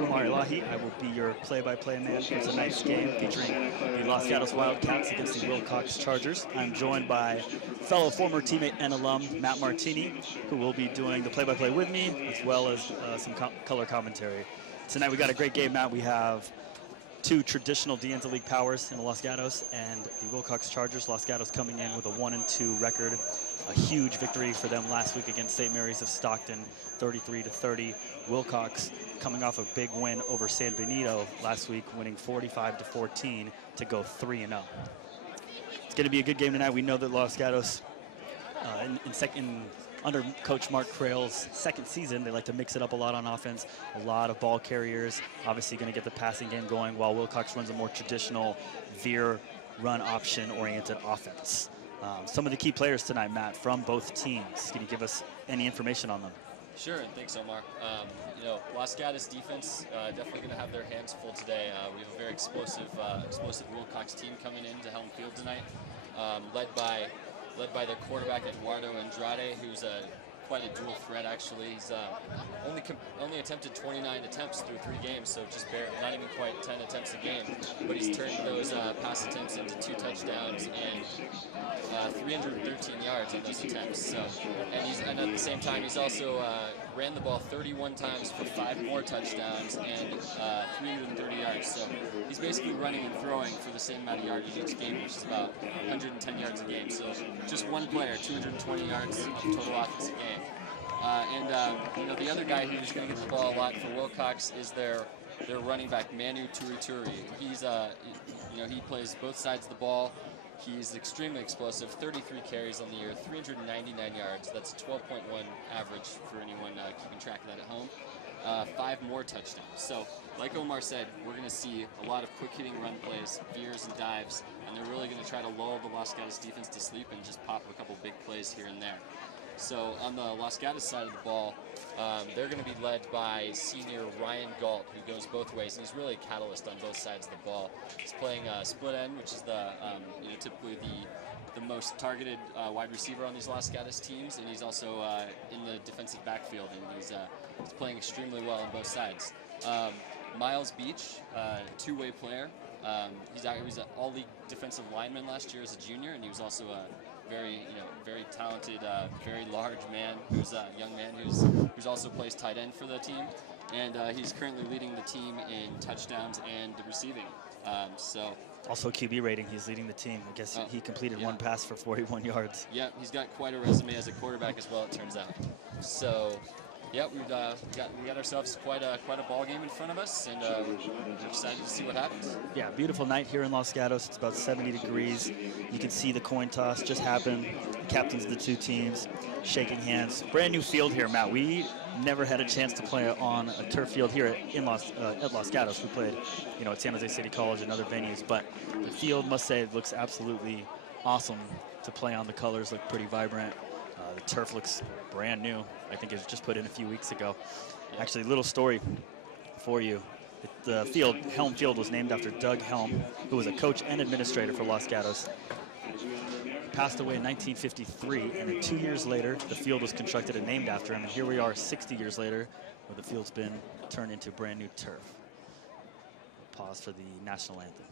Umar Elahi. I will be your play-by-play man for tonight's game featuring the Los Gatos Wildcats against the Wilcox Chargers. I'm joined by fellow former teammate and alum Matt Martini, who will be doing the play-by-play with me, as well as some color commentary. Tonight we got a great game, Matt. We have two traditional D-Inter League powers in the Los Gatos and the Wilcox Chargers. Los Gatos coming in with a 1-2 record. A huge victory for them last week against St. Mary's of Stockton, 33-30. Wilcox coming off a big win over San Benito last week, winning 45-14 to go 3-0. It's going to be a good game tonight. We know that Los Gatos, under Coach Mark Crail's second season, they like to mix it up a lot on offense, a lot of ball carriers, obviously going to get the passing game going, while Wilcox runs a more traditional veer, run option-oriented offense. Some of the key players tonight, Matt, from both teams. Can you give us any information on them? Sure, and thanks, Omar. You know, Los Gatos defense definitely going to have their hands full today. We have a very explosive Wilcox team coming into Helm Field tonight, led by their quarterback Eduardo Andrade, who's quite a dual threat. Actually, he's only attempted 29 attempts through 3 games, so just not even quite 10 attempts a game. But he's turned those pass attempts into 2 touchdowns and 313 yards on those attempts. So, and at the same time, he's also ran the ball 31 times for 5 more touchdowns and 330 yards. So he's basically running and throwing for the same amount of yardage each game, which is about 110 yards a game. So just one player, 220 yards of total offense a game. You know, the other guy who's going to get the ball a lot for Wilcox is their running back Manu Turituri. He's you know, he plays both sides of the ball. He's extremely explosive, 33 carries on the year, 399 yards. That's 12.1 average for anyone keeping track of that at home. 5 more touchdowns. So, like Omar said, we're going to see a lot of quick-hitting run plays, veers and dives, and they're really going to try to lull the Los Gatos defense to sleep and just pop a couple big plays here and there. So on the Los Gatos side of the ball, they're going to be led by senior Ryan Galt, who goes both ways, and he's really a catalyst on both sides of the ball. He's playing split end, which is the you know, typically the most targeted wide receiver on these Los Gatos teams, and he's also in the defensive backfield, and he's playing extremely well on both sides. Miles Beach, two-way player. He's an all-league defensive lineman last year as a junior, and he was also a very talented, very large man, who's a young man who's also plays tight end for the team, and he's currently leading the team in touchdowns and receiving. So also QB rating, he's leading the team. I guess he completed 1 pass for 41 yards. Yeah, he's got quite a resume as a quarterback as well, it turns out. So yeah, we got ourselves quite a ball game in front of us, and we're excited to see what happens. Yeah, beautiful night here in Los Gatos. It's about 70 degrees. You can see the coin toss just happened. Captains of the 2 teams shaking hands. Brand new field here, Matt. We never had a chance to play on a turf field here at Los Gatos. We played, you know, at San Jose City College and other venues, but the field, must say, looks absolutely awesome to play on. The colors look pretty vibrant. The turf looks brand new. I think it was just put in a few weeks ago. Actually, little story for you. The field, Helm Field, was named after Doug Helm, who was a coach and administrator for Los Gatos. Passed away in 1953, and then 2 years later, the field was constructed and named after him. And here we are 60 years later, where the field's been turned into brand new turf. Pause for the national anthem.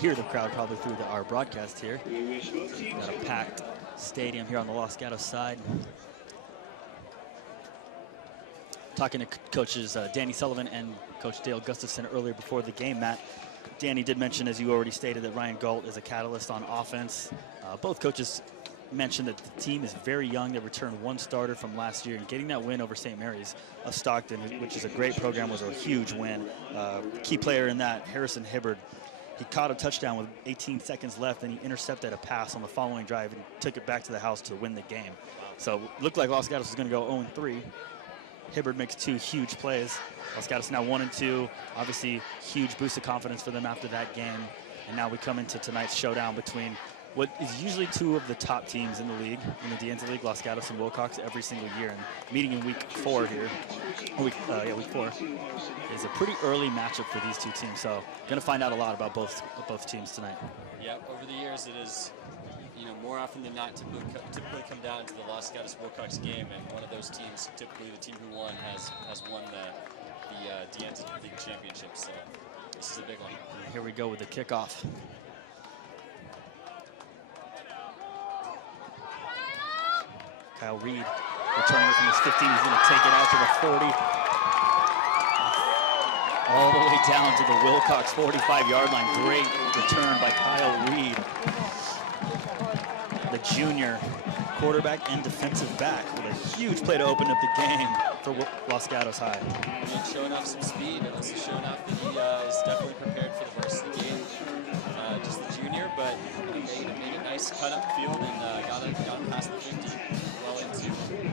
hear the crowd probably through our broadcast here. Got a packed stadium here on the Los Gatos side. Talking to coaches Danny Sullivan and Coach Dale Gustafson earlier before the game, Matt. Danny did mention, as you already stated, that Ryan Galt is a catalyst on offense. Both coaches mentioned that the team is very young. They returned one starter from last year, and getting that win over St. Mary's of Stockton, which is a great program, was a huge win. Key player in that, Harrison Hibbard, he caught a touchdown with 18 seconds left, and he intercepted a pass on the following drive and took it back to the house to win the game. So it looked like Los Gatos was going to go 0-3. Hibbard makes 2 huge plays. Los Gatos now 1-2. Obviously, huge boost of confidence for them after that game. And now we come into tonight's showdown between what is usually 2 of the top teams in the league, in the DNC League, Los Gatos and Wilcox, every single year. And meeting in week 4 here, week 4, is a pretty early matchup for these 2 teams. So going to find out a lot about both teams tonight. Yeah, over the years it is, more often than not, typically come down to the Los Gatos Wilcox game, and one of those teams, typically the team who won, has won the DNC League championship. So this is a big one. Here we go with the kickoff. Kyle Reed returning it from his 15. He's going to take it out to the 40. All the way down to the Wilcox 45-yard line. Great return by Kyle Reed, the junior quarterback and defensive back, with a huge play to open up the game for Los Gatos High. And showing off some speed, and also showing off that he is definitely prepared for the varsity game. Just the junior, but made a nice cut up field and got him past the 50, well into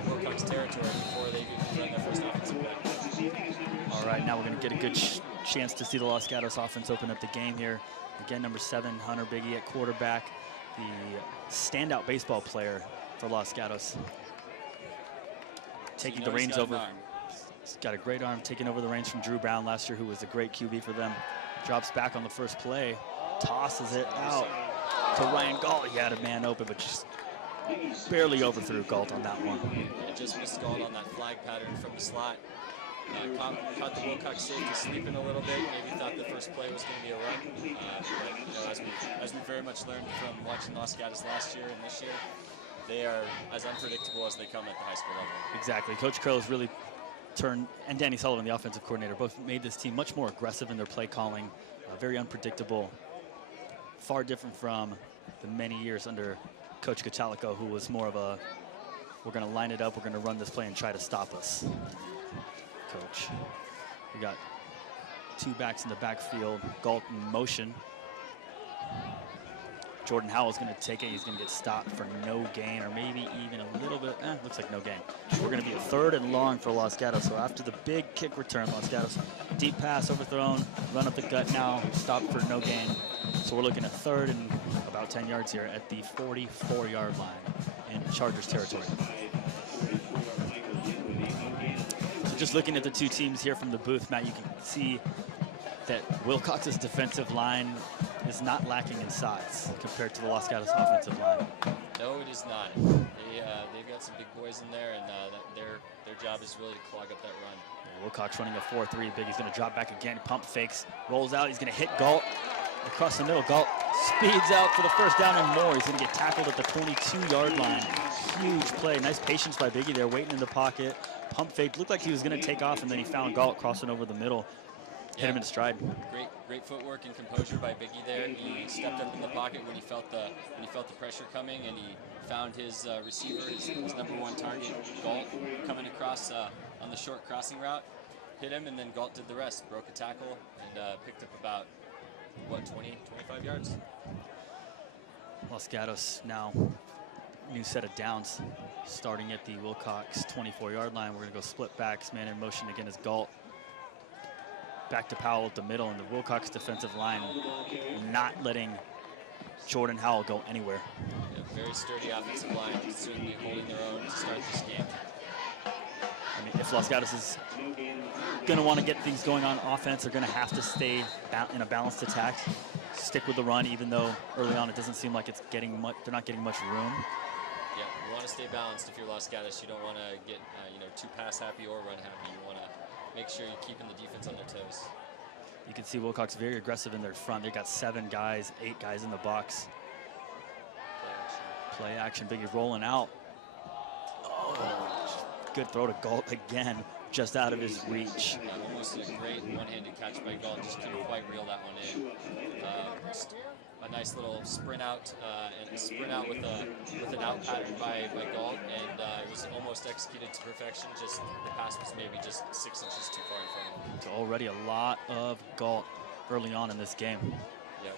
Wilcox territory before they even run their first offensive play. All right, now we're going to get a good chance to see the Los Gatos offense open up the game here. Again, number 7, Hunter Biggie at quarterback, the standout baseball player for Los Gatos. Taking the reins over. He's got a great arm, taking over the reins from Drew Brown last year, who was a great QB for them. Drops back on the first play, tosses it out to Ryan Galt. He had a man open, but just barely overthrew Galt on that one. Yeah, just missed Galt on that flag pattern from the slot. Caught the Wilcox safety sleeping a little bit. Maybe thought the first play was going to be a run. But as we very much learned from watching Los Gatos last year and this year, they are as unpredictable as they come at the high school level. Exactly. Coach Krill's really turned, and Danny Sullivan, the offensive coordinator, both made this team much more aggressive in their play calling, very unpredictable, far different from the many years under Coach Catalico, who was more of a, we're going to line it up, we're going to run this play and try to stop us coach. We got 2 backs in the backfield, Galt in motion. Jordan Howell's going to take it. He's going to get stopped for no gain, or maybe even a little bit. Looks like no gain. We're going to be a 3rd and long for Los Gatos. So after the big kick return, Los Gatos, deep pass overthrown, run up the gut now, stopped for no gain. So we're looking at 3rd and about 10 yards here at the 44-yard line in Chargers territory. So just looking at the 2 teams here from the booth, Matt, you can see that Wilcox's defensive line is not lacking in size compared to the Los Gatos offensive line. No, it is not. They've got some big boys in there, and their job is really to clog up that run. Wilcox running a 4-3 big. He's going to drop back again. Pump fakes, rolls out. He's going to hit Galt across the middle. Galt speeds out for the first down and more. He's going to get tackled at the 22-yard line. Huge play. Nice patience by Biggie there, waiting in the pocket. Pump fake. Looked like he was going to take off, and then he found Galt crossing over the middle. Hit him in stride. Great footwork and composure by Biggie there. He stepped up in the pocket when he felt the pressure coming, and he found his receiver, his number 1 target, Galt, coming across on the short crossing route. Hit him, and then Galt did the rest. Broke a tackle and picked up about 20, 25 yards. Los Gatos now new set of downs, starting at the Wilcox 24-yard line. We're going to go split backs, man in motion again as Galt. Back to Powell at the middle, and the Wilcox defensive line not letting Jordan Howell go anywhere. Yeah, very sturdy offensive line, certainly holding their own to start this game. I mean, if Los Gatos is going to want to get things going on offense, they're going to have to stay in a balanced attack, stick with the run, even though early on it doesn't seem like it's getting much. They're not getting much room. Yeah, you want to stay balanced if you're Los Gatos. You don't want to get too pass happy or run happy. You want to make sure you're keeping the defense on their toes. You can see Wilcox very aggressive in their front. They got 7 guys, 8 guys in the box. Play action. Biggie rolling out. Oh, good throw to Galt again, just out of his reach. Yeah, almost a great one-handed catch by Galt. Just couldn't quite reel that one in. Just a nice little sprint out and a sprint out with an out pattern by Galt, and it was almost executed to perfection. Just the pass was maybe just 6 inches too far in front of him. It's already a lot of Galt early on in this game. Yep.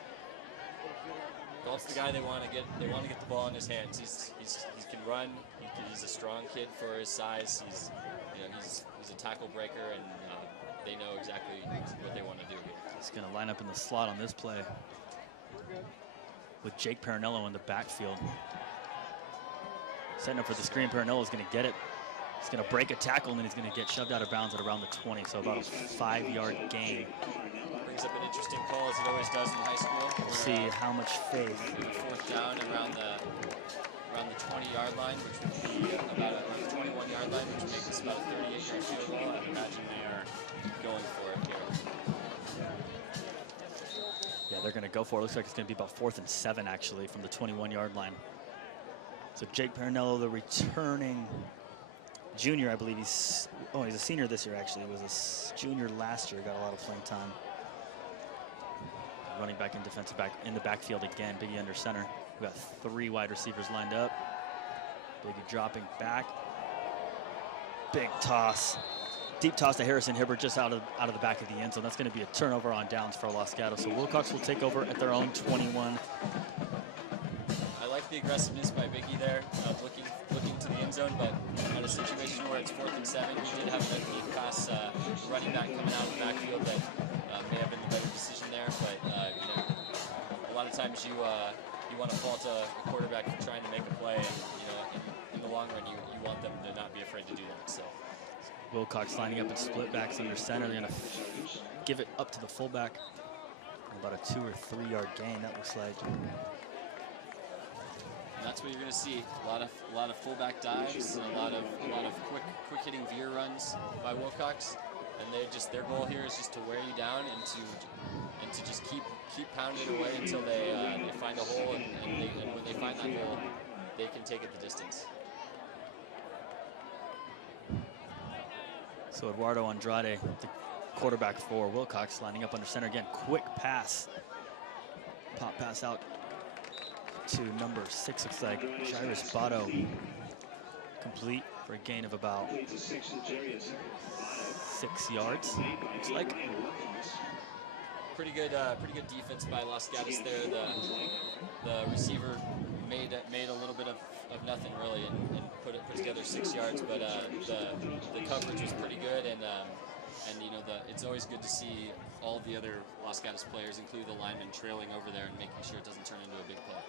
Galt's the guy they want to get. They want to get the ball in his hands. He can run. He's a strong kid for his size. He's a tackle breaker, and they know exactly what they want to do here. He's going to line up in the slot on this play with Jake Parinello in the backfield. Setting up for the screen. Parinello's going to get it. He's going to break a tackle, and then he's going to get shoved out of bounds at around the 20, so about a 5-yard gain. Brings up an interesting call, as it always does in high school. We'll see how much faith. 4th down around the 20-yard line, which would be about a 21-yard line, which makes this about a 38-yard field goal. I imagine they are going for it here. Yeah, they're going to go for it. Looks like it's going to be about 4th and 7, actually, from the 21-yard line. So Jake Parinello, the returning junior, I believe he's a senior this year, actually. He was a junior last year, got a lot of playing time. Running back and defensive back in the backfield again. Biggie under center. We got 3 wide receivers lined up. Biggie dropping back. Big toss. Deep toss to Harrison Hibbert just out of the back of the end zone. That's going to be a turnover on downs for Los Gatos. So Wilcox will take over at their own 21. I like the aggressiveness by Biggie there, looking to the end zone, but on a situation where it's 4th and 7, he did have a deep pass running back coming out of the backfield that may have been the better decision there. But a lot of times you want to fault a quarterback for trying to make a play, and in the long run you want them to not be afraid to do that. So Wilcox lining up in split backs under center. They're going to give it up to the fullback. About a 2 or 3 yard gain, that looks like. And that's what you're going to see. A lot of fullback dives, and a lot of quick hitting veer runs by Wilcox. And their goal here is just to wear you down and to just keep pounding away until they find a hole, and when they find that hole, they can take it the distance. So Eduardo Andrade, the quarterback for Wilcox, lining up under center again. Quick pass. Pop pass out to number 6, looks like Jairus Bato. Complete for a gain of about 6 yards, looks like. Pretty good defense by Los Gatos there. The receiver made a little bit of nothing really, and put together 6 yards, but the coverage was pretty good, and it's always good to see all the other Los Gatos players, including the linemen, trailing over there and making sure it doesn't turn into a big play.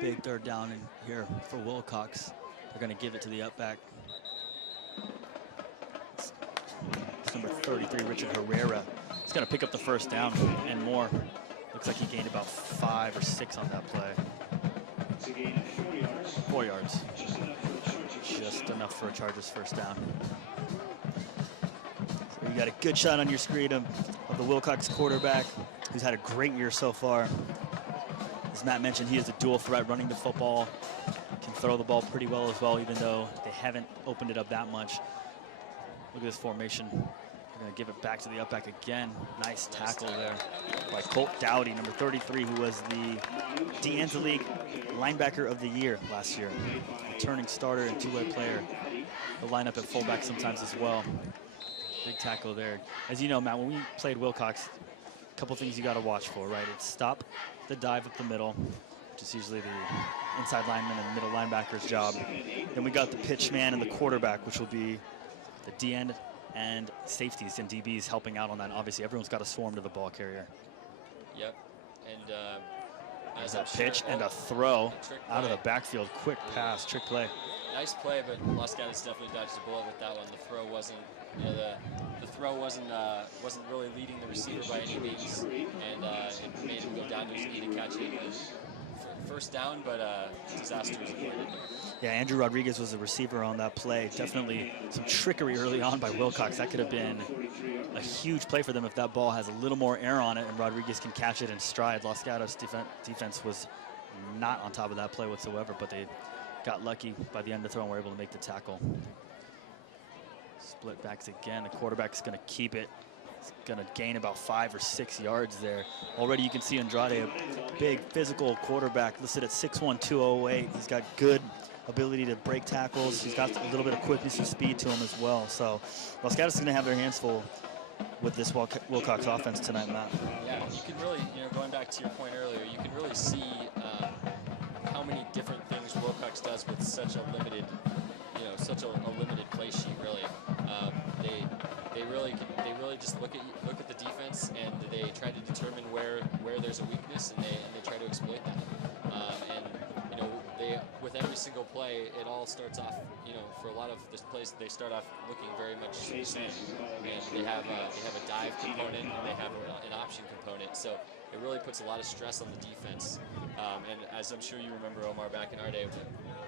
Big 3rd down in here for Wilcox. They're going to give it to the up back. It's number 33, Richard Herrera. He's going to pick up the 1st down and more. Looks like he gained about 5 or 6 on that play. 4 yards. Just enough for a Chargers 1st down. So you got a good shot on your screen of the Wilcox quarterback, who's had a great year so far. As Matt mentioned, he is a dual threat running the football. Can throw the ball pretty well as well, even though they haven't opened it up that much. Look at this formation. They're going to give it back to the up back again. Nice tackle there by Colt Dowdy, number 33, who was the D'Anza League linebacker of the year last year. Returning starter and 2-way player. He'll line up at fullback sometimes as well. Big tackle there. As you know, Matt, when we played Wilcox, a couple things you got to watch for, right? It's stop the dive up the middle, which is usually the inside lineman and middle linebacker's job. Then we got the pitch man and the quarterback, which will be the D-end and safeties and DBs helping out on that. Obviously, everyone's got to swarm to the ball carrier. Yep, and there's a pitch and a throw out of the backfield. Quick pass, trick play. Nice play, but Los Gatos definitely dodged a bullet with that one. The throw wasn't, the throw wasn't really leading the receiver by any means, and it made him go down to his knee to catch it. first down, but disaster was avoided. Yeah, Andrew Rodriguez was the receiver on that play. Definitely some trickery early on by Wilcox. That could have been a huge play for them if that ball has a little more air on it and Rodriguez can catch it in stride. Los Gatos defense was not on top of that play whatsoever, but they got lucky by the end of the throw and were able to make the tackle. Split backs again. The quarterback's going to keep it. He's going to gain about 5 or 6 yards there. Already you can see Andrade, a big physical quarterback, listed at 6'1", 208. He's got good ability to break tackles. He's got a little bit of quickness and speed to him as well. So Los Gatos is going to have their hands full with this Wilcox offense tonight, Matt. Yeah, you can really, going back to your point earlier, you can really see how many different things Wilcox does with such a limited, such a limited play sheet. Really, they really just look at the defense and they try to determine where there's a weakness and they try to exploit that. With every single play, it all starts off, for a lot of this plays, they start off looking very much the same. And they have a dive component and they have an option component. So it really puts a lot of stress on the defense. And as I'm sure you remember, Omar, back in our day,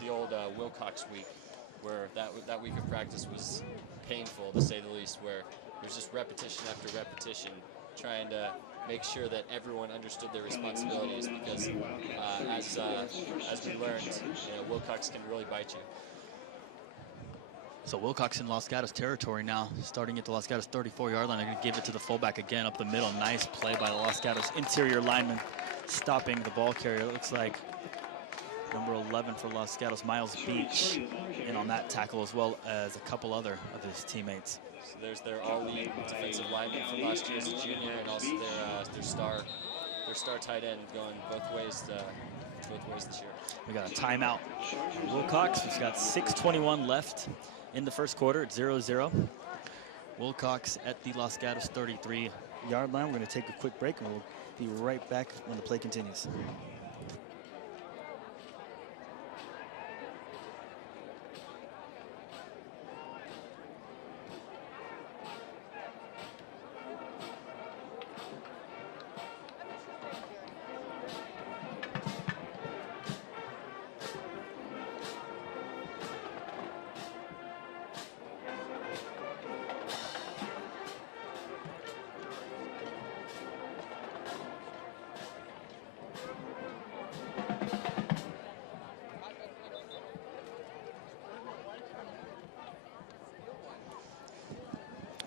the old Wilcox week, where that week of practice was painful, to say the least, where it was just repetition after repetition, trying to make sure that everyone understood their responsibilities, because as we learned, Wilcox can really bite you. So Wilcox in Los Gatos territory now, starting at the Los Gatos 34-yard line. They're going to give it to the fullback again up the middle. Nice play by the Los Gatos interior lineman, stopping the ball carrier. It looks like number 11 for Los Gatos, Miles Beach, in on that tackle, as well as a couple other of his teammates. So there's their all-league defensive lineman from last year as a junior, and also their star tight end going both ways this year. We got a timeout. Wilcox, we've got 6:21 left in the first quarter. It's 0-0. Wilcox at the Los Gatos 33-yard line. We're going to take a quick break, and we'll be right back when the play continues.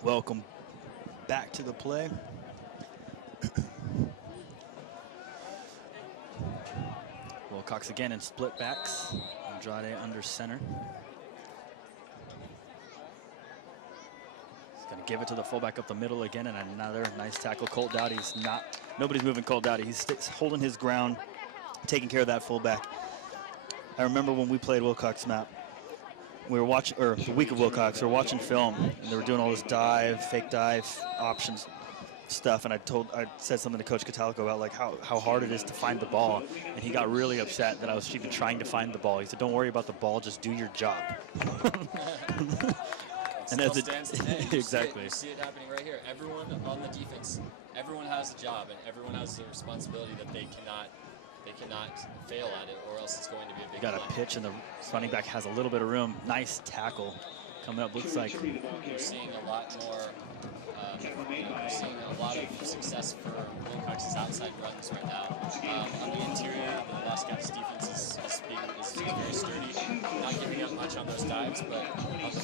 Welcome back to the play. Wilcox again in split backs. Andrade under center. He's going to give it to the fullback up the middle again, and another nice tackle. Colt Dowdy's nobody's moving Colt Dowdy. He's holding his ground, taking care of that fullback. I remember when we played Wilcox, Matt. We were watching, or the week of Wilcox, we were watching film, and they were doing all this fake dive options stuff, and I said something to Coach Catalico about like how hard it is to find the ball, and he got really upset that I was even trying to find the ball. He said, "Don't worry about the ball, just do your job." And as exactly. You see it happening right here. Everyone on the defense, everyone has a job, and everyone has the responsibility that they cannot fail at it, or else it's going to be a big Got a pitch, and the running back has a little bit of room. Nice tackle coming up. Looks like we're seeing a lot more. We're seeing a lot of success for Wilcox's outside runs right now. On the interior, the Los Gatos defense is very sturdy, not giving up much on those dives, but on the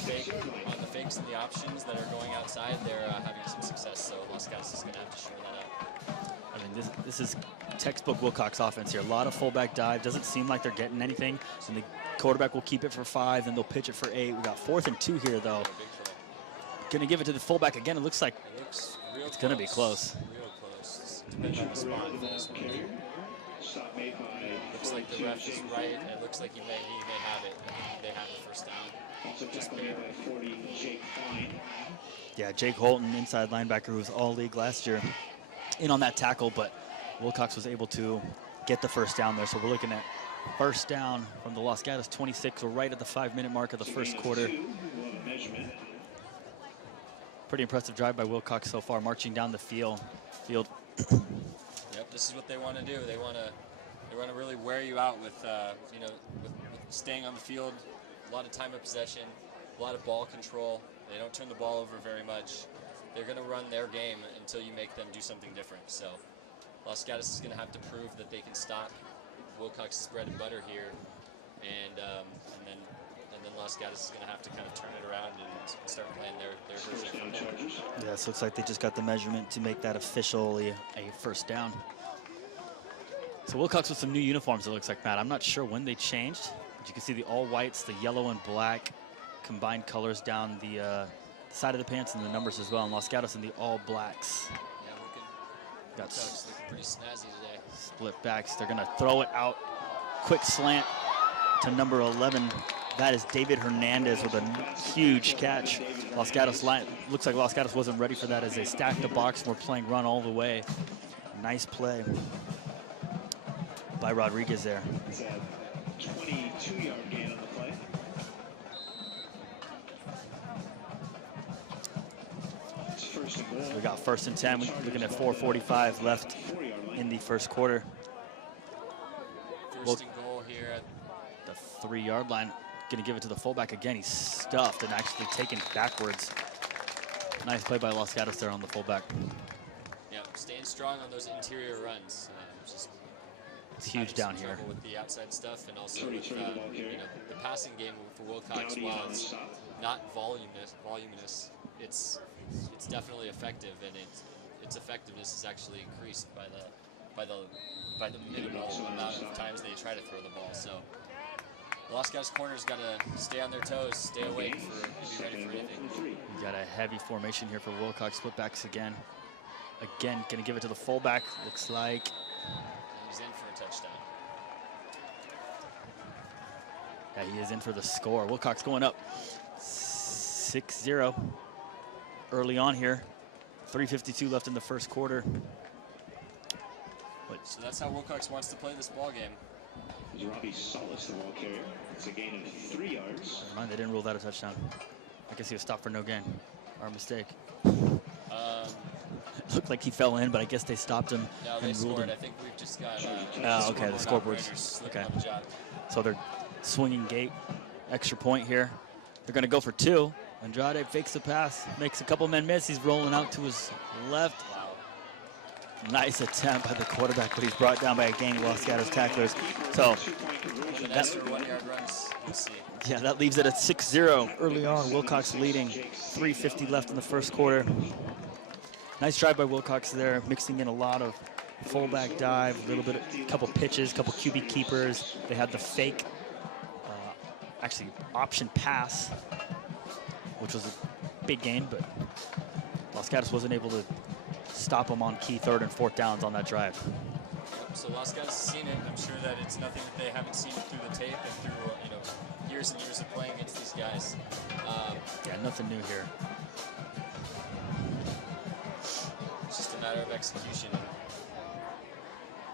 fakes and the options that are going outside, they're having some success. So Los Gatos is going to have to shore that up. I mean, this is textbook Wilcox offense here. A lot of fullback dive. Doesn't seem like they're getting anything. And the quarterback will keep it for 5, then they'll pitch it for 8. We got 4th and 2 here, though. Going to give it to the fullback again. It looks like it's going to be close. Real close. Depends on the spot for this one. Looks like the ref is right, and it looks like he may have it. They have the first down. Just barely. Yeah, Jake Holton, inside linebacker, who was all-league last year, in on that tackle, but Wilcox was able to get the first down there. So we're looking at first down from the Los Gatos 26. We're right at the 5-minute mark of the first quarter. Pretty impressive drive by Wilcox so far, marching down the field. Yep, this is what they want to do. They want They want to really wear you out with, with staying on the field, a lot of time of possession, a lot of ball control. They don't turn the ball over very much. They're going to run their game until you make them do something different. So Los Gatos is going to have to prove that they can stop Wilcox's bread and butter here, and then Los Gatos is going to have to kind of turn it around and start playing their version of football. Yeah, so it looks like they just got the measurement to make that officially a first down. So Wilcox with some new uniforms, it looks like, Matt. I'm not sure when they changed, but you can see the all whites, the yellow and black combined colors down the side of the pants and the numbers as well. And Los Gatos in the all blacks. Yeah, looking pretty snazzy today. Split backs. They're going to throw it out. Quick slant to number 11. That is David Hernandez with a huge catch. Los Gatos looks like Los Gatos wasn't ready for that as they stacked the box and were playing run all the way. Nice play by Rodriguez there. It's a 22-yard gain on the play. First and goal. We got 1st and 10. We're looking at 4:45 left in the first quarter. First and goal here at the 3-yard line. Going to give it to the fullback again. He's stuffed and actually taken backwards. Nice play by Los Gatos there on the fullback. Yeah, staying strong on those interior runs. Just it's huge down here. With the outside stuff and also with the passing game for Wilcox, while it's not voluminous, it's definitely effective, and its effectiveness is actually increased by the minimal amount of times they try to throw the ball. So the Los Gatos corners got to stay on their toes, stay awake, and be ready for anything. We got a heavy formation here for Wilcox. Split backs again. Again, going to give it to the fullback. Looks like he's in for a touchdown. Yeah, he is in for the score. Wilcox going up 6-0 early on here. 3:52 left in the first quarter. So that's how Wilcox wants to play this ball game. Robbie Solis, the ball carrier. It's a gain of 3 yards. Never mind, they didn't rule that a touchdown. I guess he was stopped for no gain. Our mistake. Looked like he fell in, but I guess they stopped him. No, they and ruled scored. him. I think we've just got. Okay, the scoreboard's okay. So they're swinging gate, extra point here. They're going to go for 2. Andrade fakes the pass, makes a couple men miss. He's rolling out to his left. Nice attempt by the quarterback, but he's brought down by a gang of Los Gatos tacklers. So that's 1-yard runs. We'll see. Yeah, that leaves it at 6-0 early on. Wilcox leading. 3:50 left in the first quarter. Nice drive by Wilcox there, mixing in a lot of fullback dive, a little bit, a couple pitches, a couple QB keepers. They had the fake, actually option pass, which was a big gain, but Los Gatos wasn't able to stop them on key 3rd and 4th downs on that drive. So Los Gatos has seen it. I'm sure that it's nothing that they haven't seen through the tape and through years and years of playing against these guys. Yeah, nothing new here. It's just a matter of execution.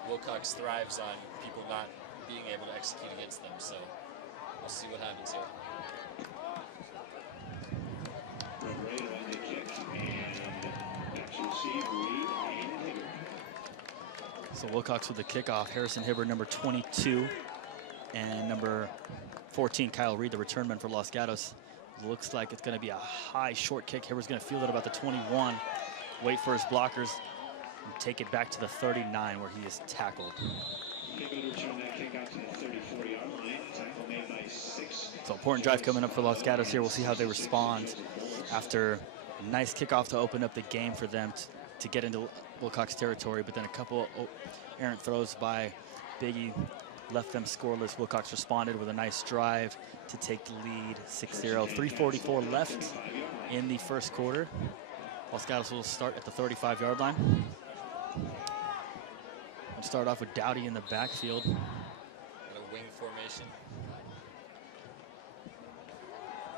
Wilcox thrives on people not being able to execute against them. So we'll see what happens here. So Wilcox with the kickoff. Harrison Hibbert, number 22, and number 14, Kyle Reed, the return man for Los Gatos. Looks like it's going to be a high short kick. Hibbert's going to field it about the 21, wait for his blockers, and take it back to the 39 where he is tackled. So important drive coming up for Los Gatos here. We'll see how they respond after a nice kickoff to open up the game for them to get into Wilcox territory, but then a couple errant throws by Biggie left them scoreless. Wilcox responded with a nice drive to take the lead, 6-0. 3:44 left in the first quarter. Los Gatos will start at the 35-yard line. We'll start off with Dowdy in the backfield. In a wing formation.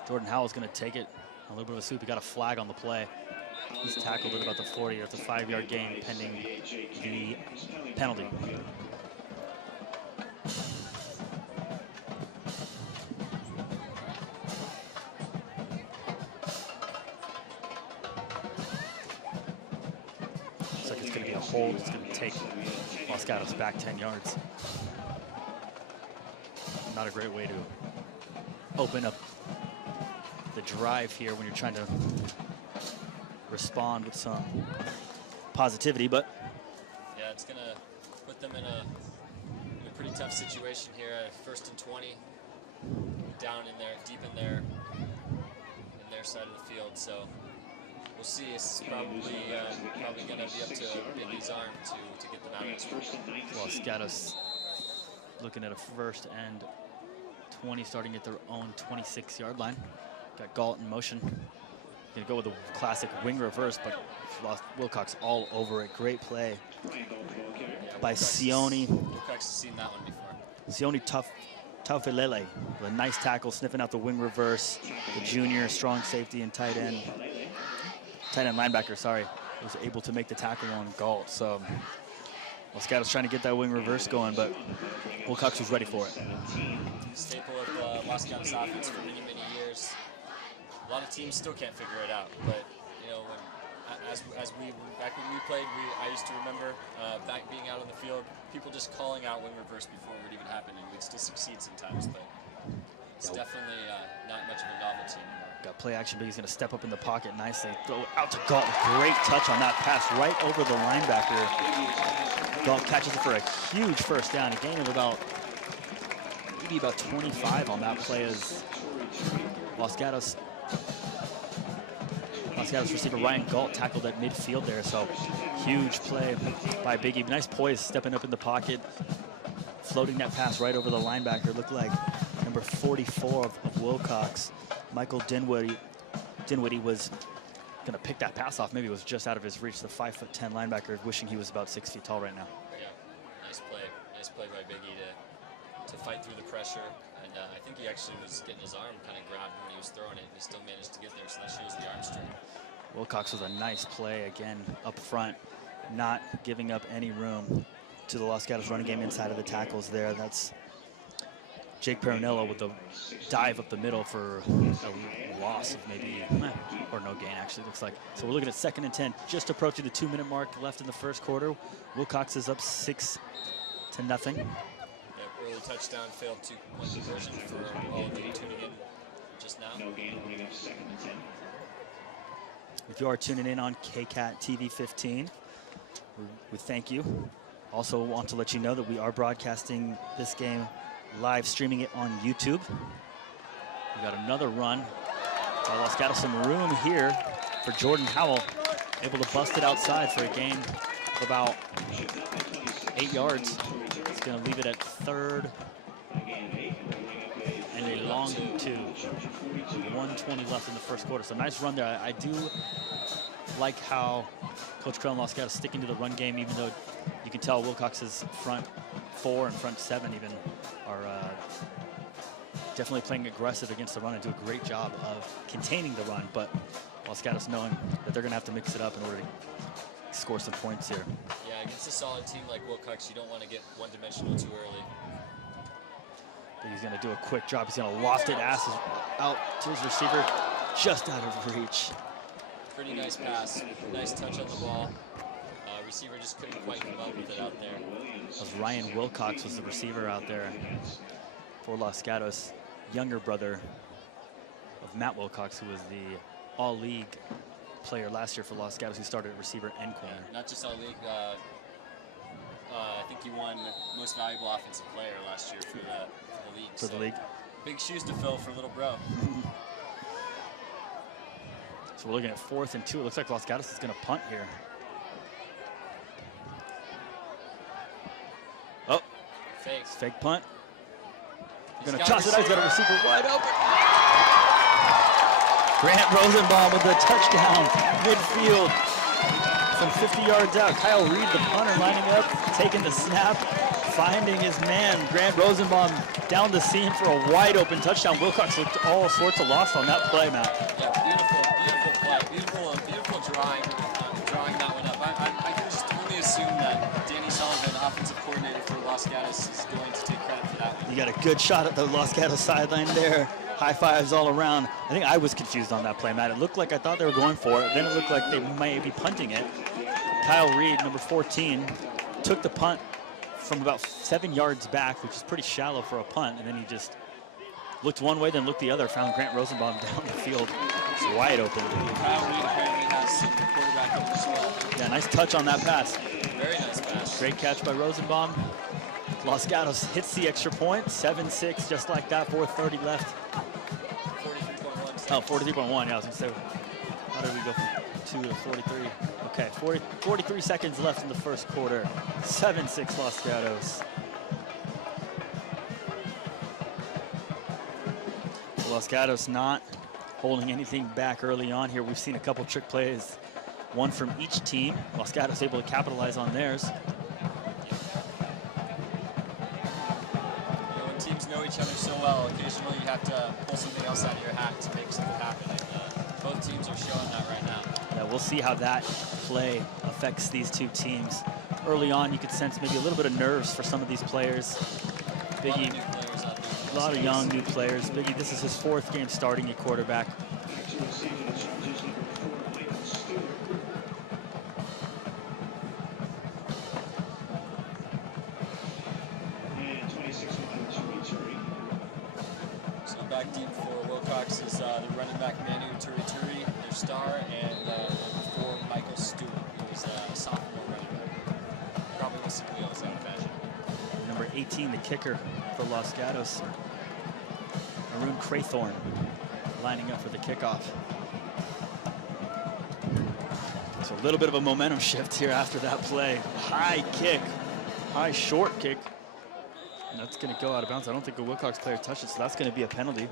Jordan Howell's going to take it. A little bit of a sweep. He got a flag on the play. He's tackled at about the 40. That's a 5-yard gain pending the penalty. Looks like it's going to be a hold. It's going to take Los Gatos back 10 yards. Not a great way to open up the drive here when you're trying to respond with some positivity, but yeah, it's gonna put them in a pretty tough situation here at 1st and 20, down in there, deep in their side of the field. So we'll see. It's probably going to be up to Biggie's arm to get them out of this one. Well, Gatos looking at a 1st and 20, starting at their own 26-yard line. Got Galt in motion. Gonna go with the classic wing reverse, but lost Wilcox all over it. Great play by Sione. Wilcox has seen that one before. Sione Taufelele with a nice tackle, sniffing out the wing reverse. The junior, strong safety and tight end linebacker, sorry, was able to make the tackle on Galt. So Gatos trying to get that wing reverse going, but Wilcox was ready for it. Staple of the Los Gatos offense for many, many years. A lot of teams still can't figure it out, but you know, back when we played, I used to remember back being out on the field, people just calling out wing reverse before it would even happen, and we'd still succeed sometimes, but it's definitely not much of a novelty anymore. Got play action, but he's going to step up in the pocket nicely. Throw out to Galt. Great touch on that pass right over the linebacker. Galt catches it for a huge first down. A gain of maybe about 25 on that play as Los Gatos receiver Ryan Galt tackled at midfield there. So huge play by Biggie. Nice poise, stepping up in the pocket, floating that pass right over the linebacker. Looked like number 44 of Wilcox, Michael Dinwiddie was going to pick that pass off. Maybe it was just out of his reach. The 5'10" linebacker, wishing he was about 6 feet tall right now. Yeah, nice play by Biggie to fight through the pressure. And I think he actually was getting his arm kind of grabbed when he was throwing it, and he still managed to get there, so that shows the arm strength. Wilcox was a nice play again up front, not giving up any room to the Los Gatos running game inside of the tackles there. That's Jake Peronello with the dive up the middle for a loss of maybe, or no gain actually, looks like. So we're looking at 2nd and 10, just approaching the 2-minute mark left in the first quarter. Wilcox is up 6-0. Early touchdown, failed 2-point conversion for all of you tuning in just now. No gain, holding up 2nd and 10. If you are tuning in on KCAT TV 15, we thank you. Also want to let you know that we are broadcasting this game, live streaming it on YouTube. We got another run by Los Gatos, some room here for Jordan Howell, able to bust it outside for a gain of about 8 yards. It's going to leave it at 3rd and a long 2. 1:20 left in the first quarter. So nice run there. I do like how Coach Krell and Los Gatos sticking to the run game, even though you can tell Wilcox's front 4 and front 7 even are definitely playing aggressive against the run and do a great job of containing the run. But Los Gatos knowing that they're going to have to mix it up in order to score some points here. Yeah, against a solid team like Wilcox, you don't want to get one-dimensional too early. He's going to do a quick drop. He's going to loft it, asses out to his receiver, just out of reach. Pretty nice pass, nice touch on the ball. Receiver just couldn't quite come up with it out there. That was Ryan Wilcox was the receiver out there for Los Gatos, younger brother of Matt Wilcox, who was the All-League player last year for Los Gatos, who started at receiver and corner. Yeah, not just All-League. I think he won Most Valuable Offensive Player last year for the league. For the league. Big shoes to fill for little bro. So we're looking at 4th and 2. It looks like Los Gatos is going to punt here. Oh, fake punt. Going to toss it out. He's got a receiver wide open. Grant Rosenbaum with the touchdown midfield from 50 yards out. Kyle Reed, the punter, lining up, taking the snap, finding his man. Grant Rosenbaum down the seam for a wide open touchdown. Wilcox looked all sorts of lost on that play, Matt. Yeah, beautiful play. Beautiful drawing that one up. I can just only assume that Danny Sullivan, offensive coordinator for Los Gatos, is going to take credit for that one. You got a good shot at the Los Gatos sideline there. High fives all around. I think I was confused on that play, Matt. It looked like I thought they were going for it. Then it looked like they might be punting it. Kyle Reed, number 14, took the punt from about 7 yards back, which is pretty shallow for a punt, and then he just looked one way, then looked the other, found Grant Rosenbaum down the field. It's wide open. Kyle Reed apparently has some quarterback in as well. Yeah, nice touch on that pass. Very nice pass. Great catch by Rosenbaum. Los Gatos hits the extra point, 7-6, just like that, 4:30 left. 43.1. Oh, 43.1, yeah, I was gonna say, how did we go from 2 to 43? Okay, 43 seconds left in the first quarter. 7-6 Los Gatos. Los Gatos not holding anything back early on here. We've seen a couple trick plays, one from each team. Los Gatos able to capitalize on theirs. When teams know each other so well, occasionally you have to pull something else out of your hat to make something happen. And both teams are showing that right now. Yeah, we'll see how that play affects these two teams. Early on, you could sense maybe a little bit of nerves for some of these players. Biggie, a lot of young new players. Biggie, this is his 4th game starting at quarterback. So back deep for Wilcox is the running back Manu Turi, their star, and number 4 Michael Stewart, who is a sophomore running back. Probably with some wheels, I would imagine. Number 18, the kicker for Los Gatos, Arun Craythorne, lining up for the kickoff. So a little bit of a momentum shift here after that play. High kick, high short kick. And that's going to go out of bounds. I don't think a Wilcox player touched it, so that's going to be a penalty.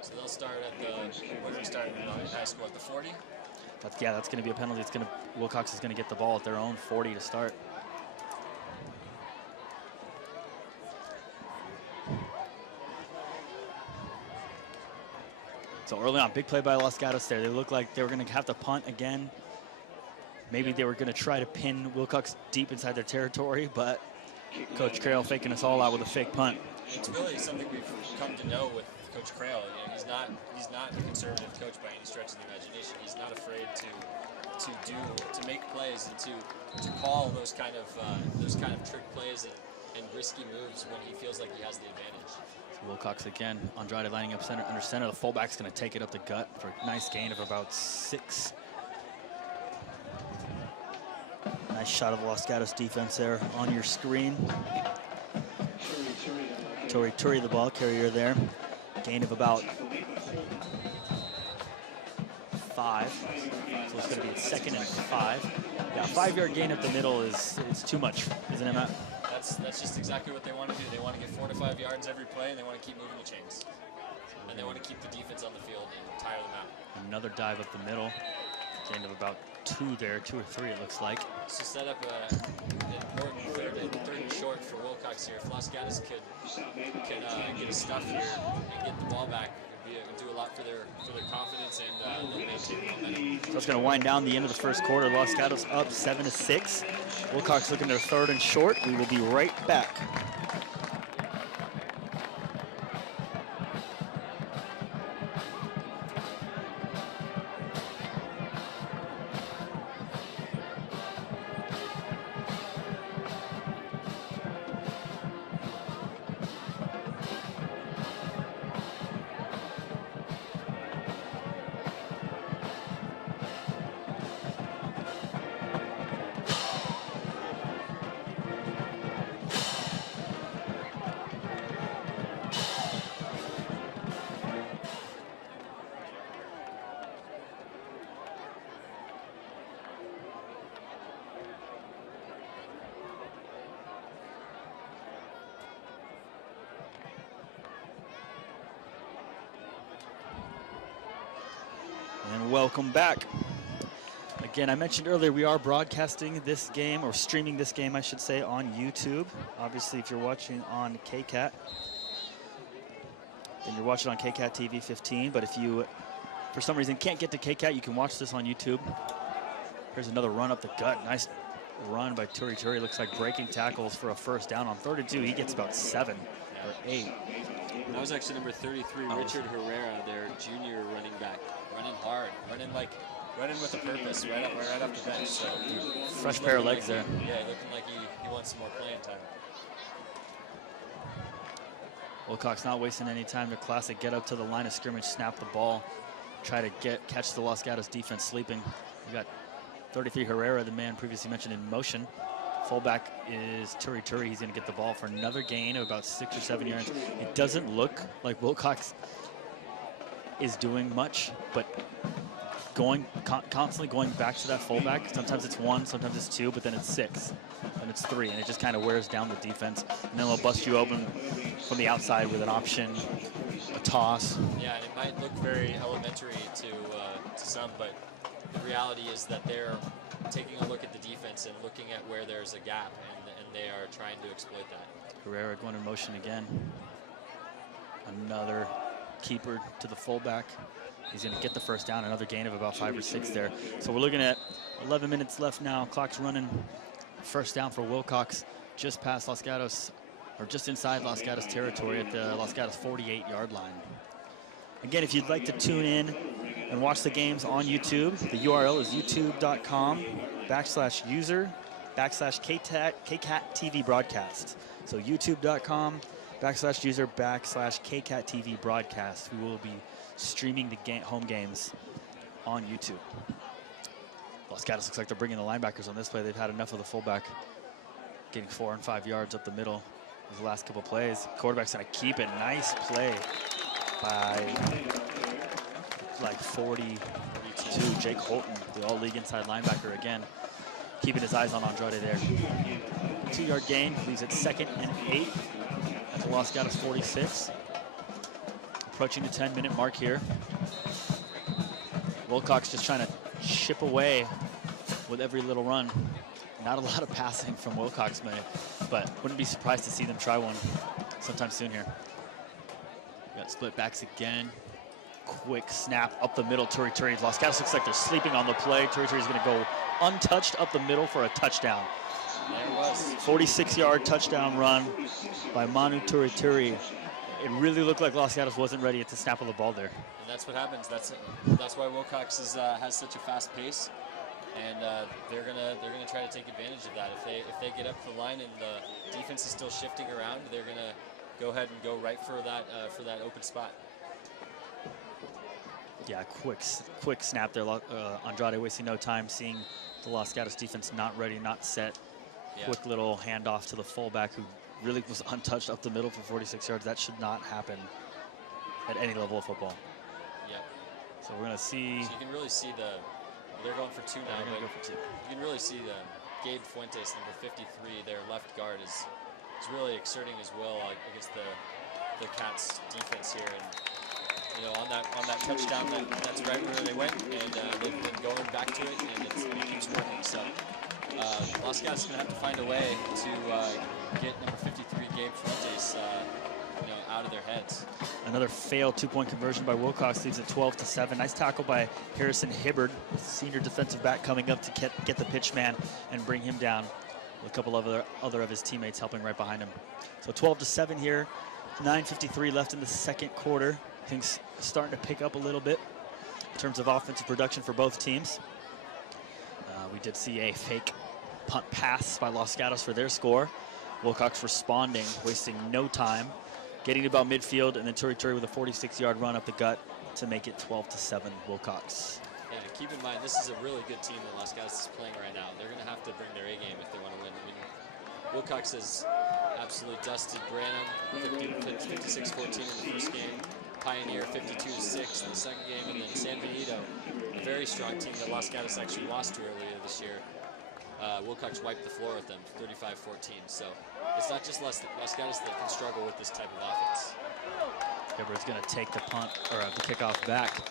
So they'll start at the, where do we start in high school, at the 40? That's going to be a penalty. Wilcox is going to get the ball at their own 40 to start. So early on, big play by Los Gatos there. They looked like they were going to have to punt again. Maybe they were going to try to pin Wilcox deep inside their territory, but Coach Crail faking us all out with a fake punt. It's really something we've come to know with Coach Crail. You know, he's not a conservative coach by any stretch of the imagination. He's not afraid to make plays and to call those kind of trick plays and risky moves when he feels like he has the advantage. So Wilcox again, Andrade lining up under center. The fullback's going to take it up the gut for a nice gain of about 6. Nice shot of the Los Gatos defense there on your screen. Turi, the ball carrier there. Gain of about 5. So it's going to be a 2nd and 5. Yeah, 5-yard gain up the middle is too much, isn't it, Matt? That's just exactly what they want to do. They want to get 4 to 5 yards every play, and they want to keep moving the chains. And they want to keep the defense on the field and tire them out. Another dive up the middle. Gain of about 2 there, 2 or 3 it looks like. So set up an important third and short for Wilcox here. If Los Gatos can get a stuff here and get the ball back, it would do a lot for their confidence and they'll maintain momentum. So it's going to wind down the end of the first quarter. Los Gatos up 7-6. Wilcox looking their 3rd and short. We will be right back. And welcome back. Again, I mentioned earlier we are broadcasting this game, or streaming this game, I should say, on YouTube. Obviously, if you're watching on KCAT, then you're watching on KCAT TV 15. But if you, for some reason, can't get to KCAT, you can watch this on YouTube. Here's another run up the gut. Nice run by Turi. Looks like breaking tackles for a 1st down on 3rd and 2. He gets about 7 or 8. That was actually number 33, Richard Herrera, their junior running back. Running hard, running like running with a purpose right off the bench. So fresh pair of legs there. Yeah, looking like he wants some more playing time. Wilcox not wasting any time. The classic get up to the line of scrimmage, snap the ball, try to catch the Los Gatos defense sleeping. We got 33 Herrera, the man previously mentioned, in motion. Fullback is Turi. He's going to get the ball for another gain of about 6 or 7 yards. It doesn't look like Wilcox is doing much, but constantly going back to that fullback. Sometimes it's 1, sometimes it's 2, but then it's 6, and it's 3, and it just kind of wears down the defense. And then they'll bust you open from the outside with an option, a toss. Yeah, and it might look very elementary to some, but the reality is that they're taking a look at the defense and looking at where there's a gap, and they are trying to exploit that. Herrera going in motion again. Another keeper to the fullback. He's going to get the first down, another gain of about 5 or 6 there. So we're looking at 11 minutes left now. Clock's running. First down for Wilcox, just past Los Gatos, or just inside Los Gatos territory at the Los Gatos 48-yard line. Again, if you'd like to tune in and watch the games on YouTube, the URL is youtube.com/user/KCAT TV broadcast. So youtube.com/user/KCAT TV broadcast. We will be streaming the home games on YouTube. Los Gatos looks like they're bringing the linebackers on this play. They've had enough of the fullback getting 4 and 5 yards up the middle these last couple plays. Quarterback's gonna keep it. Nice play by like 42, Jake Holton, the all-league inside linebacker again, keeping his eyes on Andrade there. 2-yard gain, leaves it 2nd and 8 at the Los Gatos 46. Approaching the 10-minute mark here. Wilcox just trying to chip away with every little run. Not a lot of passing from Wilcox, but wouldn't be surprised to see them try one sometime soon here. We got split backs again. Quick snap up the middle. Turi. Los Gatos looks like they're sleeping on the play. Turi is going to go untouched up the middle for a touchdown. There it was. 46-yard touchdown run by Manu Turi. It really looked like Los Gatos wasn't ready at the snap of the ball there. And that's what happens. That's why Wilcox has such a fast pace, and they're gonna try to take advantage of that. If they get up the line and the defense is still shifting around, they're gonna go ahead and go right for that open spot. Yeah, quick snap there. Andrade wasting no time, seeing the Los Gatos defense not ready, not set. Yeah. Quick little handoff to the fullback, who really was untouched up the middle for 46 yards. That should not happen at any level of football. Yep. So we're gonna see. So you can really see they're going for 2 now. They're gonna go for 2. You can really see Gabe Fuentes, number 53, their left guard, is really exerting his will against the Cats defense here. And you know, on that touchdown, that's right where they went, and they've been going back to it, and it keeps working. So Los Gatos is going to have to find a way to get number 53, Gabe Fuentes, out of their heads. Another failed 2-point conversion by Wilcox, leaves it 12-7. Nice tackle by Harrison Hibbard, senior defensive back, coming up to get the pitch man and bring him down, with a couple of other of his teammates helping right behind him. So 12-7 here. 9:53 left in the second quarter. Things starting to pick up a little bit in terms of offensive production for both teams. We did see a fake punt pass by Los Gatos for their score. Wilcox responding, wasting no time, getting to about midfield, and then Turi with a 46-yard run up the gut to make it 12-7 Wilcox. Yeah, keep in mind, this is a really good team that Los Gatos is playing right now. They're going to have to bring their A game if they want to win. I mean, Wilcox has absolutely dusted Branham, 56-14 in the first game. Pioneer 52-6 in the second game, and then San Benito, a very strong team that Los Gatos actually lost to earlier this year. Wilcox wiped the floor with them, 35-14. So it's not just Los Gatos that can struggle with this type of offense. Hibbard's going to take the punt, or the kickoff back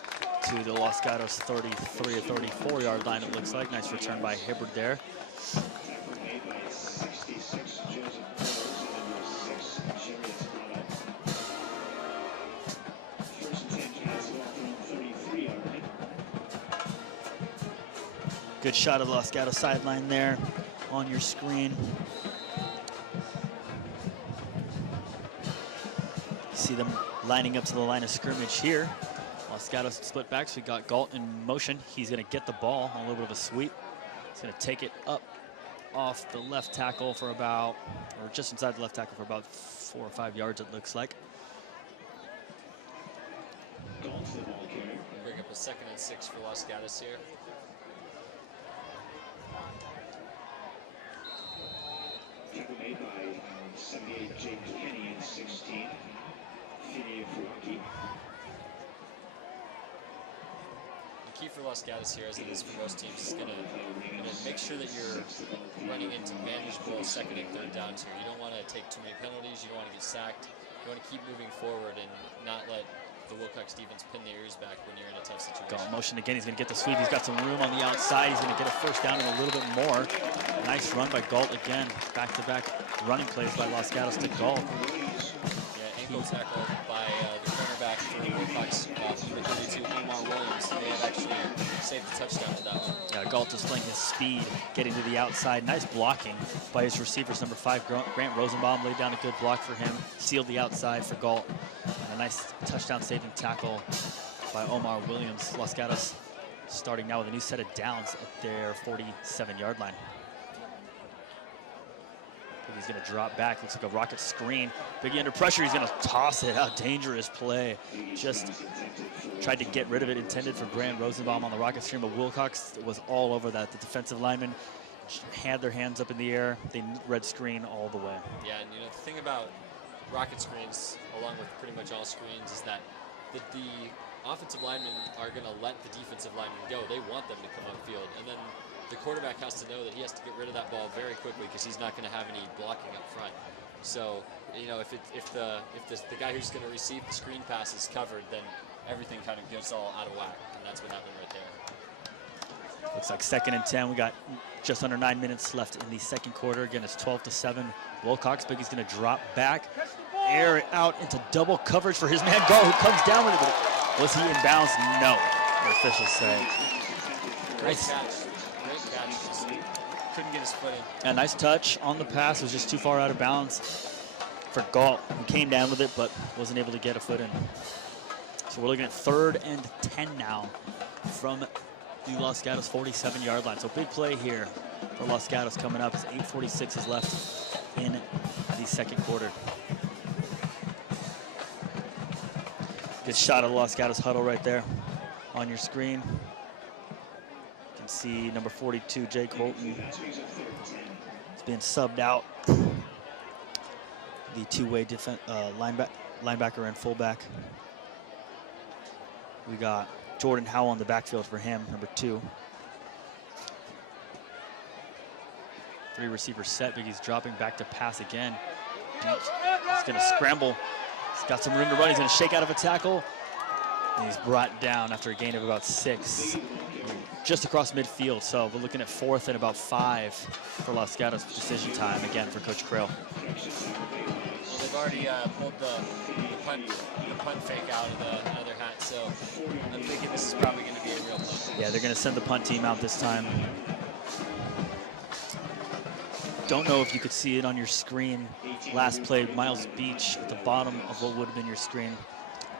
to the Los Gatos 33 or 34-yard line, it looks like. Nice return by Hibbard there. Good shot of the Los Gatos sideline there on your screen. See them lining up to the line of scrimmage here Los Gatos split back, so we got Galt in motion. He's going to get the ball on a little bit of a sweep. He's going to take it up off the left tackle for about, or just inside the left tackle for about 4 or 5 yards, it looks like. Bring up a 2nd and 6 for Los Gatos here. Tackle made by 78 Jake Kenny and 16 Finney Fuaki. The key for Los Gatos here, as it is for most teams, is going to make sure that you're running into manageable 2nd and 3rd downs here. You don't want to take too many penalties. You don't want to get sacked. You want to keep moving forward and not let the Wilcox defense pin their ears back when you're in a tough situation. Galt motion again. He's going to get the sweep. He's got some room on the outside. He's going to get a 1st down and a little bit more. Nice run by Galt again. Back-to-back running plays by Los Gatos to Galt. Yeah, ankle tackle by the cornerback for Wilcox, number 32, Omar Williams. They have actually saved the touchdown to that one. Yeah, Galt displaying his speed, getting to the outside. Nice blocking by his receivers. Number 5, Grant Rosenbaum, laid down a good block for him. Sealed the outside for Galt. And a nice touchdown-saving tackle by Omar Williams. Los Gatos starting now with a new set of downs at their 47-yard line. He's going to drop back. Looks like a rocket screen. Biggie under pressure. He's going to toss it out. Dangerous play. Just tried to get rid of it. Intended for Grant Rosenbaum on the rocket screen, but Wilcox was all over that. The defensive linemen had their hands up in the air. They red screen all the way. Yeah, and the thing about rocket screens, along with pretty much all screens, is that the offensive linemen are going to let the defensive linemen go. They want them to come upfield, and then the quarterback has to know that he has to get rid of that ball very quickly because he's not going to have any blocking up front. So, if the guy who's going to receive the screen pass is covered, then everything kind of gets all out of whack, and that's what happened right there. Looks like 2nd and 10. We got just under 9 minutes left in the 2nd quarter. Again, it's 12-7. Wilcox. Biggie's going to drop back, air it out into double coverage for his man Galt, who comes down with it. But was he in bounds? No. The officials say. Nice catch. Great catch. Just couldn't get his foot in. A nice touch on the pass. It was just too far out of bounds for Galt, who came down with it but wasn't able to get a foot in. So we're looking at 3rd and 10 now from the Los Gatos 47-yard line. So big play here for Los Gatos coming up as 8:46 is left in the 2nd quarter. Good shot of the Los Gatos huddle right there on your screen. You can see number 42, Jake Holton, is being subbed out. The two-way linebacker and fullback. We got Jordan Howell on the backfield for him, number 2. 3 receivers set, but he's dropping back to pass again. He's going to scramble. He's got some room to run. He's going to shake out of a tackle. And he's brought down after a gain of about 6. Just across midfield. So we're looking at 4th and about 5 for Los Gatos. Decision time again for Coach Krill. Well, they've already pulled the punt fake out of the other hat, so I'm thinking this is probably going to be a real punt. Yeah, they're going to send the punt team out this time. Don't know if you could see it on your screen. Last play, Miles Beach at the bottom of what would have been your screen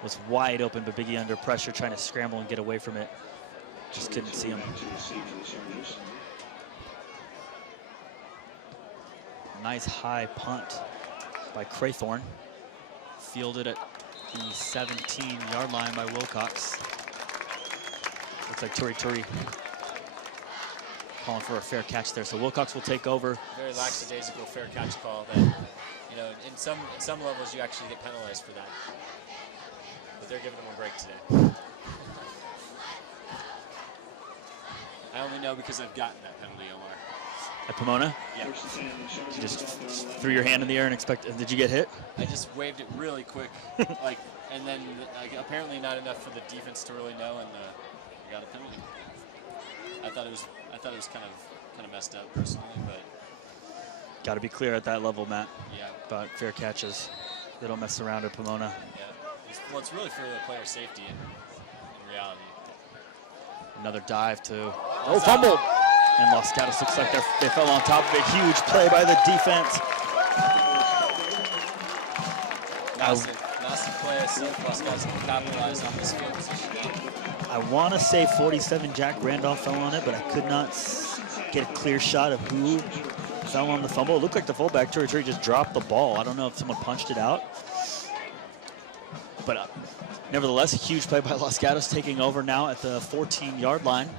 was wide open, but Biggie under pressure trying to scramble and get away from it. Just couldn't see him. Nice high punt by Craythorne. Fielded at the 17-yard line by Wilcox. Looks like Turi calling for a fair catch there. So Wilcox will take over. Very lackadaisical fair catch call that, in some levels you actually get penalized for that. But they're giving him a break today. I only know because I've gotten that penalty, Omar. At Pomona? Yeah. You just threw your hand in the air and expected. Did you get hit? I just waved it really quick, and then apparently not enough for the defense to really know, and I got a penalty. I thought it was kind of messed up personally, but got to be clear at that level, Matt. Yeah. About fair catches. They don't mess around at Pomona. Yeah. Well, it's really for the player safety in reality. Another dive to fumble. And Los Gatos looks like they fell on top of a huge play by the defense. Massive Fantastic play. See if Los Gatos can capitalize on this field position now. I want to say 47 Jack Randolph fell on it, but I could not get a clear shot of who fell on the fumble. It looked like the fullback, Tori just dropped the ball. I don't know if someone punched it out. But nevertheless, a huge play by Los Gatos, taking over now at the 14-yard line.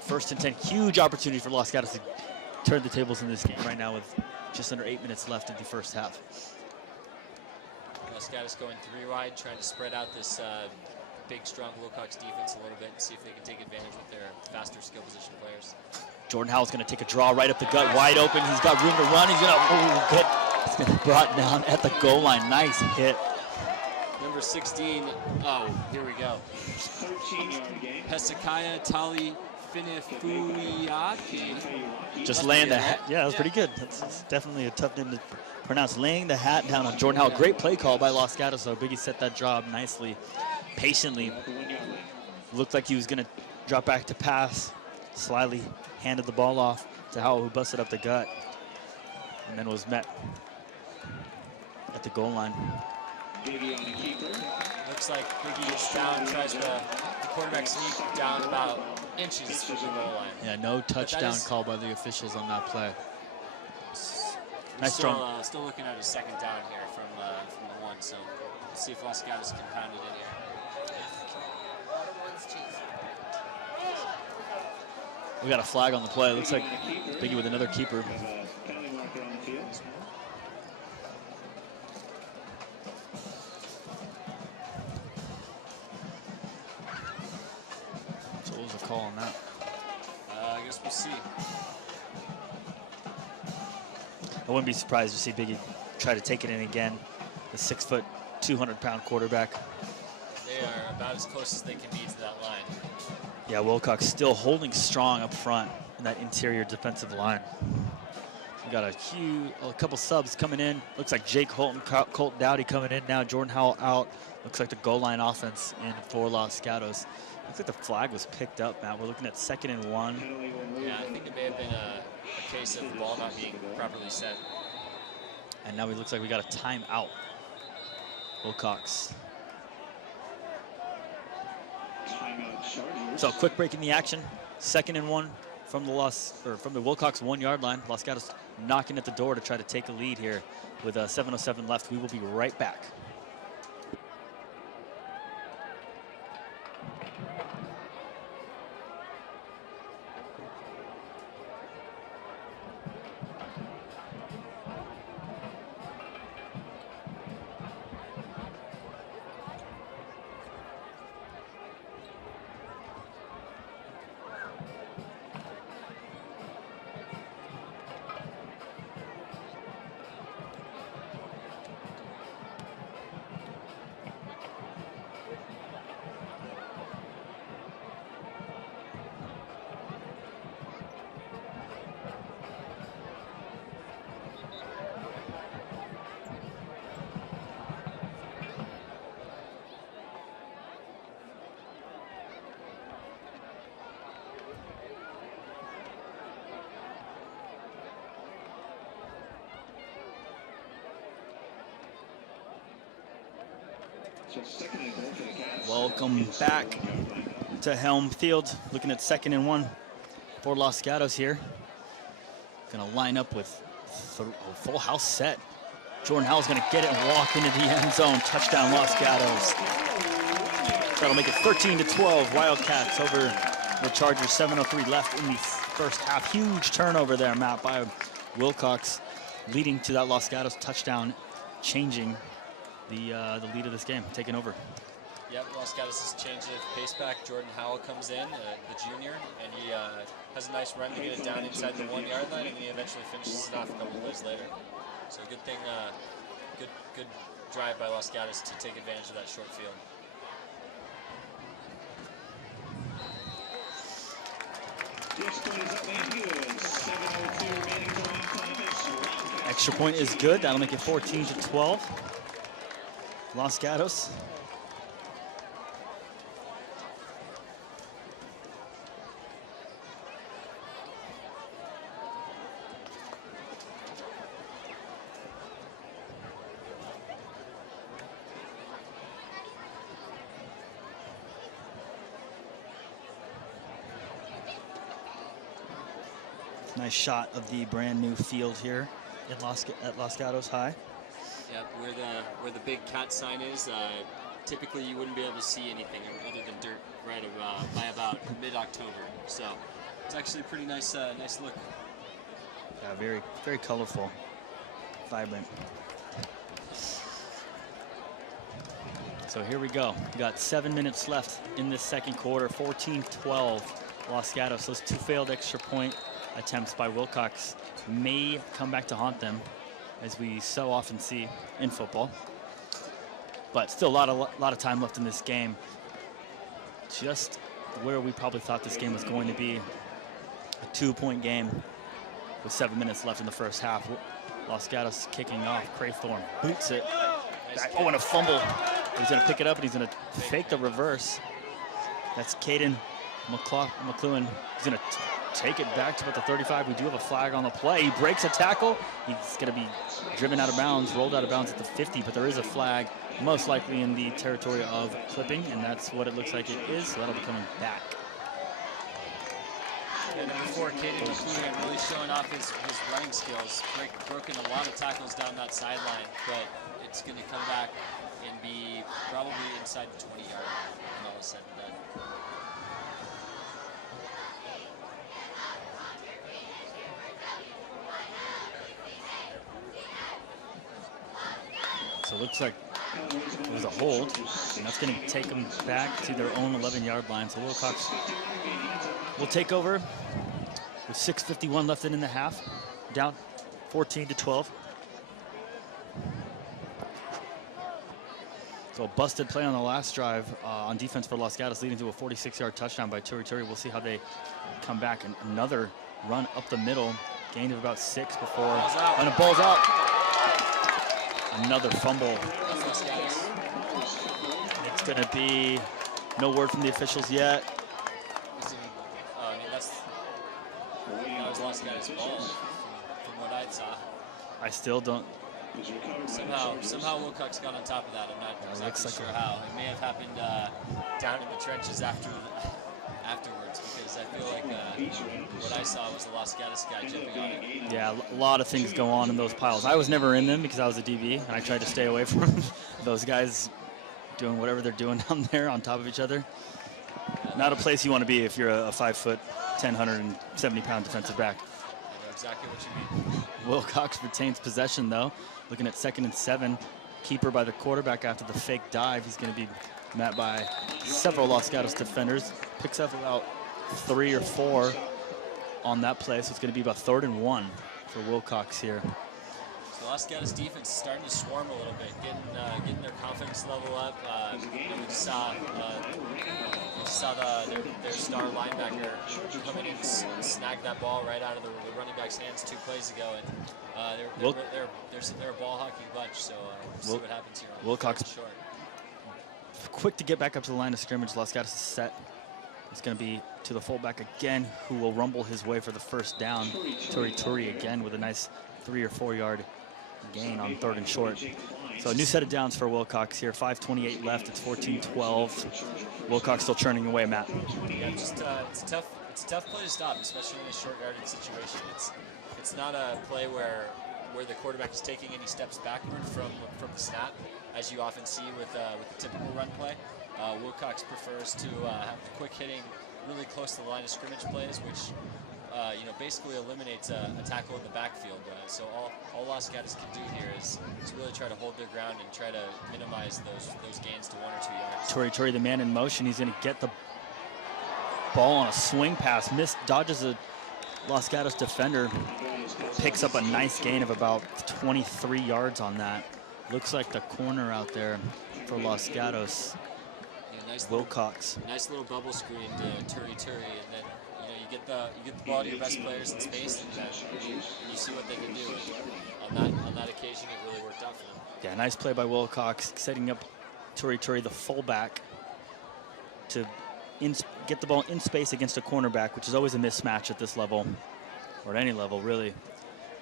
First and 10, huge opportunity for Los Gatos to turn the tables in this game right now with just under 8 minutes left in the first half. Los Gatos going 3 wide, trying to spread out this big, strong Wilcox defense a little bit and see if they can take advantage with their faster skill position players. Jordan Howell's going to take a draw right up the gut, wide open. He's got room to run. He's going to, good. He's going to be brought down at the goal line. Nice hit. Number 16, oh, here we go. 13-yard gain. Hezekiah Tali Finifuiaki. Just laying the hat. Yeah, that was pretty good. That's definitely a tough name to pronounce. Laying the hat down on Jordan Howell. Great play call by Los Gatos, though. Biggie set that job nicely, patiently. Looked like he was going to drop back to pass. Slyly handed the ball off to Howell, who busted up the gut, and then was met at the goal line. Biggie on the keeper. Looks like Biggie gets down, tries to the quarterback sneak down about inches from the goal line. Yeah, no touchdown call by the officials on that play. Nice strong. Still looking at a second down here from the 1, so let's see if Los Gatos can pound it in here. We got a flag on the play. Looks like Biggie with another keeper. Penalty marker on the field. So what was the call on that? I guess we'll see. I wouldn't be surprised to see Biggie try to take it in again. The 6', 200-pound quarterback. They are about as close as they can be to that line. Yeah, Wilcox still holding strong up front in that interior defensive line. We got a couple subs coming in. Looks like Jake Holton, Colton Dowdy coming in now. Jordan Howell out. Looks like the goal line offense in for Los Gatos. Looks like the flag was picked up, Matt. We're looking at 2nd and 1. Yeah, I think it may have been a case of the ball not being properly set. And now it looks like we got a timeout. Wilcox. So quick break in the action. 2nd and 1 from the Wilcox 1-yard line. Los Gatos knocking at the door to try to take a lead here with 7:07 left. We will be right back. Welcome back to Helm Field. Looking at 2nd and 1 for Los Gatos here. Gonna line up with a full house set. Jordan Howell's gonna get it and walk into the end zone. Touchdown, Los Gatos. That'll make it 13-12. Wildcats over the Chargers. 7:03 left in the first half. Huge turnover there, Matt, by Wilcox, leading to that Los Gatos touchdown, changing the lead of this game, taking over. Yep, Los Gatos has changed the pace back. Jordan Howell comes in, the junior, and he has a nice run to get it down inside the 1-yard line, and then he eventually finishes it off a couple plays later. So good thing, good drive by Los Gatos to take advantage of that short field. Extra point is good. That'll make it 14-12. Los Gatos. Nice shot of the brand new field here at Los Gatos High. Yeah, where the big cat sign is, typically you wouldn't be able to see anything other than dirt right by about mid-October. So it's actually a pretty nice nice look. Yeah, very, very colorful, vibrant. So here we go. We got 7 minutes left in this second quarter. 14-12, Los Gatos. Those two failed extra point attempts by Wilcox may come back to haunt them, as we so often see in football. But still a lot of time left in this game. Just where we probably thought this game was going to be. A 2-point game with 7 minutes left in the first half. Los Gatos kicking off. Craythorne boots it. Back. Oh, and a fumble. He's going to pick it up, and he's going to fake the reverse. That's Caden McLuhan. He's going to take it back to about the 35. We do have a flag on the play. He breaks a tackle. He's going to be driven out of bounds, rolled out of bounds at the 50, but there is a flag, most likely in the territory of clipping, and that's what it looks like it is. So that'll be coming back. And number 4, Caden McLuhan, really showing off his running skills. Broken a lot of tackles down that sideline, but it's going to come back and be probably inside the 20-yard line when all is said and done. So it looks like it was a hold, and that's going to take them back to their own 11-yard line. So Wilcox will take over with 6:51 left in the half, down 14-12. So a busted play on the last drive on defense for Los Gatos, leading to a 46-yard touchdown by Turi. We'll see how they come back. And another run up the middle, gain of about 6 before, and a ball's out. Another fumble. It's going to be no word from the officials yet. I mean, that was Los Gatos' ball from what I saw. I still don't. Somehow Wilcox got on top of that. I'm not exactly sure how. It may have happened down in the trenches afterwards, because I feel like what I saw was the Los Gatos guy jumping on it. Yeah, a lot of things go on in those piles. I was never in them because I was a DB, and I tried to stay away from those guys doing whatever they're doing down there on top of each other. Not a place you want to be if you're a 5'10", 170-pound defensive back. I know exactly what you mean. Wilcox retains possession, though. Looking at 2nd and 7. Keeper by the quarterback after the fake dive. He's going to be met by several Los Gatos defenders. Picks up about 3 or 4 on that play, so it's going to be about 3rd and 1 for Wilcox here. So Los Gatos defense is starting to swarm a little bit, getting their confidence level up. We just saw their star linebacker come in and snag that ball right out of the running back's hands 2 plays ago, and they're a ball hockey bunch. So we'll see what happens here. Wilcox short. Quick to get back up to the line of scrimmage. Los Gatos is set. It's going to be to the fullback again, who will rumble his way for the first down. Turi again with a nice 3 or 4 yard gain on 3rd and short. So a new set of downs for Wilcox here. 5:28 left. It's 14-12. Wilcox still churning away, Matt. Yeah, it's a tough play to stop, especially in a short yardage situation. It's not a play where the quarterback is taking any steps backward from the snap, as you often see with the typical run play. Wilcox prefers to have the quick hitting, really close to the line of scrimmage plays, which basically eliminates a tackle in the backfield. So all Los Gatos can do here is really try to hold their ground and try to minimize those gains to 1 or 2 yards. Turi, the man in motion. He's going to get the ball on a swing pass. Dodges a Los Gatos defender. Picks up a nice gain of about 23 yards on that. Looks like the corner out there for Los Gatos. Nice Wilcox. Nice little bubble screen to Turi, and then you get the ball to your best players in space, and you see what they can do. On that occasion, it really worked out for them. Yeah, nice play by Wilcox, setting up Turi, the fullback, to get the ball in space against a cornerback, which is always a mismatch at this level, or at any level, really.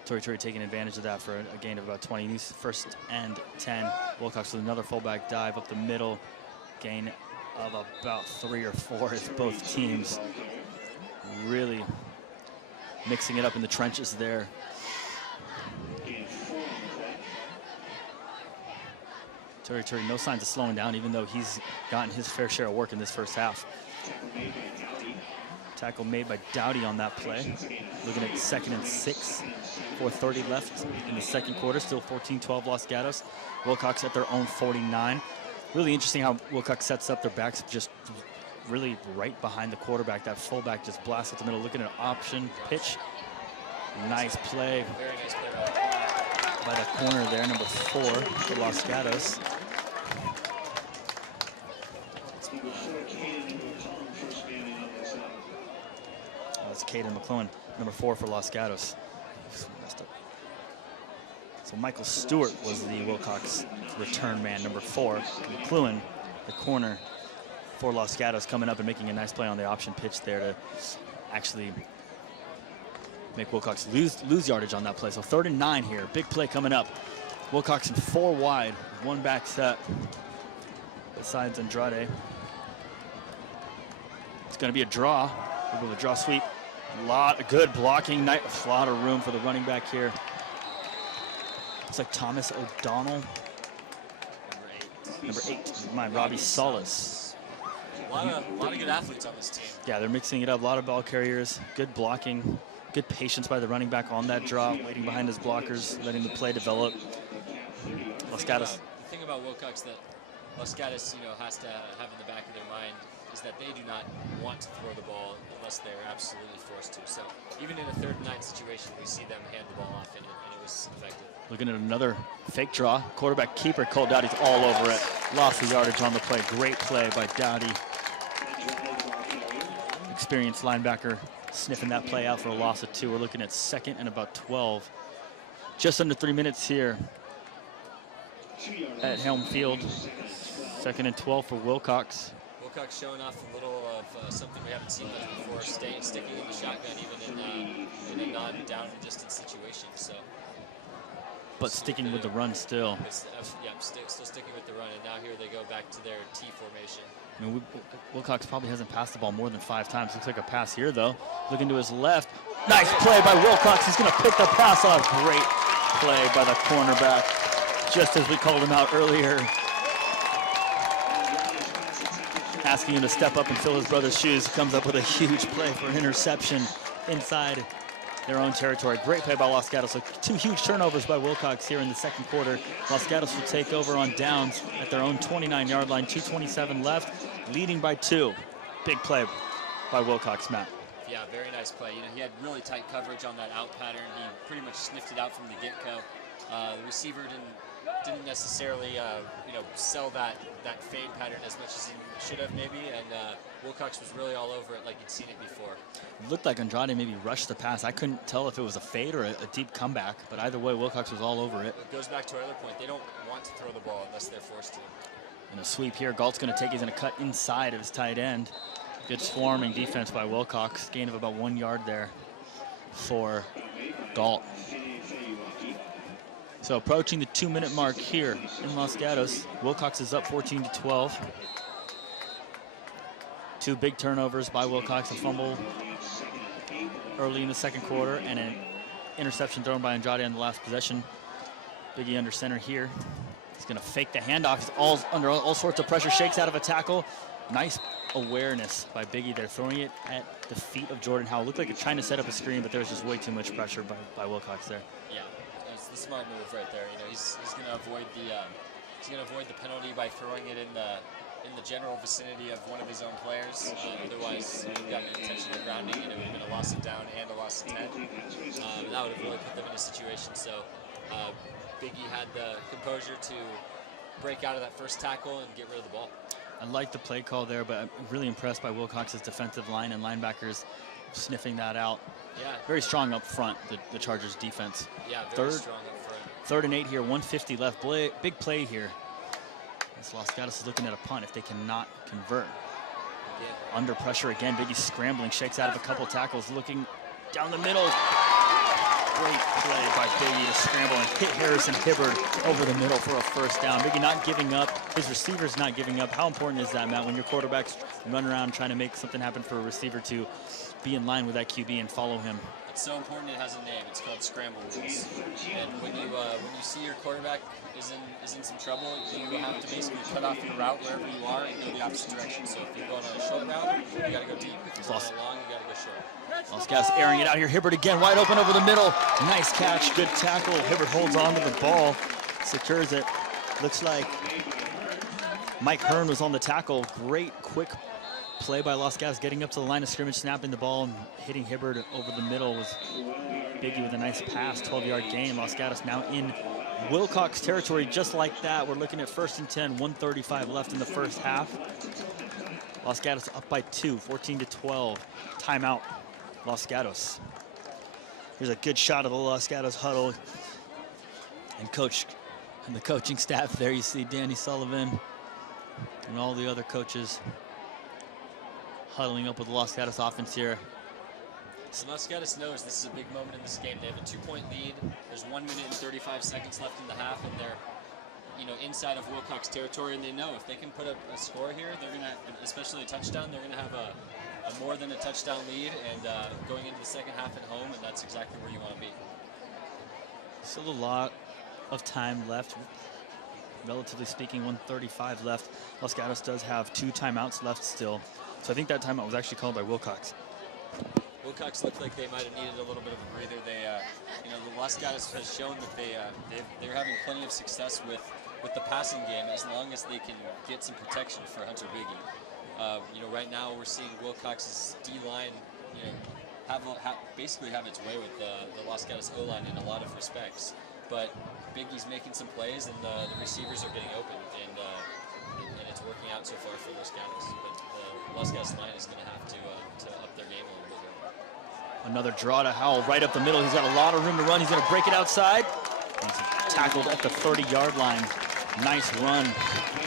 Turi taking advantage of that for a gain of about 20. He's 1st and 10. Wilcox with another fullback dive up the middle, gain of about 3 or 4 as both teams really mixing it up in the trenches there. Terry, no signs of slowing down, even though he's gotten his fair share of work in this first half. Tackle made by Dowdy on that play. Looking at 2nd and 6. 4:30 left in the second quarter. Still 14-12 Los Gatos. Wilcox at their own 49. Really interesting how Wilcox sets up their backs just really right behind the quarterback. That fullback just blasts up the middle. Looking at an option pitch. Nice play. Very nice play by the corner there, number 4 for Los Gatos. That's Caden McClellan, number 4 for Los Gatos. So Michael Stewart was the Wilcox return man, number 4. McClellan, the corner for Los Gatos, coming up and making a nice play on the option pitch there to actually make Wilcox lose yardage on that play. So 3rd and 9 here. Big play coming up. Wilcox in 4 wide, 1 back set. Besides Andrade. It's going to be a draw. We'll go with a draw sweep. A lot of good blocking. A lot of room for the running back here. Looks like Thomas O'Donnell. Number 8. Mind Robbie Solis. A lot of good athletes on this team. Yeah, they're mixing it up. A lot of ball carriers. Good blocking. Good patience by the running back on that draw, waiting behind his blockers, letting the play develop. Los Gatos. The thing about Wilcox that Los Gatos, has to have in the back of their mind is that they do not want to throw the ball unless they're absolutely forced to. So even in a 3rd and 9 situation, we see them hand the ball off, and it was effective. Looking at another fake draw. Quarterback keeper Cole Dowdy's all over it. Lost the yardage on the play. Great play by Dowdy. Experienced linebacker sniffing that play out for a loss of 2. We're looking at 2nd and about 12. Just under 3 minutes here at Helm Field. 2nd and 12 for Wilcox. Wilcox showing off a little of something we haven't seen much before, sticking in the shotgun even in a non-down and distance situation. So, but sticking with the run still. Still sticking with the run, and now here they go back to their T formation. I mean, Wilcox probably hasn't passed the ball more than 5 times. Looks like a pass here, though. Looking to his left. Nice play by Wilcox. He's going to pick the pass off. Great play by the cornerback, just as we called him out earlier. Asking him to step up and fill his brother's shoes. He comes up with a huge play for an interception inside their own territory. Great play by Los Gatos. So 2 huge turnovers by Wilcox here in the second quarter. Los Gatos will take over on downs at their own 29-yard line. 2:27 left, leading by 2. Big play by Wilcox, Matt. Yeah, very nice play. He had really tight coverage on that out pattern. He pretty much sniffed it out from the get-go. The receiver didn't necessarily, sell that fade pattern as much as he should have maybe, and Wilcox was really all over it like he'd seen it before. It looked like Andrade maybe rushed the pass. I couldn't tell if it was a fade or a deep comeback, but either way, Wilcox was all over it. It goes back to our other point. They don't want to throw the ball unless they're forced to. And a sweep here. Galt's going to take. He's going to cut inside of his tight end. Good swarming defense by Wilcox. Gain of about 1 yard there for Galt. So approaching the 2-minute mark here in Los Gatos. Wilcox is up 14-12. 2 big turnovers by Wilcox, a fumble early in the second quarter and an interception thrown by Andrade on the last possession. Biggie under center here. He's going to fake the handoff. He's under all sorts of pressure, shakes out of a tackle. Nice awareness by Biggie there, throwing it at the feet of Jordan Howell. Looked like he's trying to set up a screen, but there was just way too much pressure by Wilcox there. Yeah, it's the smart move right there. He's going to avoid the penalty by throwing it in the general vicinity of one of his own players. Otherwise, he got an intentional grounding, and it would have been a loss of down and a loss of 10. That would have really put them in a situation. So Biggie had the composure to break out of that first tackle and get rid of the ball. I like the play call there, but I'm really impressed by Wilcox's defensive line and linebackers sniffing that out. Yeah. Very strong up front, the Chargers defense. Yeah, very strong up front. 3rd and 8 here, 150 left. Big play here. As Los Gatos is looking at a punt if they cannot convert. Again. Under pressure again. Biggie's scrambling, shakes out of a couple tackles, looking down the middle. Great play by Biggie to scramble and hit Harrison Hibbard over the middle for a first down. Biggie not giving up. His receiver's not giving up. How important is that, Matt, when your quarterback's run around trying to make something happen for a receiver to be in line with that QB and follow him? It's so important it has a name. It's called scramble rules. And when you see your quarterback is in some trouble, you have to basically cut off your route wherever you are and go the opposite direction. So if you're going on a short route, you got to go deep. If you're going long, you got to go short. Los Gatos airing it out here. Hibbert again, wide open over the middle. Nice catch, good tackle. Hibbert holds on to the ball, secures it. Looks like Mike Hearn was on the tackle. Great, quick play by Los Gatos, getting up to the line of scrimmage, snapping the ball and hitting Hibbert over the middle. Was Biggie with a nice pass, 12-yard gain. Los Gatos now in Wilcox territory just like that. We're looking at 1st and 10, 1:35 left in the first half. Los Gatos up by 2, 14-12. Timeout, Los Gatos. Here's a good shot of the Los Gatos huddle. And the coaching staff there. You see Danny Sullivan and all the other coaches huddling up with the Los Gatos offense here. So Los Gatos knows this is a big moment in this game. They have a 2-point lead. There's 1 minute and 35 seconds left in the half, and they're, inside of Wilcox territory. And they know if they can put a score here, they're gonna, especially a touchdown, they're gonna have a more than a touchdown lead, and going into the second half at home, and that's exactly where you want to be. Still a lot of time left. Relatively speaking, 1:35 left. Los Gatos does have 2 timeouts left still. So I think that timeout was actually called by Wilcox. Wilcox looked like they might have needed a little bit of a breather. They, the Los Gatos has shown that they're having plenty of success with the passing game as long as they can get some protection for Hunter Biggie. Right now we're seeing Wilcox's D-line, basically have its way with the Los Gatos O-line in a lot of respects. But Biggie's making some plays, and the receivers are getting open, and it's working out so far for Los Gatos. But the Los Gatos line is going to have to up their game a little bit here. Another draw to Howell right up the middle. He's got a lot of room to run. He's going to break it outside. He's tackled at the 30-yard line. Nice run.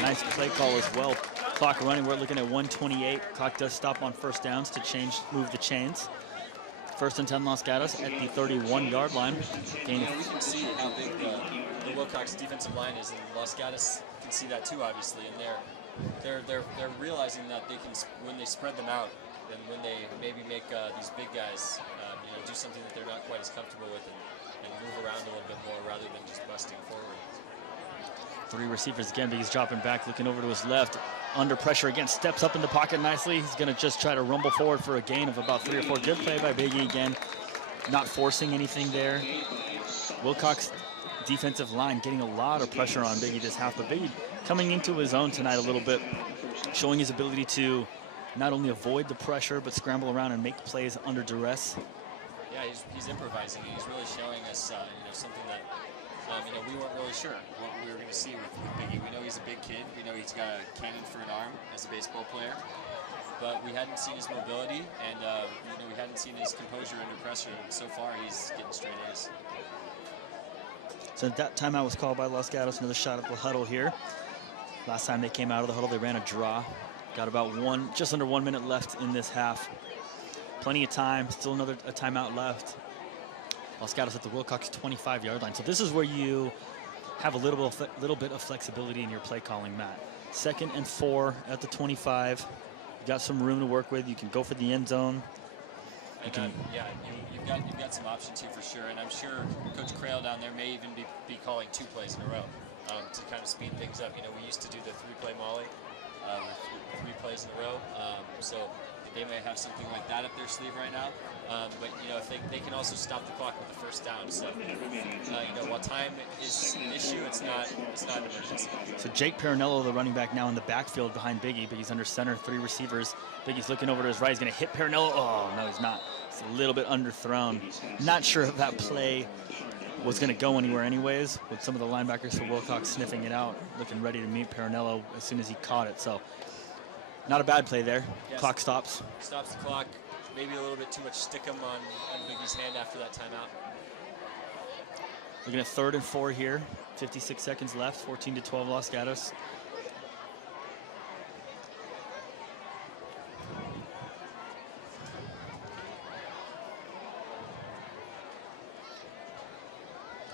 Nice play call as well. Clock running. We're looking at 1:28. Clock does stop on first downs to move the chains. 1st and 10 Los Gatos at the 31-yard line. We can see how big the Wilcox defensive line is, and Los Gatos can see that too, obviously. And they're realizing that they can, when they spread them out, and when they maybe make these big guys, do something that they're not quite as comfortable with, and move around a little bit more rather than just busting forward. 3 receivers again, but he's dropping back, looking over to his left. Under pressure again, steps up in the pocket nicely. He's going to just try to rumble forward for a gain of about 3 or 4. Good play by Biggie again, not forcing anything there. Wilcox defensive line getting a lot of pressure on Biggie this half, but Biggie coming into his own tonight a little bit, showing his ability to not only avoid the pressure, but scramble around and make plays under duress. Yeah, he's improvising. He's really showing us something that we weren't really sure what we were going to see with Biggie. We know he's a big kid. We know he's got a cannon for an arm as a baseball player. But we hadn't seen his mobility, and we hadn't seen his composure under pressure. And so far, he's getting straight A's. So that timeout was called by Los Gatos. Another shot at the huddle here. Last time they came out of the huddle, they ran a draw. Got about just under 1 minute left in this half. Plenty of time. Still a timeout left. Los Gatos at the Wilcox 25-yard line. So this is where you have a little bit of flexibility in your play calling, Matt. 2nd and 4 at the 25. You got some room to work with. You can go for the end zone. You've got some options here for sure. And I'm sure Coach Crail down there may even be calling 2 plays in a row to kind of speed things up. We used to do the 3-play molly with 3 plays in a row. So they may have something like that up their sleeve right now. But if they can also stop the clock with the 1st down. So while time is an issue, it's not an emergency. So Jake Parinello, the running back, now in the backfield behind Biggie. Biggie's under center, 3 receivers. Biggie's looking over to his right. He's going to hit Parinello. Oh, no, he's not. It's a little bit underthrown. Not sure if that play was going to go anywhere anyways, with some of the linebackers for Wilcox sniffing it out, looking ready to meet Parinello as soon as he caught it. So not a bad play there. Yes. Clock stops. Stops the clock. Maybe a little bit too much stickum on Biggie's hand after that timeout. Looking at 3rd and 4 here. 56 seconds left. 14-12 Los Gatos.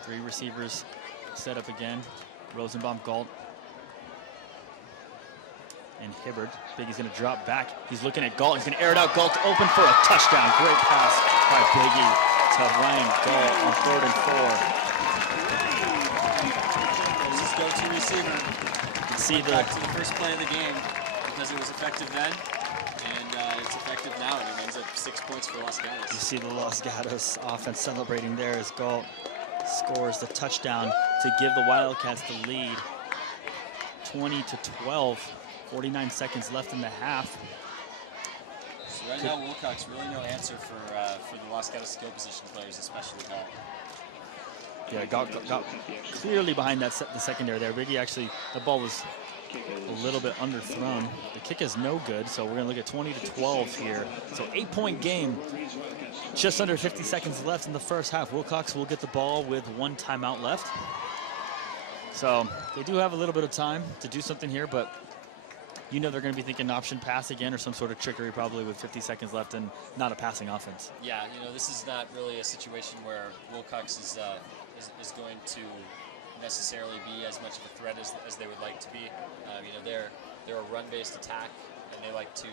Three receivers set up again. Rosenbaum, Galt, and Hibbert. Biggie's going to drop back. He's looking at Galt. He's going to air it out. Galt open for a touchdown. Great pass by Biggie. to Ryan Galt on 3rd and 4. This is go-to receiver. You can see Back to the first play of the game because it was effective then, and it's effective now, and it ends up 6 points for Los Gatos. You see the Los Gatos offense celebrating there as Galt scores the touchdown to give the Wildcats the lead. 20-12, 49 seconds left in the half. So right now, Wilcox really no answer for the Los Gatos skill position players, especially Galt. Yeah, got clearly behind that the secondary there. Biggie actually, the ball was a little bit underthrown. The kick is no good, so we're gonna look at 20-12 here. So 8-point game, just under 50 seconds left in the first half. Wilcox will get the ball with 1 timeout left. So they do have a little bit of time to do something here, but you know they're gonna be thinking option pass again or some sort of trickery probably with 50 seconds left and not a passing offense. Yeah, you know, this is not really a situation where Wilcox is going to necessarily be as much of a threat as they would like to be. You know, they're a run-based attack, and they like to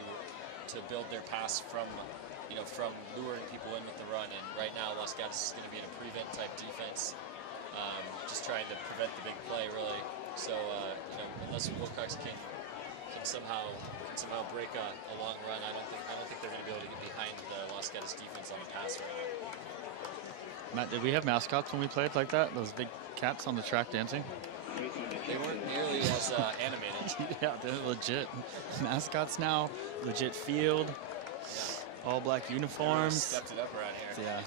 build their pass from luring people in with the run. And right now, Los Gatos is going to be in a prevent type defense, just trying to prevent the big play, really. So you know, unless Wilcox can somehow break a long run, I don't think they're going to be able to get behind the Los Gatos defense on the pass right now. Matt, did we have mascots when we played like that? Those big cats on the track dancing? They weren't nearly as animated. Yeah, they're legit mascots now. Legit field. Yeah. All black uniforms. Stepped it up around here. Yeah.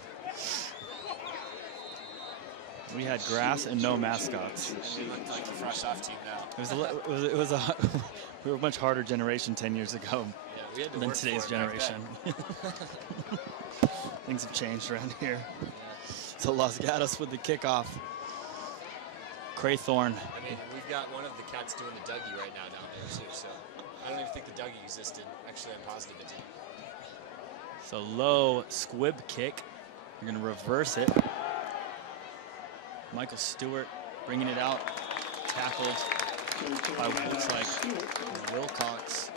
We had grass and no mascots. And we looked like the fresh off team now. It was a we were a much harder generation 10 years ago Yeah, we had to than work today's for it back generation. then. Things have changed around here. Yeah. So Los Gatos with the kickoff. Craythorne. I mean, we've got one of the cats doing the Dougie right now down there too, so I don't even think the Dougie existed. Actually, I'm positive it did. So low squib kick. You're gonna reverse it. Michael Stewart bringing it out. Tackled by what looks like Wilcox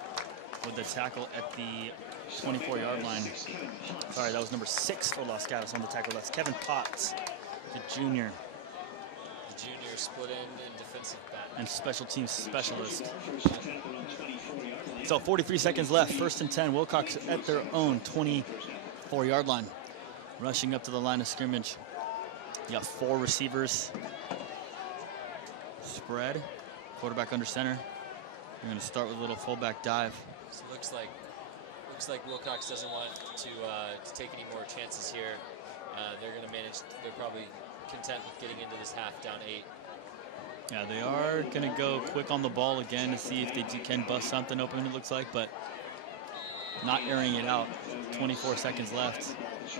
with the tackle at the 24-yard line. Sorry, that was number 6 for Los Gatos on the tackle. That's Kevin Potts, the junior. The junior split end and defensive back. And special teams specialist. So 43 seconds left, 1st and 10. Wilcox at their own 24-yard line. Rushing up to the line of scrimmage. You got 4 receivers. Spread. Quarterback under center. You're going to start with a little fullback dive. So it looks like Wilcox doesn't want to take any more chances here. They're going to manage. They're probably content with getting into this half down 8. Yeah, they are going to go quick on the ball again to see if they can bust something open, it looks like, but not airing it out. 24 seconds left,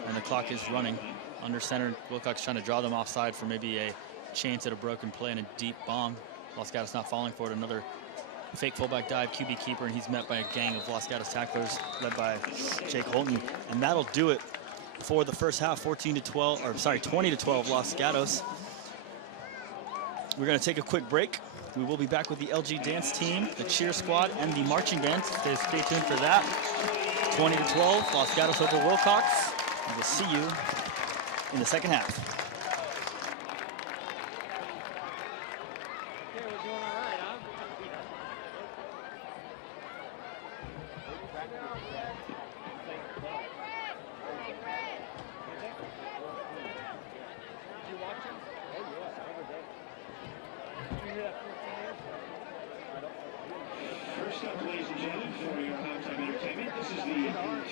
and the clock is running. Under center, Wilcox trying to draw them offside for maybe a chance at a broken play and a deep bomb. Los Gatos not falling for it. Another fake fullback dive, QB keeper, and he's met by a gang of Los Gatos tacklers led by Jake Holton. And that'll do it for the first half, 20-12 Los Gatos. We're going to take a quick break. We will be back with the LG dance team, the cheer squad, and the marching band. Stay tuned for that. 20-12, Los Gatos over Wilcox. And we'll see you in the second half. First up, ladies and gentlemen, for your halftime entertainment, this is the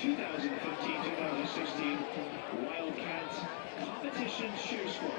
2015-2016 Wildcats Competition Cheer Squad.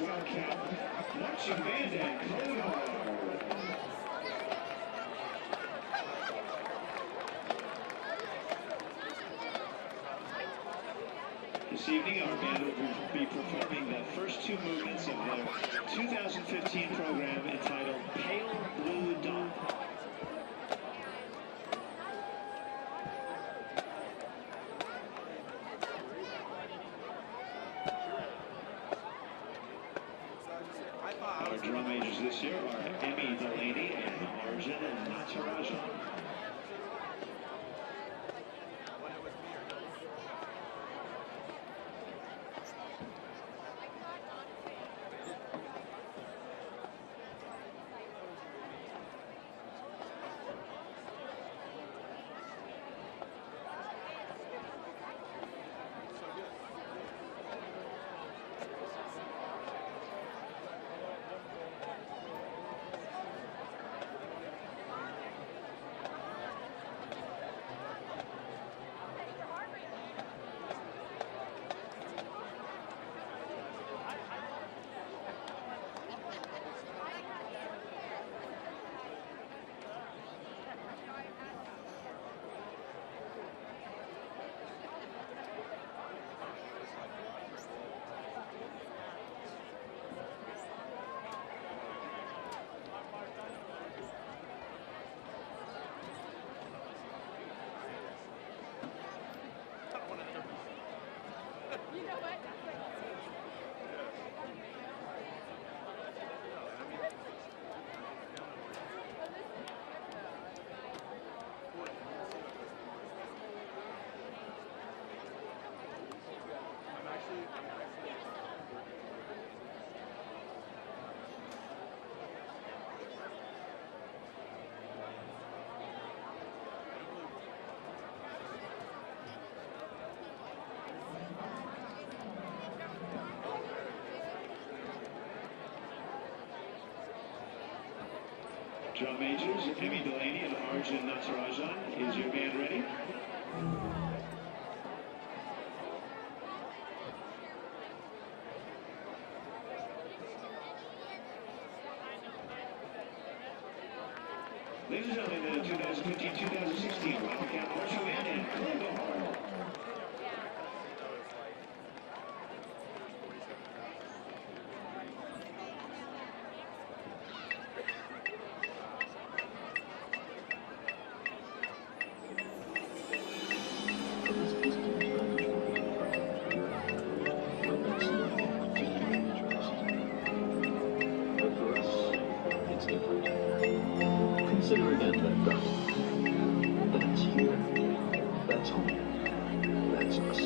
Wildcat marching band and code hard. This evening, our band will be performing the first two movements of their 2015 program entitled Pale Blue Dawn. Our drum majors this year are Emmy Delaney and Arjun Natarajan. Drum majors, Emmy Delaney and Arjun Natarajan. Is your band ready? Ladies and gentlemen, the 2015-2016 Wildcat Marching Band and Code Hard. Consider again that dot. That's here. That's home. That's us.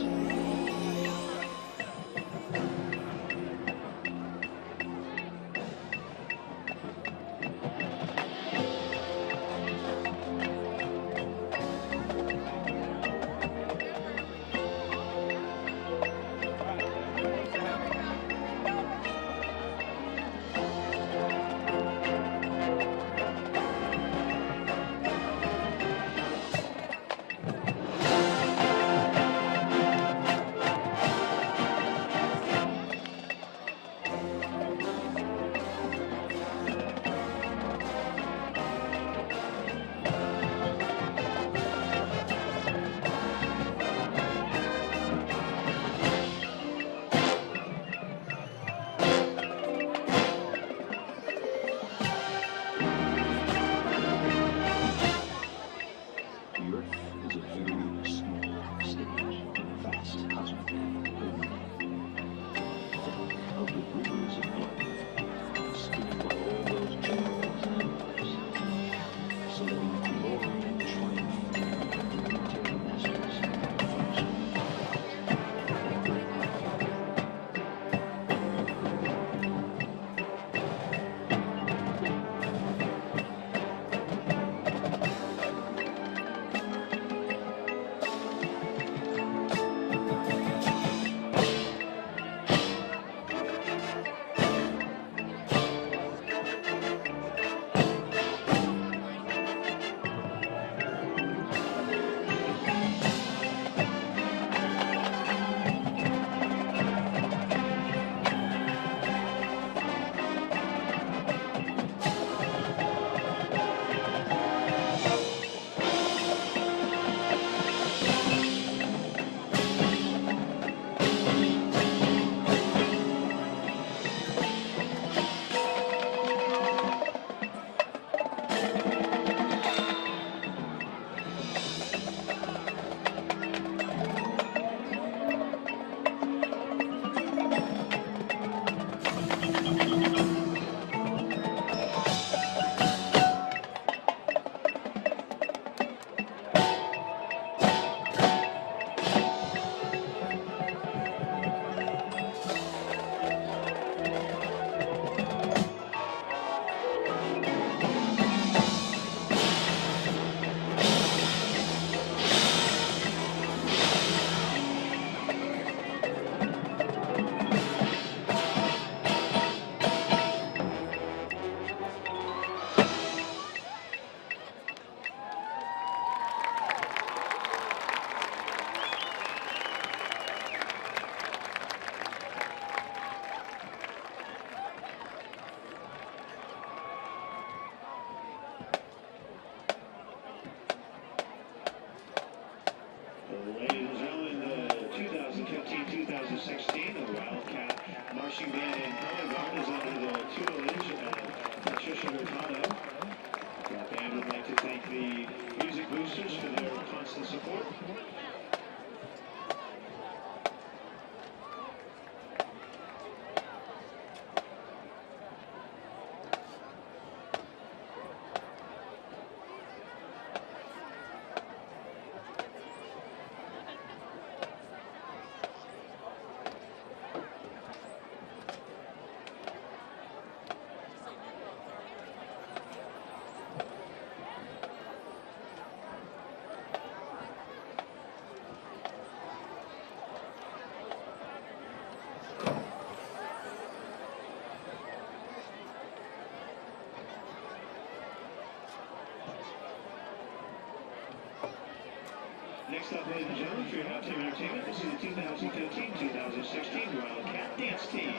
Next up, ladies and gentlemen, for your halftime entertainment, this is the 2015-2016 Wildcat Dance Team.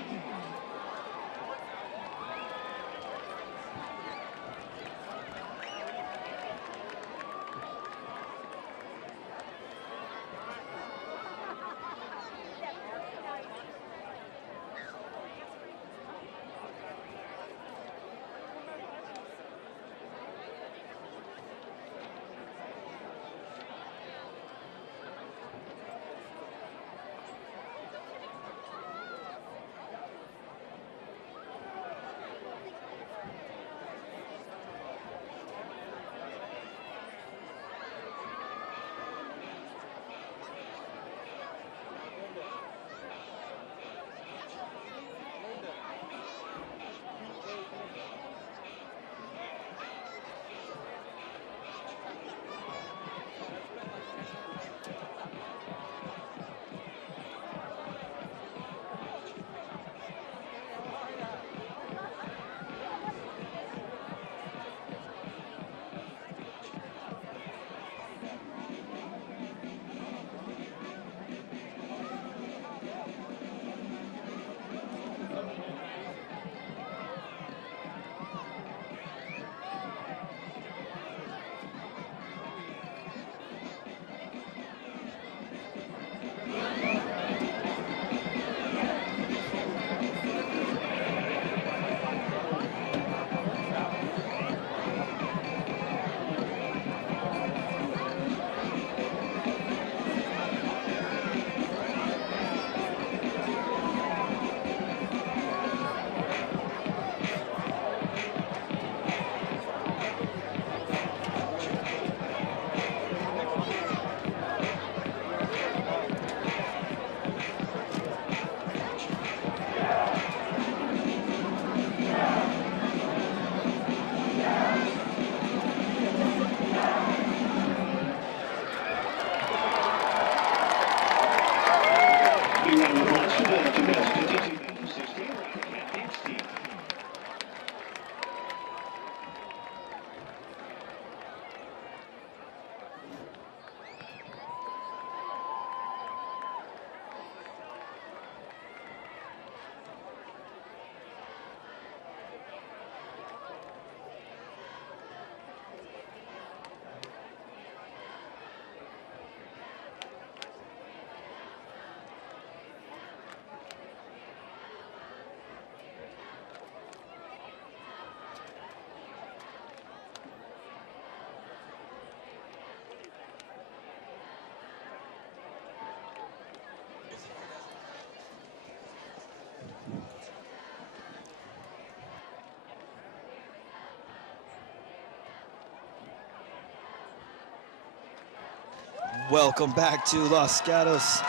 Welcome back to Los Gatos,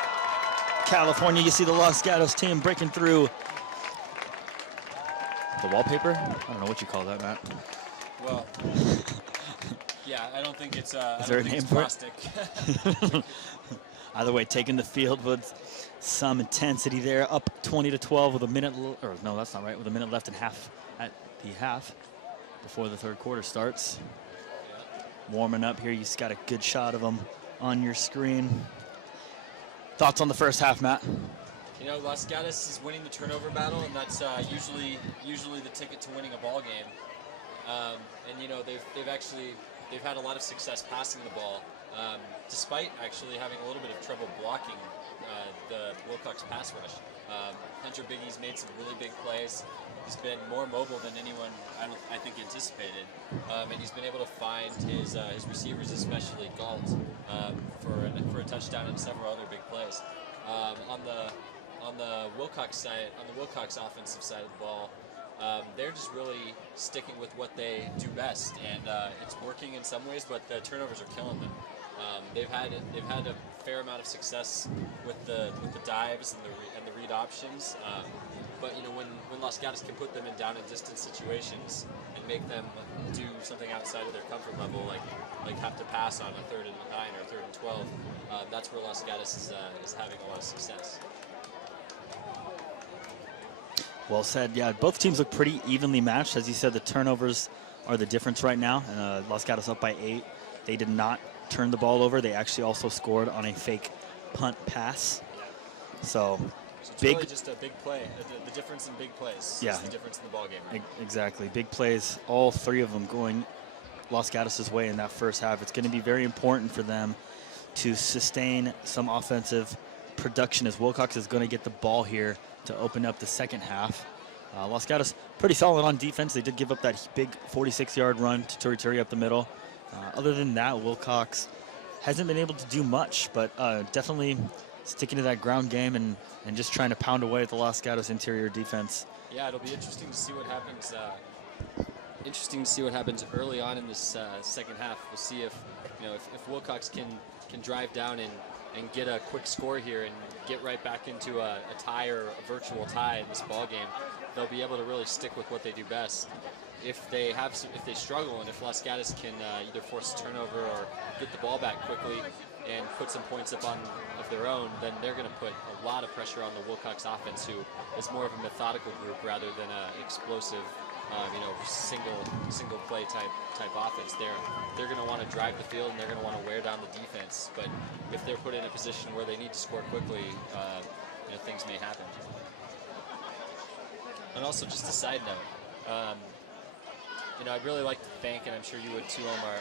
California. You see the Los Gatos team breaking through the wallpaper. I don't know what you call that, Matt. Well, yeah, I don't think it's Is there a name for plastic. Either way, taking the field with some intensity there, up 20-12 with a minute, or no, that's not right, with a minute left and half at the half before the third quarter starts. Warming up here, you just got a good shot of them on your screen. Thoughts on the first half, Matt? You know, Los Gatos is winning the turnover battle, and that's usually the ticket to winning a ball game. And you know, they've had a lot of success passing the ball, despite actually having a little bit of trouble blocking the Wilcox pass rush. Hunter Biggie's made some really big plays. He's been more mobile than anyone I think anticipated, and he's been able to find his receivers, especially Galt, for a touchdown and several other big plays. On the Wilcox side, on the Wilcox offensive side of the ball, they're just really sticking with what they do best, and it's working in some ways, but the turnovers are killing them. They've had a fair amount of success with the dives and the read options, but you know, when Los Gatos can put them in down and distance situations and make them do something outside of their comfort level, like have to pass on a 3rd and 9 or 3rd and 12, that's where Los Gatos is having a lot of success. Well said. Yeah, both teams look pretty evenly matched. As you said, the turnovers are the difference right now. Los Gatos up by 8. They did not turned the ball over. They actually also scored on a fake punt pass. So it's big, really just a big play. The difference in big plays Yeah. is the difference in the ball game. Right? Exactly. Big plays, all three of them going Los Gatos' way in that first half. It's going to be very important for them to sustain some offensive production, as Wilcox is going to get the ball here to open up the second half. Los Gatos pretty solid on defense. They did give up that big 46-yard run to Turi up the middle. Other than that, Wilcox hasn't been able to do much, but definitely sticking to that ground game and just trying to pound away at the Los Gatos interior defense. Yeah, it'll be interesting to see what happens. Interesting to see what happens early on in this second half. We'll see if if Wilcox can drive down and get a quick score here and get right back into a tie or a virtual tie in this ball game. They'll be able to really stick with what they do best. If they struggle, and if Los Gatos can either force a turnover or get the ball back quickly and put some points up of their own, then they're going to put a lot of pressure on the Wilcox offense, who is more of a methodical group rather than an explosive, single play type offense. They're going to want to drive the field and they're going to want to wear down the defense. But if they're put in a position where they need to score quickly, things may happen. And also, just a side note, I'd really like to thank, and I'm sure you would too, Omar,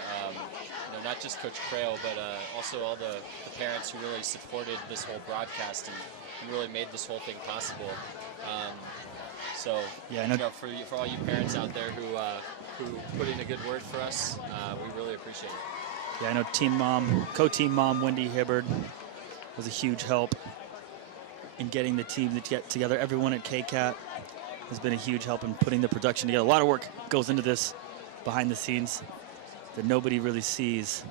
not just Coach Crail, but also all the parents who really supported this whole broadcast and really made this whole thing possible. So, yeah, I know. For all you parents out there who put in a good word for us, we really appreciate it. Yeah, I know co-team mom Wendy Hibbard was a huge help in getting the team to get together. Everyone at KCAT has been a huge help in putting the production together. A lot of work goes into this behind the scenes that nobody really sees,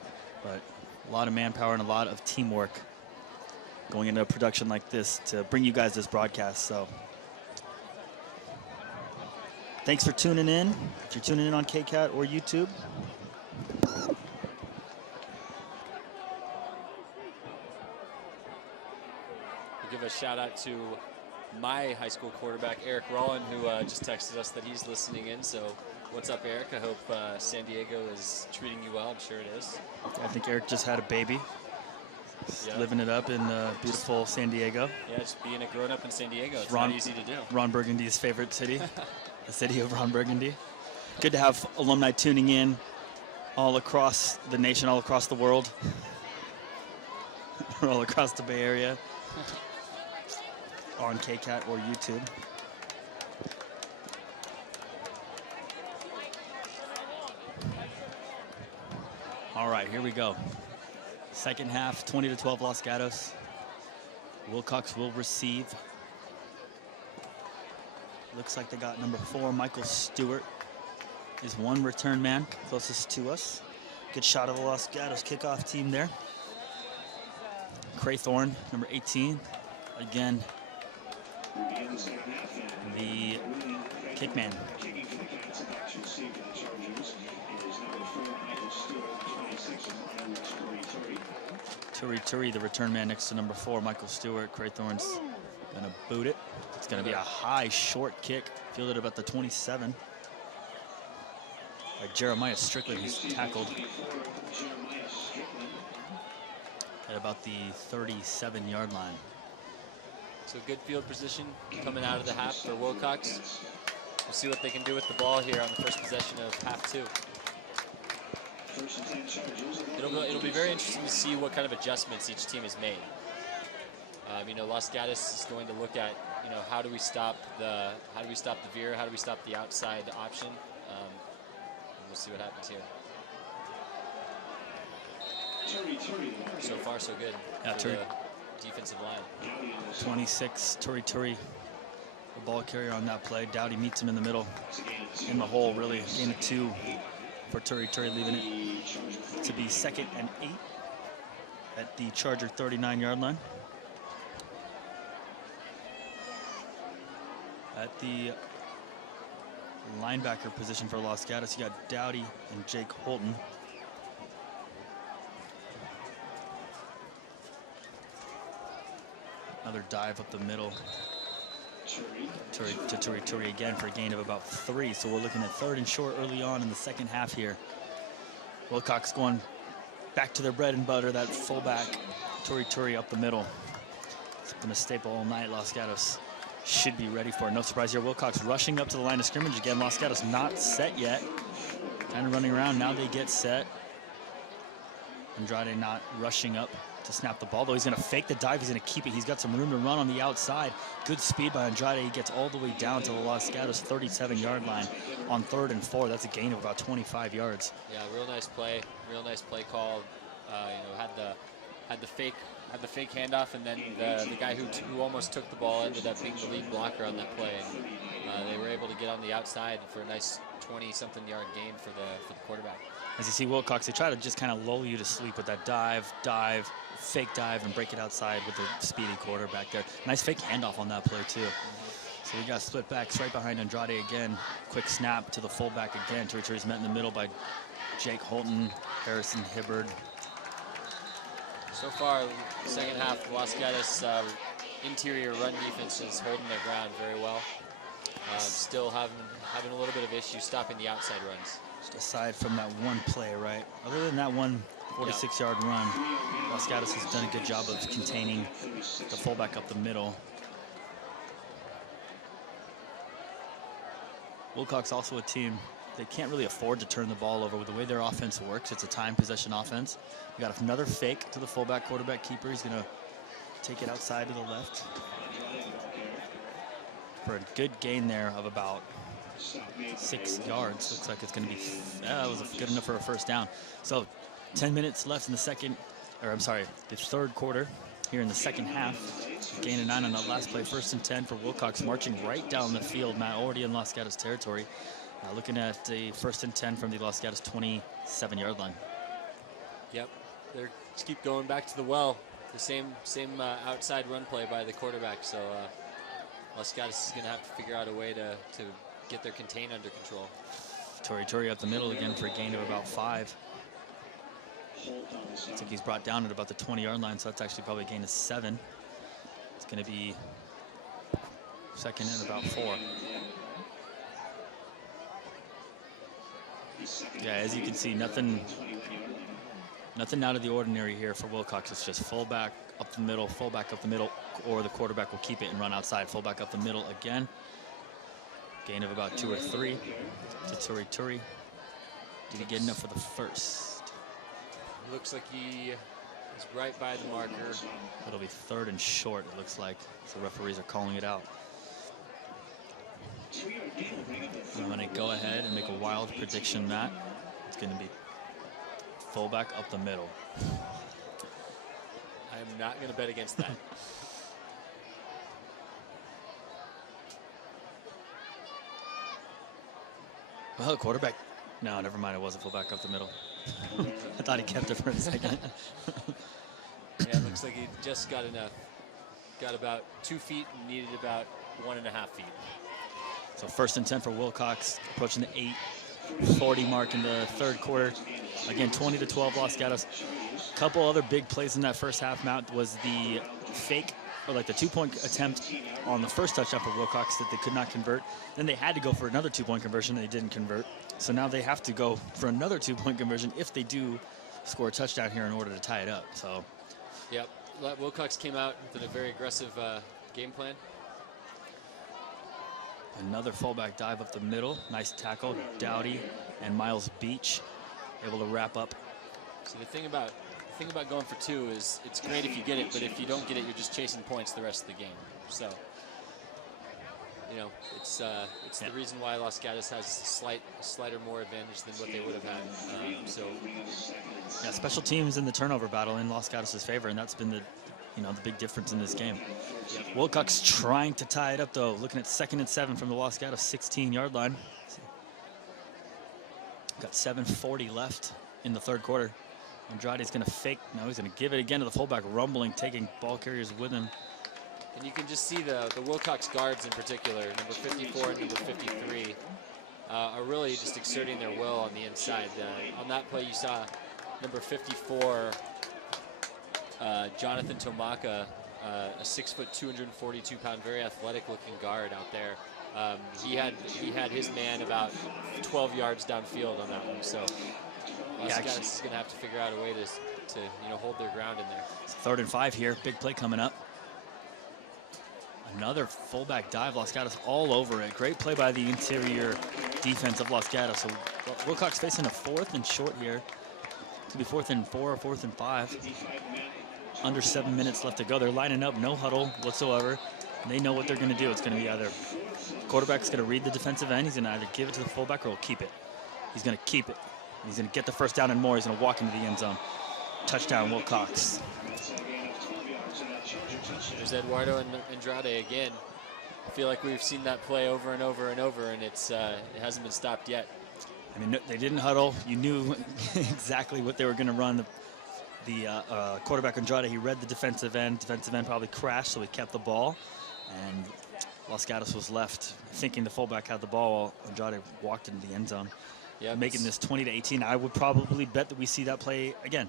but a lot of manpower and a lot of teamwork going into a production like this to bring you guys this broadcast. So thanks for tuning in. If you're tuning in on KCAT or YouTube, give a shout out to my high school quarterback, Eric Rollin, who just texted us that he's listening in. So what's up, Eric? I hope San Diego is treating you well. I'm sure it is. I think Eric just had a baby. Yep. Living it up in beautiful San Diego. Yeah, just being a grown-up in San Diego. It's not easy to do. Ron Burgundy's favorite city, the city of Ron Burgundy. Good to have alumni tuning in all across the nation, all across the world, all across the Bay Area, on KCAT or YouTube. All right, here we go. Second half, 20-12 Los Gatos. Wilcox will receive. Looks like they got number 4, Michael Stewart is one return man closest to us. Good shot of the Los Gatos kickoff team there. Craythorne, number 18, again, the kick man. Turi, the return man next to number 4, Michael Stewart. Craythorne's gonna boot it. It's gonna be a high, short kick, fielded about the 27. By Jeremiah Strickland, who's tackled at about the 37-yard line. So good field position coming out of the half for Wilcox. We'll see what they can do with the ball here on the first possession of half 2. It'll be very interesting to see what kind of adjustments each team has made. Los Gatos is going to look at, how do we stop the veer? How do we stop the outside option? We'll see what happens here. So far, so good. Yeah, for the defensive line. 26, Turi, the ball carrier on that play. Dowdy meets him in the middle, in the hole, really. Gain of 2 for Turi, leaving it to be 2nd and 8 at the Charger 39-yard line. At the linebacker position for Los Gatos, you got Dowdy and Jake Holton. Another dive up the middle. Turi again for a gain of about 3. So we're looking at 3rd and short early on in the second half here. Wilcox going back to their bread and butter, that fullback, Turi up the middle. It's been a staple all night. Los Gatos should be ready for it. No surprise here. Wilcox rushing up to the line of scrimmage again. Los Gatos not set yet. Kind of running around. Now they get set. Andrade not rushing up to snap the ball, though he's going to fake the dive. He's going to keep it. He's got some room to run on the outside. Good speed by Andrade. He gets all the way down to the Los Gatos 37-yard line on 3rd and 4. That's a gain of about 25 yards. Yeah, real nice play call. Had the fake handoff, and then the guy who almost took the ball ended up being the lead blocker on that play. And they were able to get on the outside for a nice 20-something yard gain for the quarterback. As you see Wilcox, they try to just kind of lull you to sleep with that dive, fake dive, and break it outside with the speedy quarterback there. Nice fake handoff on that play, too. So we got split backs right behind Andrade again. Quick snap to the fullback again. Turi's met in the middle by Jake Holton, Harrison Hibbard. So far, second half, Los Gatos interior run defense is holding their ground very well. Still having a little bit of issue stopping the outside runs. Just aside from that one play, right? Other than that one 46-yard run, Los Gatos has done a good job of containing the fullback up the middle. Wilcox also a team, they can't really afford to turn the ball over with the way their offense works. It's a time possession offense. We got another fake to the fullback quarterback keeper. He's going to take it outside to the left for a good gain there of about 6 yards. Looks like it's going to be, it was good enough for a first down. So 10 minutes left in the third quarter here in the second half. Gain of 9 on that last play. 1st and 10 for Wilcox, marching right down the field. Matt already in Los Gatos territory. Looking at a 1st and 10 from the Los Gatos 27-yard line. Yep, they just keep going back to the well. The same outside run play by the quarterback. So Los Gatos is going to have to figure out a way to get their contain under control. Turi up the middle again for a gain of about 5. Looks like he's brought down at about the 20-yard line, so that's actually probably a gain of 7. It's going to be 2nd and about 4. Yeah, as you can see, nothing out of the ordinary here for Wilcox. It's just fullback up the middle, or the quarterback will keep it and run outside. Fullback up the middle again. Gain of about 2 or 3 to Turi. Did he get enough for the first? Looks like he is right by the marker. It'll be 3rd and short, it looks like. So referees are calling it out. I'm going to go ahead and make a wild prediction, Matt. It's going to be fullback up the middle. I am not going to bet against that. Well, quarterback. No, never mind. It wasn't fullback up the middle. I thought he kept it for a second. Yeah, it looks like he just got enough. Got about 2 feet and needed about 1.5 feet. So 1st and 10 for Wilcox, approaching the 8:40 mark in the third quarter. Again, 20-12 Los Gatos. Couple other big plays in that first half, Matt, was the fake, or like the 2-point attempt on the first touchdown for Wilcox that they could not convert. Then they had to go for another 2-point conversion and they didn't convert. So now they have to go for another 2-point conversion if they do score a touchdown here in order to tie it up. So, yep, Wilcox came out with a very aggressive game plan. Another fullback dive up the middle. Nice tackle. Dowdy and Miles Beach able to wrap up. So the thing about going for 2 is it's great if you get it, but if you don't get it, you're just chasing points the rest of the game. So, you know, it's the reason why Los Gatos has a slighter more advantage than what they would have had. Yeah, special teams in the turnover battle in Los Gatos' favor, and that's been the big difference in this game. Yep. Wilcox trying to tie it up, though. Looking at 2nd and 7 from the Los Gatos 16-yard line. Got 7:40 left in the third quarter. Andrade's going to fake. No, he's going to give it again to the fullback, rumbling, taking ball carriers with him. And you can just see the Wilcox guards in particular, number 54 and number 53, are really just exerting their will on the inside. On that play, you saw number 54, Jonathan Tomaka, a 6', 242-pound, very athletic-looking guard out there. He had his man about 12 yards downfield on that one. So Los Gatos is going to have to figure out a way to hold their ground in there. It's 3rd and 5 here. Big play coming up. Another fullback dive. Los Gatos all over it. Great play by the interior defense of Los Gatos. So Wilcox facing a 4th and short here. To be 4th and 4 or 4th and 5. Under 7 minutes left to go. They're lining up, no huddle whatsoever. They know what they're going to do. It's going to be either quarterback's going to read the defensive end. He's going to either give it to the fullback or he'll keep it. He's going to keep it. He's going to get the first down and more. He's going to walk into the end zone. Touchdown, Wilcox. There's Eduardo and Andrade again. I feel like we've seen that play over and over and over, and it hasn't been stopped yet. I mean, they didn't huddle. You knew exactly what they were going to run. The quarterback Andrade, he read the defensive end. Defensive end probably crashed, so he kept the ball. And Los Gatos was left thinking the fullback had the ball while Andrade walked into the end zone. Yeah, making this 20-18. I would probably bet that we see that play again.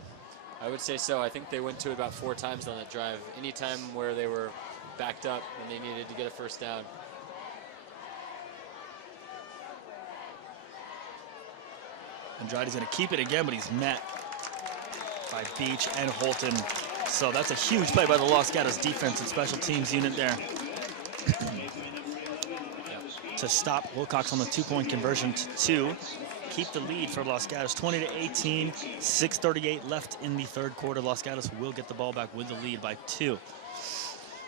I would say so. I think they went to it about 4 times on that drive. Any time where they were backed up and they needed to get a first down. Andrade's going to keep it again, but he's met by Beach and Holton. So that's a huge play by the Los Gatos defense and special teams unit there. To stop Wilcox on the 2-point conversion to 2. Keep the lead for Los Gatos, 20-18, 6:38 left in the 3rd quarter. Los Gatos will get the ball back with the lead by 2.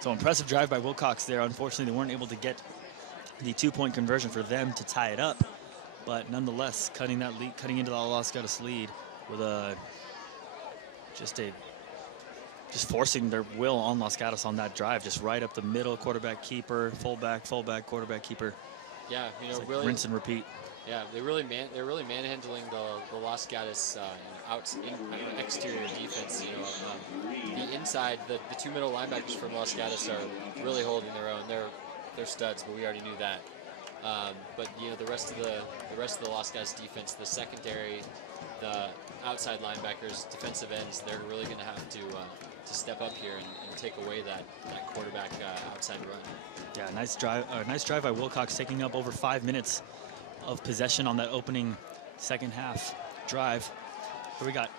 So impressive drive by Wilcox there. Unfortunately, they weren't able to get the 2-point conversion for them to tie it up. But nonetheless, cutting into the Los Gatos lead with just forcing their will on Los Gatos on that drive, just right up the middle, quarterback keeper, fullback, quarterback keeper. Yeah, like really rinse and repeat. Yeah, they're really manhandling the Los Gatos exterior defense. The inside, the 2 middle linebackers from Los Gatos are really holding their own. They're studs, but we already knew that. But the rest of the Los Gatos defense, the secondary, the outside linebackers, defensive ends, they're really going to have to step up here and take away that quarterback outside run. Yeah, nice drive by Wilcox, taking up over 5 minutes of possession on that opening second half drive. Here we got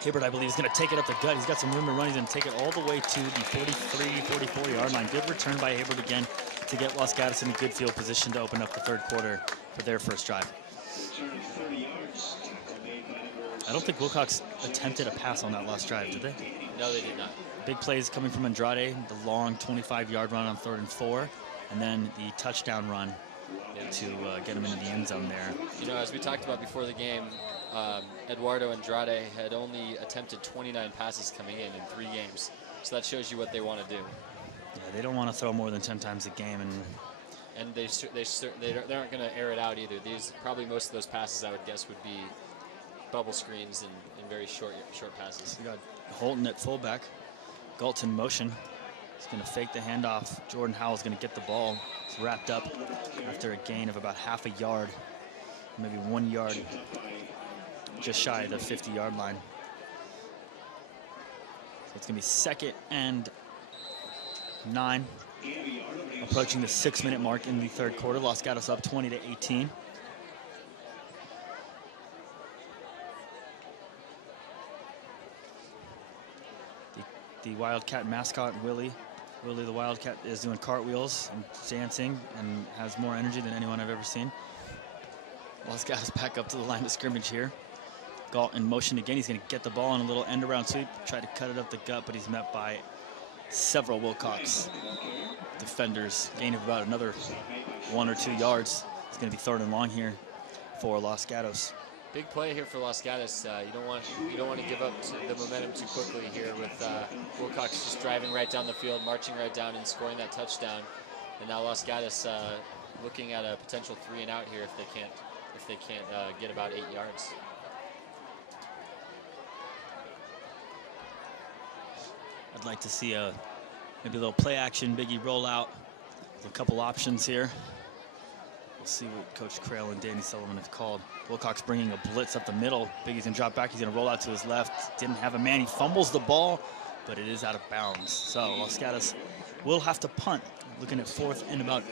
Hibbert, I believe, is going to take it up the gut. He's got some room to run. He's going to take it all the way to the 43, 44-yard line. Good return by Hibbert again to get Los Gatos in a good field position to open up the 3rd quarter for their first drive. I don't think Wilcox attempted a pass on that last drive, did they? No, they did not. Big plays coming from Andrade, the long 25-yard run on 3rd and 4, and then the touchdown run to get him into the end zone there. As we talked about before the game, Eduardo Andrade had only attempted 29 passes coming in 3 games. So that shows you what they want to do. Yeah, they don't want to throw more than 10 times a game. And they aren't going to air it out either. Probably most of those passes, I would guess, would be bubble screens and very short passes. We got Holton at fullback. Galton motion. He's going to fake the handoff. Jordan Howell's going to get the ball. It's wrapped up after a gain of about half a yard, maybe 1 yard, just shy of the 50-yard line. So it's going to be 2nd and 9, approaching the 6-minute mark in the 3rd quarter. Los Gatos up 20-18. The Wildcat mascot, Willie the Wildcat, is doing cartwheels and dancing and has more energy than anyone I've ever seen. Los Gatos back up to the line of scrimmage here. Galt in motion again. He's going to get the ball on a little end-around sweep, try to cut it up the gut, but he's met by several Wilcox defenders. Gain of about another 1 or 2 yards. It's going to be 3rd and long here for Los Gatos. Big play here for Los Gatos. You don't want to give up the momentum too quickly here with Wilcox just driving right down the field, marching right down and scoring that touchdown. And now Los Gatos looking at a potential 3 and out here if they can't get about 8 yards. I'd like to see maybe a little play action biggie rollout. There's a couple options here. We'll see what Coach Crail and Danny Sullivan have called. Wilcox bringing a blitz up the middle. Biggie's gonna drop back. He's gonna roll out to his left. Didn't have a man. He fumbles the ball, but it is out of bounds. So Los Gatos will have to punt. Looking at 4th and about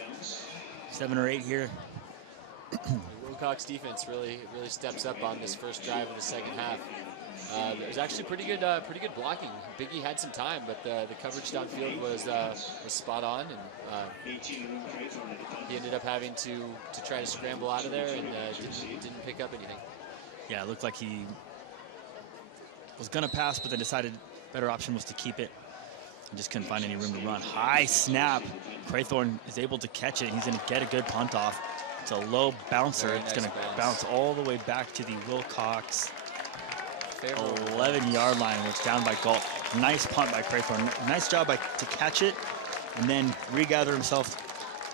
7 or 8 here. Wilcox defense really steps up on this first drive of the second half. It was actually pretty good blocking. Biggie had some time, but the coverage downfield was spot on, and he ended up having to try to scramble out of there and didn't pick up anything. Yeah, it looked like he was going to pass, but then decided better option was to keep it. And just couldn't find any room to run. High snap. Craythorne is able to catch it. He's going to get a good punt off. It's a low bouncer. Very it's nice going to bounce bounce all the way back to the Wilcox Favorable 11-yard line, where it's down by Galt. Nice punt by Craythorne. Nice job to catch it and then regather himself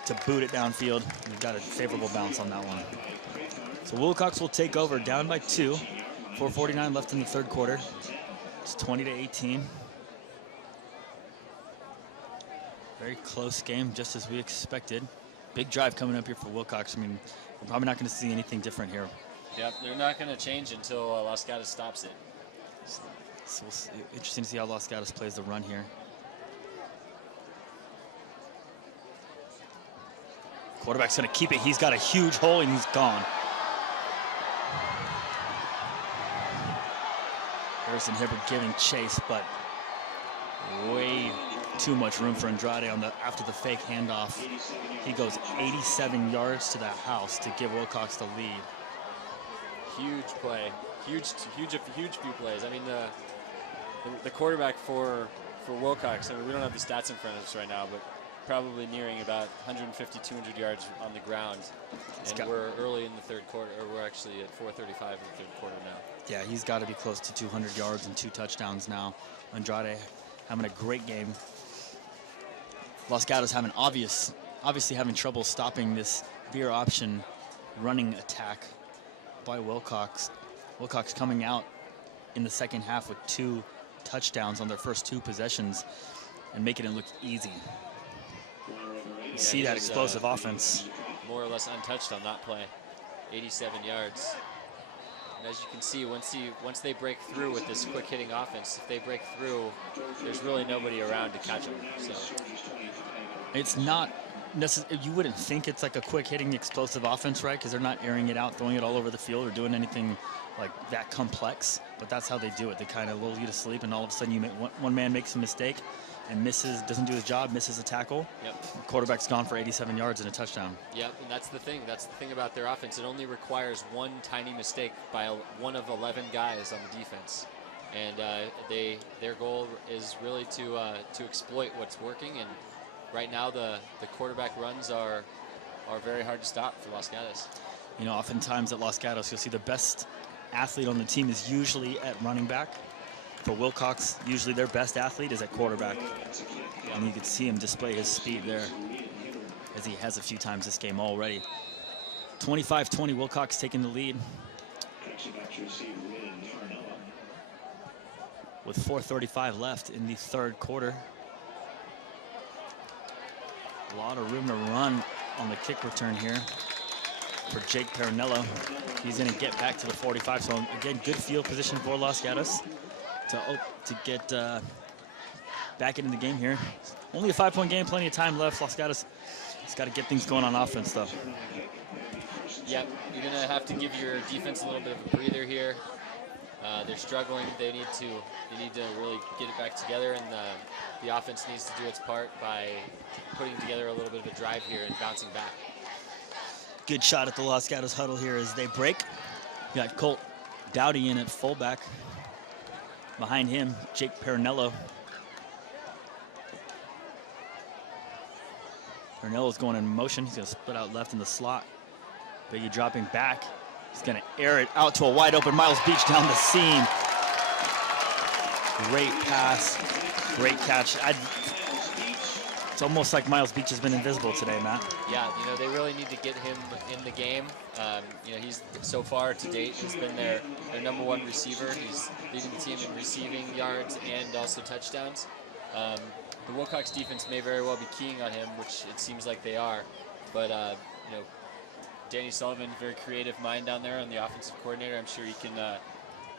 to boot it downfield. We've got a favorable bounce on that one. So Wilcox will take over, down by 2. 4:49 left in the third quarter. It's 20-18. Very close game, just as we expected. Big drive coming up here for Wilcox. I mean, we're probably not going to see anything different here. Yep, they're not going to change until Los Gatos stops it. So we'll see. Interesting to see how Los Gatos plays the run here. Quarterback's going to keep it. He's got a huge hole, and he's gone. Harrison Hibbert giving chase, but way too much room for Andrade after the fake handoff. He goes 87 yards to the house to give Wilcox the lead. Huge play, huge few plays. I mean, the quarterback for Wilcox, I mean, we don't have the stats in front of us right now, but probably nearing about 150, 200 yards on the ground. And we're early in the third quarter, or we're actually at 4:35 in the third quarter now. Yeah, he's got to be close to 200 yards and 2 touchdowns now. Andrade having a great game. Los Gatos having obviously having trouble stopping this veer option running attack by Wilcox. Wilcox coming out in the second half with 2 touchdowns on their first 2 possessions and making it look easy. You see that explosive offense. More or less untouched on that play. 87 yards. And as you can see, once they break through with this quick hitting offense, if they break through, there's really nobody around to catch them. So it's not necessarily, you wouldn't think it's like a quick hitting explosive offense, right? Because they're not airing it out, throwing it all over the field, or doing anything like that complex. But that's how they do it. They kind of lull you to sleep, and all of a sudden one man makes a mistake and doesn't do his job, misses a tackle. Yep. The quarterback's gone for 87 yards and a touchdown. Yep, and that's the thing. That's the thing about their offense. It only requires one tiny mistake by one of 11 guys on the defense, and their goal is really to exploit what's working. And right now, the quarterback runs are very hard to stop for Los Gatos. You know, oftentimes at Los Gatos, you'll see the best athlete on the team is usually at running back. For Wilcox, usually their best athlete is at quarterback. And you can see him display his speed there, as he has a few times this game already. 25-20, Wilcox taking the lead. With 4:35 left in the third quarter. A lot of room to run on the kick return here for Jake Perinello. He's going to get back to the 45. So again, good field position for Los Gatos to get back into the game here. Only a 5-point game, plenty of time left. Los Gatos has got to get things going on offense, though. Yep, you're going to have to give your defense a little bit of a breather here. They're struggling. They need to really get it back together, and the offense needs to do its part by putting together a little bit of a drive here and bouncing back. Good shot at the Los Gatos huddle here as they break. You got Colt Dowdy in at fullback. Behind him, Jake Perinello. Perinello's going in motion. He's going to split out left in the slot. Biggie dropping back. He's going to air it out to a wide open Miles Beach down the seam. Great pass, great catch. It's almost like Miles Beach has been invisible today, Matt. Yeah, you know, they really need to get him in the game. You know, he's so far to date, he's been their #1 receiver. He's leading the team in receiving yards and also touchdowns. The Wilcox defense may very well be keying on him, which it seems like they are. But, you know, Danny Sullivan, very creative mind down there, and the offensive coordinator. I'm sure he can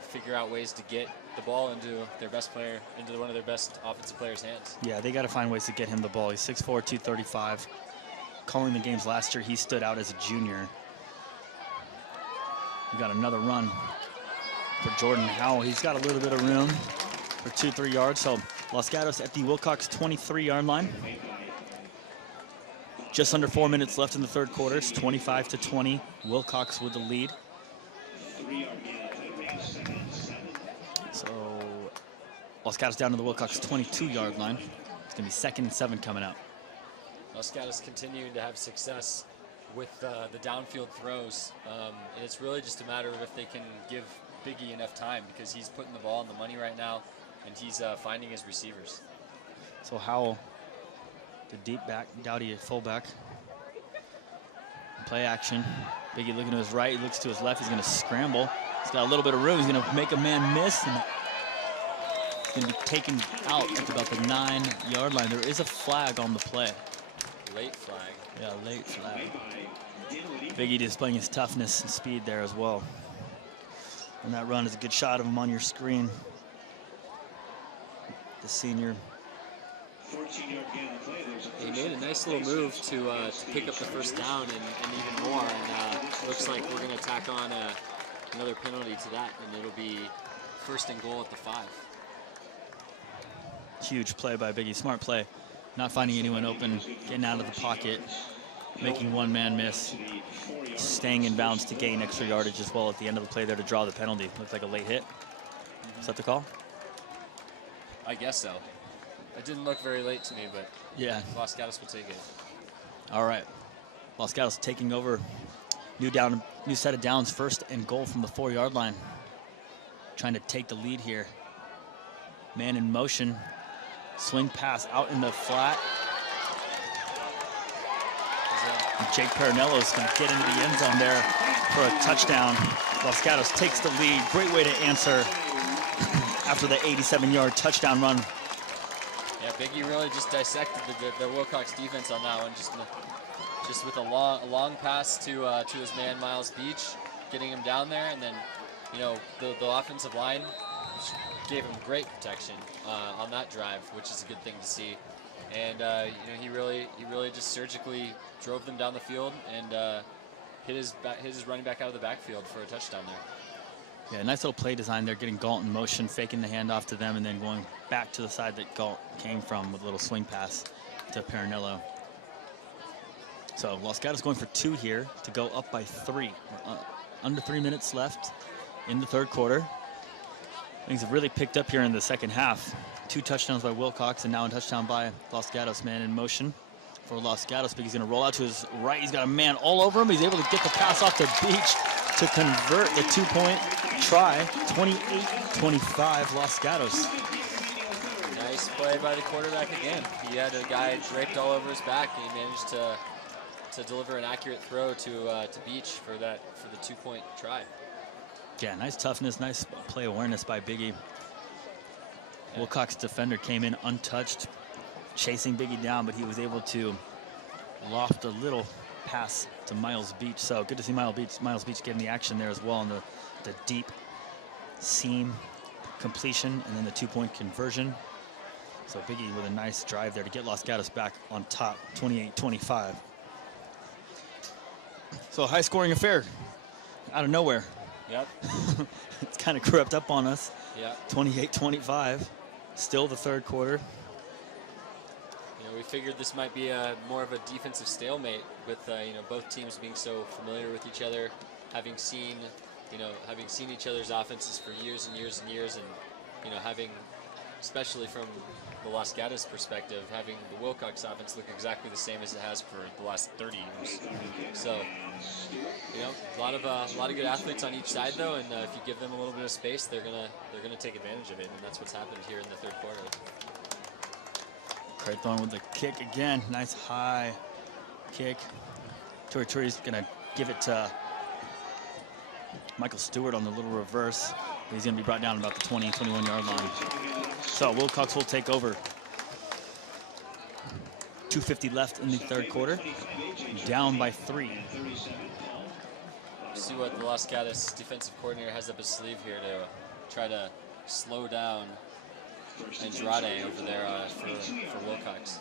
figure out ways to get the ball into their best player, into one of their best offensive players' hands. Yeah, they got to find ways to get him the ball. He's 6'4", 235. Calling the games last year, he stood out as a junior. We got another run for Jordan Howell. He's got a little bit of room for 2-3 yards. So Los Gatos at the Wilcox 23-yard line. Just under 4 minutes left in the third quarter. It's 25-20. Wilcox with the lead. So Los Gatos down to the Wilcox 22-yard line. It's going to be 2nd and 7 coming up. Los Gatos continuing to have success with the downfield throws. And it's really just a matter of if they can give Biggie enough time, because he's putting the ball on the money right now, and he's finding his receivers. So Howell, the deep back, Dowdy at fullback. Play action. Biggie looking to his right, he looks to his left. He's going to scramble. He's got a little bit of room. He's going to make a man miss. And he's going to be taken out at about the 9-yard line. There is a flag on the play. Late flag. Yeah, late flag. Biggie displaying his toughness and speed there as well. And that run is a good shot of him on your screen. The senior. He made a nice little move to pick up the first down and even more. And looks like we're going to tack on another penalty to that, and it'll be 1st and goal at the 5. Huge play by Biggie. Smart play. Not finding anyone open, getting out of the pocket, making one man miss, staying in bounds to gain extra yardage as well at the end of the play there to draw the penalty. Looked like a late hit. Is that the call? I guess so. It didn't look very late to me, but yeah, Los Gatos will take it. All right. Los Gatos taking over. New set of downs, 1st and goal from the 4-yard line. Trying to take the lead here. Man in motion. Swing pass out in the flat. And Jake Parinello is going to get into the end zone there for a touchdown. Los Gatos takes the lead. Great way to answer after the 87-yard touchdown run. Yeah, Biggie really just dissected the Wilcox defense on that one. Just with a long pass to his man Miles Beach, getting him down there, and then the offensive line gave him great protection on that drive, which is a good thing to see. And he really just surgically drove them down the field and hit his running back out of the backfield for a touchdown there. Yeah, nice little play design there, getting Galt in motion, faking the handoff to them, and then going back to the side that Galt came from with a little swing pass to Parinello. So Los Gatos going for 2 here to go up by 3. Under 3 minutes left in the third quarter. Things have really picked up here in the second half. 2 touchdowns by Wilcox and now a touchdown by Los Gatos. Man in motion for Los Gatos, but he's going to roll out to his right. He's got a man all over him. He's able to get the pass off the Beach to convert the 2-point try. 28-25 Los Gatos. Nice play by the quarterback again. He had a guy draped all over his back, and he managed to deliver an accurate throw to Beach for the 2-point try. Yeah, nice toughness, nice play awareness by Biggie. Wilcox defender came in untouched, chasing Biggie down, but he was able to loft a little pass to Miles Beach. So good to see Miles Beach getting the action there as well on the deep seam completion and then the 2-point conversion. So Biggie with a nice drive there to get Los Gatos back on top, 28-25. So a high-scoring affair out of nowhere. Yep. It's kind of crept up on us. Yep. 28-25. Still the third quarter. We figured this might be more of a defensive stalemate with both teams being so familiar with each other, having seen each other's offenses for years and years and years, and having, especially from the Los Gatos perspective, having the Wilcox offense look exactly the same as it has for the last 30 years. So, a lot of good athletes on each side though, and if you give them a little bit of space, they're gonna take advantage of it, and that's what's happened here in the third quarter. Crathorne with the kick again. Nice high kick. Turi's gonna give it to Michael Stewart on the little reverse. He's gonna be brought down about the 21-yard line. So Wilcox will take over. 2:50 left in the third quarter. Down by 3. See what the Los Gatos defensive coordinator has up his sleeve here to try to slow down Andrade over there for Wilcox.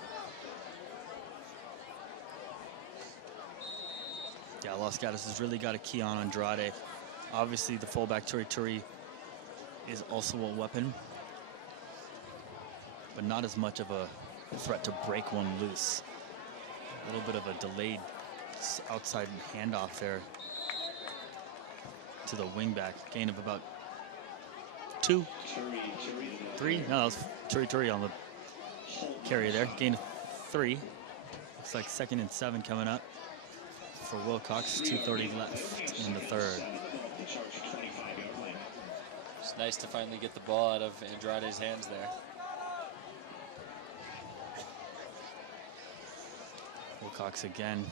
Yeah, Los Gatos has really got a key on Andrade. Obviously, the fullback, Turi is also a weapon, but not as much of a threat to break one loose. A little bit of a delayed outside handoff there to the wingback. Gain of about 2, 3. No, that was Turi on the carry there. Gain of 3. Looks like 2nd and 7 coming up for Wilcox. 2:30 left in the third. It's nice to finally get the ball out of Andrade's hands there. Wilcox again,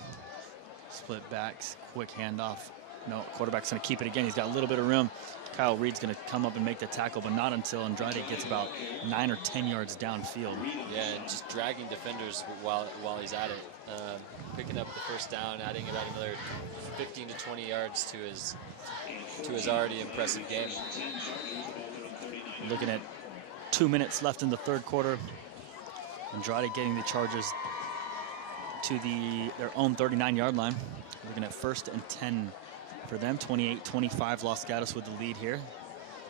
split backs, quick handoff. No, quarterback's gonna keep it again. He's got a little bit of room. Kyle Reed's gonna come up and make the tackle, but not until Andrade gets about 9 or 10 yards downfield. Yeah, and just dragging defenders while he's at it. Picking up the first down, adding about another 15 to 20 yards to his already impressive game. Looking at 2 minutes left in the third quarter. Andrade getting the Chargers to their own 39-yard line. Looking at 1st and 10 for them. 28-25, Los Gatos with the lead here.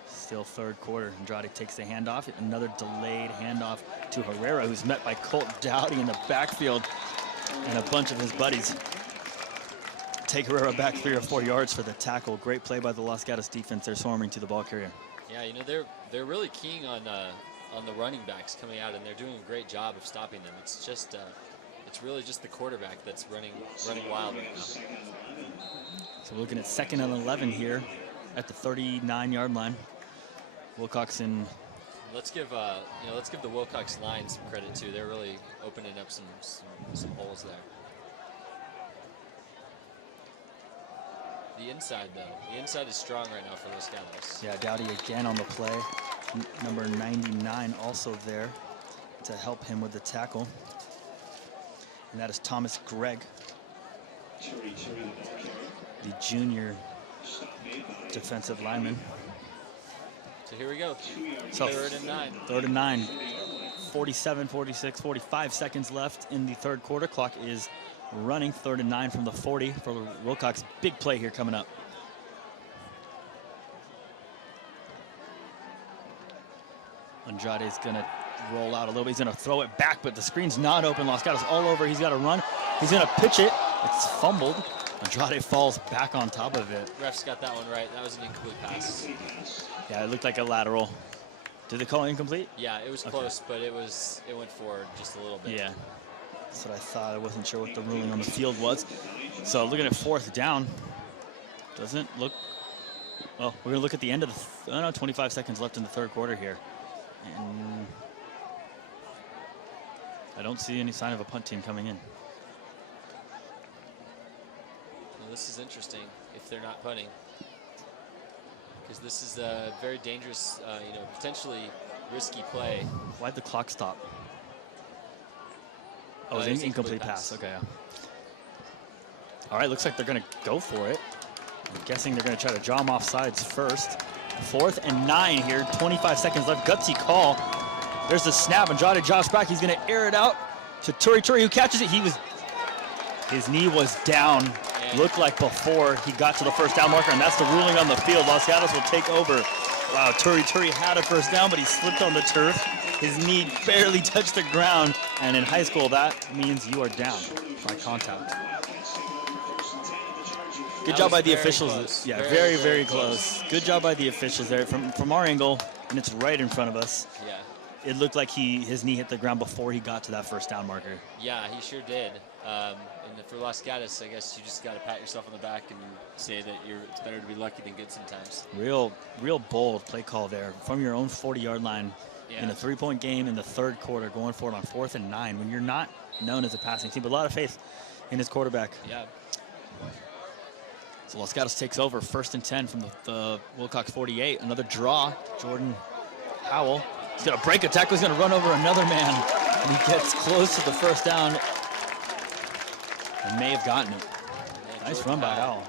Still third quarter. Andrade takes the handoff. Another delayed handoff to Herrera, who's met by Colt Dowdy in the backfield, and a bunch of his buddies take Herrera back 3 or 4 yards for the tackle. Great play by the Los Gatos defense. They're swarming to the ball carrier. Yeah, you know, they're really keying on the running backs coming out, and they're doing a great job of stopping them. It's just it's really just the quarterback that's running wild right now. So we're looking at 2nd and 11 here at the 39-yard line. Wilcox in. Let's give the Wilcox line some credit too. They're really opening up some holes there. The inside though, the inside is strong right now for Los Gatos. Yeah, Dowdy again on the play. Number 99 also there to help him with the tackle. And that is Thomas Gregg, the junior defensive lineman. So here we go. So 3rd and 9. 3rd and 9. 47, 46, 45 seconds left in the third quarter. Clock is running. 3rd and 9 from the 40 for Wilcox. Big play here coming up. Andrade's gonna roll out a little bit. He's gonna throw it back, but the screen's not open. Los Gatos all over. He's got to run. He's gonna pitch it. It's fumbled. Andrade falls back on top of it. Refs got that one right. That was an incomplete pass. Yeah, it looked like a lateral. Did they call it incomplete? Yeah, it was close, but it went forward just a little bit. Yeah, that's what I thought. I wasn't sure what the ruling on the field was. So looking at 4th down, doesn't look. Well, we're gonna look at the end of the. 25 seconds left in the third quarter here, and I don't see any sign of a punt team coming in. Well, this is interesting if they're not punting, because this is a very dangerous, potentially risky play. Why'd the clock stop? Oh, it was an incomplete pass. Okay. Yeah. All right, looks like they're going to go for it. I'm guessing they're going to try to draw him off sides first. 4th and 9 here, 25 seconds left. Gutsy call. There's the snap. Andrade drops back. He's going to air it out to Turi, who catches it. His knee was down. Looked like before he got to the first down marker, and that's the ruling on the field. Los Gatos will take over. Wow, Turi had a first down, but he slipped on the turf. His knee barely touched the ground, and in high school, that means you are down by contact. Good job by the officials. Close. Yeah, very close. Good job by the officials there. From our angle, and it's right in front of us. Yeah. It looked like his knee hit the ground before he got to that first down marker. Yeah, he sure did. And for Los Gatos, I guess you just got to pat yourself on the back and say that it's better to be lucky than good sometimes. Real bold play call there from your own 40-yard line in a 3-point game in the third quarter, going for it on 4th and 9 when you're not known as a passing team, but a lot of faith in his quarterback. Yeah. So Los Gatos takes over 1st and 10 from the Wilcox 48. Another draw. Jordan Howell. He's going to break a tackle. He's going to run over another man. And he gets close to the first down. And may have gotten it. Nice run by Howell.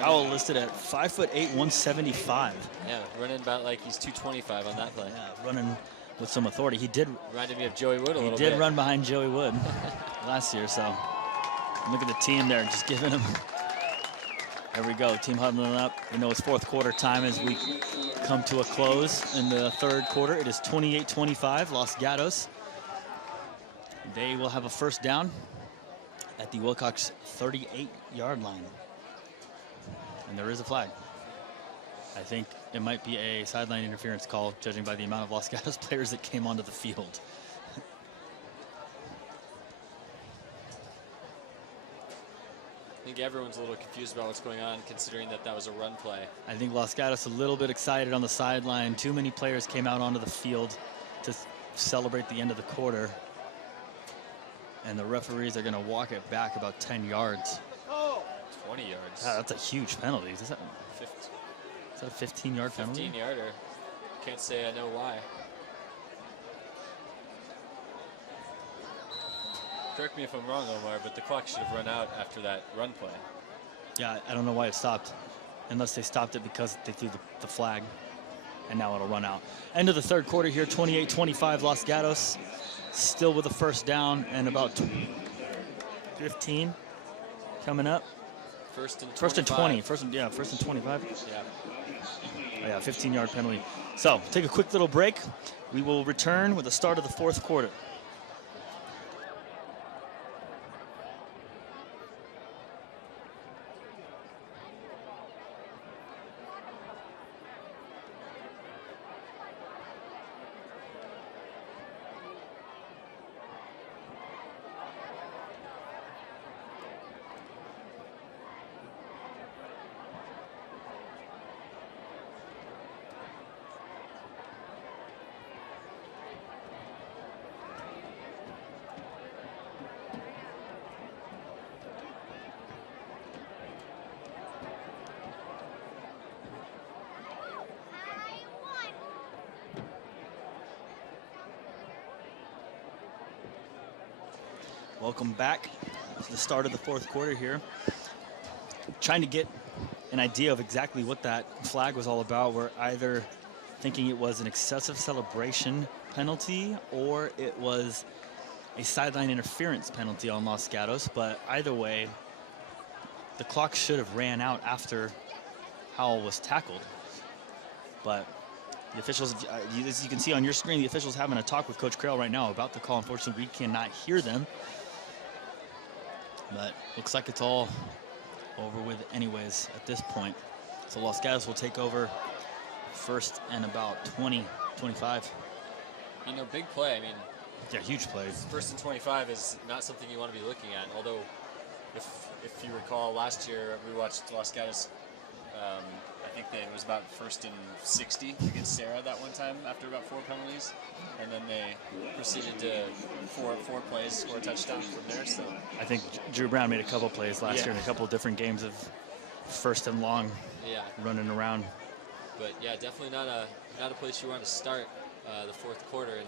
Howell listed at 5'8", 175. Yeah, running about like he's 225 on that play. Yeah, running with some authority. He did. Reminded me of Joey Wood a little bit. He did run behind Joey Wood last year. So look at the team there, just giving him There we go, team huddling up. You know it's fourth quarter time as we come to a close in the third quarter. It is 28-25, Los Gatos. They will have a first down at the Wilcox 38-yard line. And there is a flag. I think it might be a sideline interference call, judging by the amount of Los Gatos players that came onto the field. I think everyone's a little confused about what's going on, considering that that was a run play. I think Los Gatos a little bit excited on the sideline. Too many players came out onto the field to celebrate the end of the quarter. And the referees are going to walk it back about 10 yards. 20 yards. That's a huge penalty. Is that a 15-yard penalty? 15-yarder. Can't say I know why. Correct me if I'm wrong, Omar, but the clock should have run out after that run play. Yeah, I don't know why it stopped. Unless they stopped it because they threw the flag. And now it'll run out. End of the third quarter here, 28-25, Los Gatos. Still with a first down and about 15 coming up. First and 25. First and 25. Yeah. Oh, yeah, 15-yard penalty. So take a quick little break. We will return with the start of the fourth quarter. Welcome back to the start of the fourth quarter here. Trying to get an idea of exactly what that flag was all about. We're either thinking it was an excessive celebration penalty or it was a sideline interference penalty on Los Gatos, but either way, the clock should have ran out after Howell was tackled. But the officials, as you can see on your screen, the officials having a talk with Coach Crail right now about the call. Unfortunately, we cannot hear them. But looks like it's all over with anyways at this point. So Los Gatos will take over first and about 20, 25. You know, big play. I mean, yeah, huge play. First and 25 is not something you want to be looking at. Although, if you recall, last year we watched Los Gatos. I think it was about first and 60 against Sarah that one time after about 4 penalties, and then they proceeded to four plays, score a touchdown from there. So I think Drew Brown made a couple plays last year in a couple of different games of first and long, running around. But yeah, definitely not a place you want to start the fourth quarter in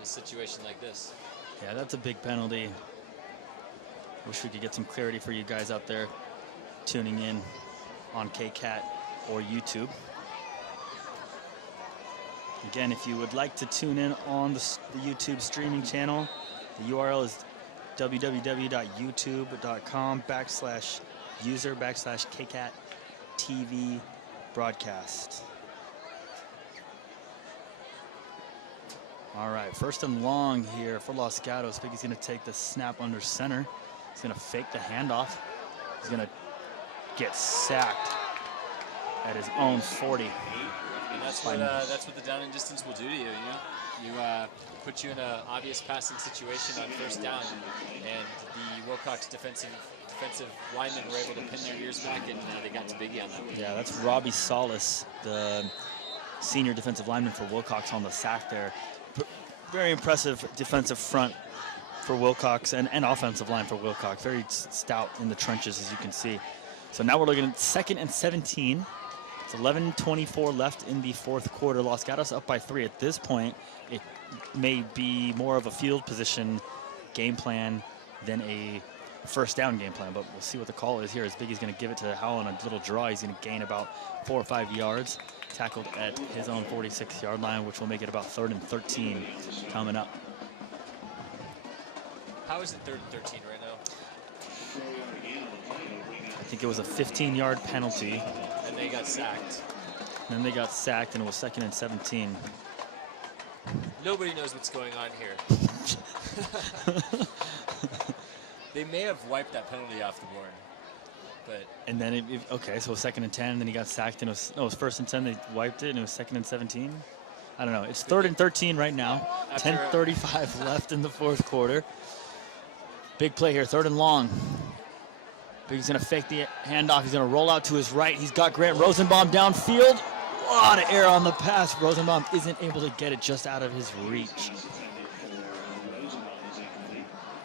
a situation like this. Yeah, that's a big penalty. Wish we could get some clarity for you guys out there tuning in on KCAT or YouTube. Again, if you would like to tune in on the YouTube streaming channel, the URL is www.youtube.com/user/KCAT TV broadcast. All right, first and long here for Los Gatos. Biggie's going to take the snap under center. He's going to fake the handoff. He's going to get sacked at his own 40. And that's what the down and distance will do to you. You put you in an obvious passing situation on first down, and the Wilcox defensive linemen were able to pin their ears back, and they got to Biggie on that one. Yeah, that's Robbie Solis, the senior defensive lineman for Wilcox, on the sack there. Very impressive defensive front for Wilcox and offensive line for Wilcox. Very stout in the trenches, as you can see. So now we're looking at 2nd and 17. It's 11:24 left in the fourth quarter. Los Gatos up by 3. At this point, it may be more of a field position game plan than a first down game plan, but we'll see what the call is here as Biggie's going to give it to Howell on a little draw. He's going to gain about 4 or 5 yards, tackled at his own 46-yard line, which will make it about 3rd and 13 coming up. How is it 3rd and 13 right now? think it was a 15-yard penalty. And they got sacked. Then they got sacked, and it was 2nd and 17. Nobody knows what's going on here. They may have wiped that penalty off the board, but. And then okay, so it was 2nd and 10, and then he got sacked, and it was 1st and 10. They wiped it, and it was 2nd and 17. I don't know. It's 3rd and 13 right now. 10:35 left in the 4th quarter. Big play here, 3rd and long. Big's gonna fake the handoff. He's gonna roll out to his right. He's got Grant Rosenbaum downfield. A lot of air on the pass. Rosenbaum isn't able to get it just out of his reach.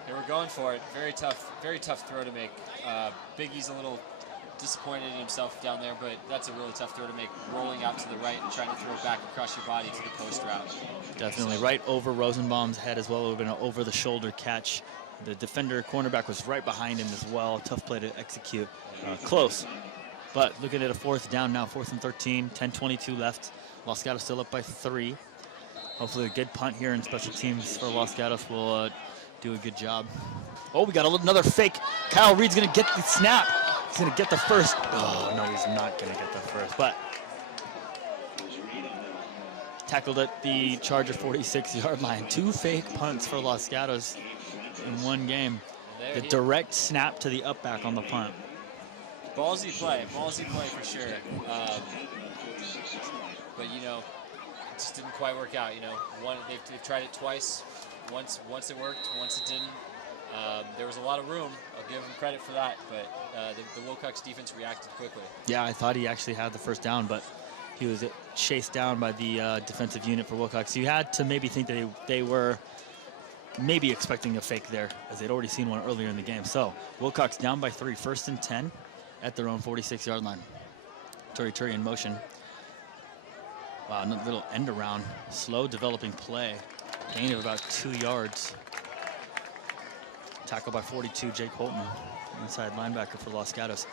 They were going for it. Very tough throw to make. Biggie's a little disappointed in himself down there, but that's a really tough throw to make, rolling out to the right and trying to throw back across your body to the post route. Definitely right over Rosenbaum's head as well. It would have been an over-the-shoulder catch. The defender, cornerback, was right behind him as well. Tough play to execute. Close. But looking at a 4th down now, 4th and 13, 10:22 left. Los Gatos still up by 3. Hopefully a good punt here, and special teams for Los Gatos will do a good job. Oh, we got another fake. Kyle Reed's going to get the snap. He's going to get the first. Oh, no, he's not going to get the first. But tackled at the Charger 46-yard line. 2 fake punts for Los Gatos in one game. The direct snap to the up back on the punt. Ballsy play for sure. But you know, it just didn't quite work out. You know, they've tried it twice. Once it worked, once it didn't. There was a lot of room. I'll give them credit for that, but the Wilcox defense reacted quickly. Yeah, I thought he actually had the first down, but he was chased down by the defensive unit for Wilcox. You had to maybe think that they were maybe expecting a fake there, as they'd already seen one earlier in the game. So Wilcox down by 3, 1st and 10 at their own 46-yard line. Turi in motion. Wow, a little end around. Slow developing play. Gain of about 2 yards. Tackled by 42, Jake Holton, inside linebacker for Los Gatos.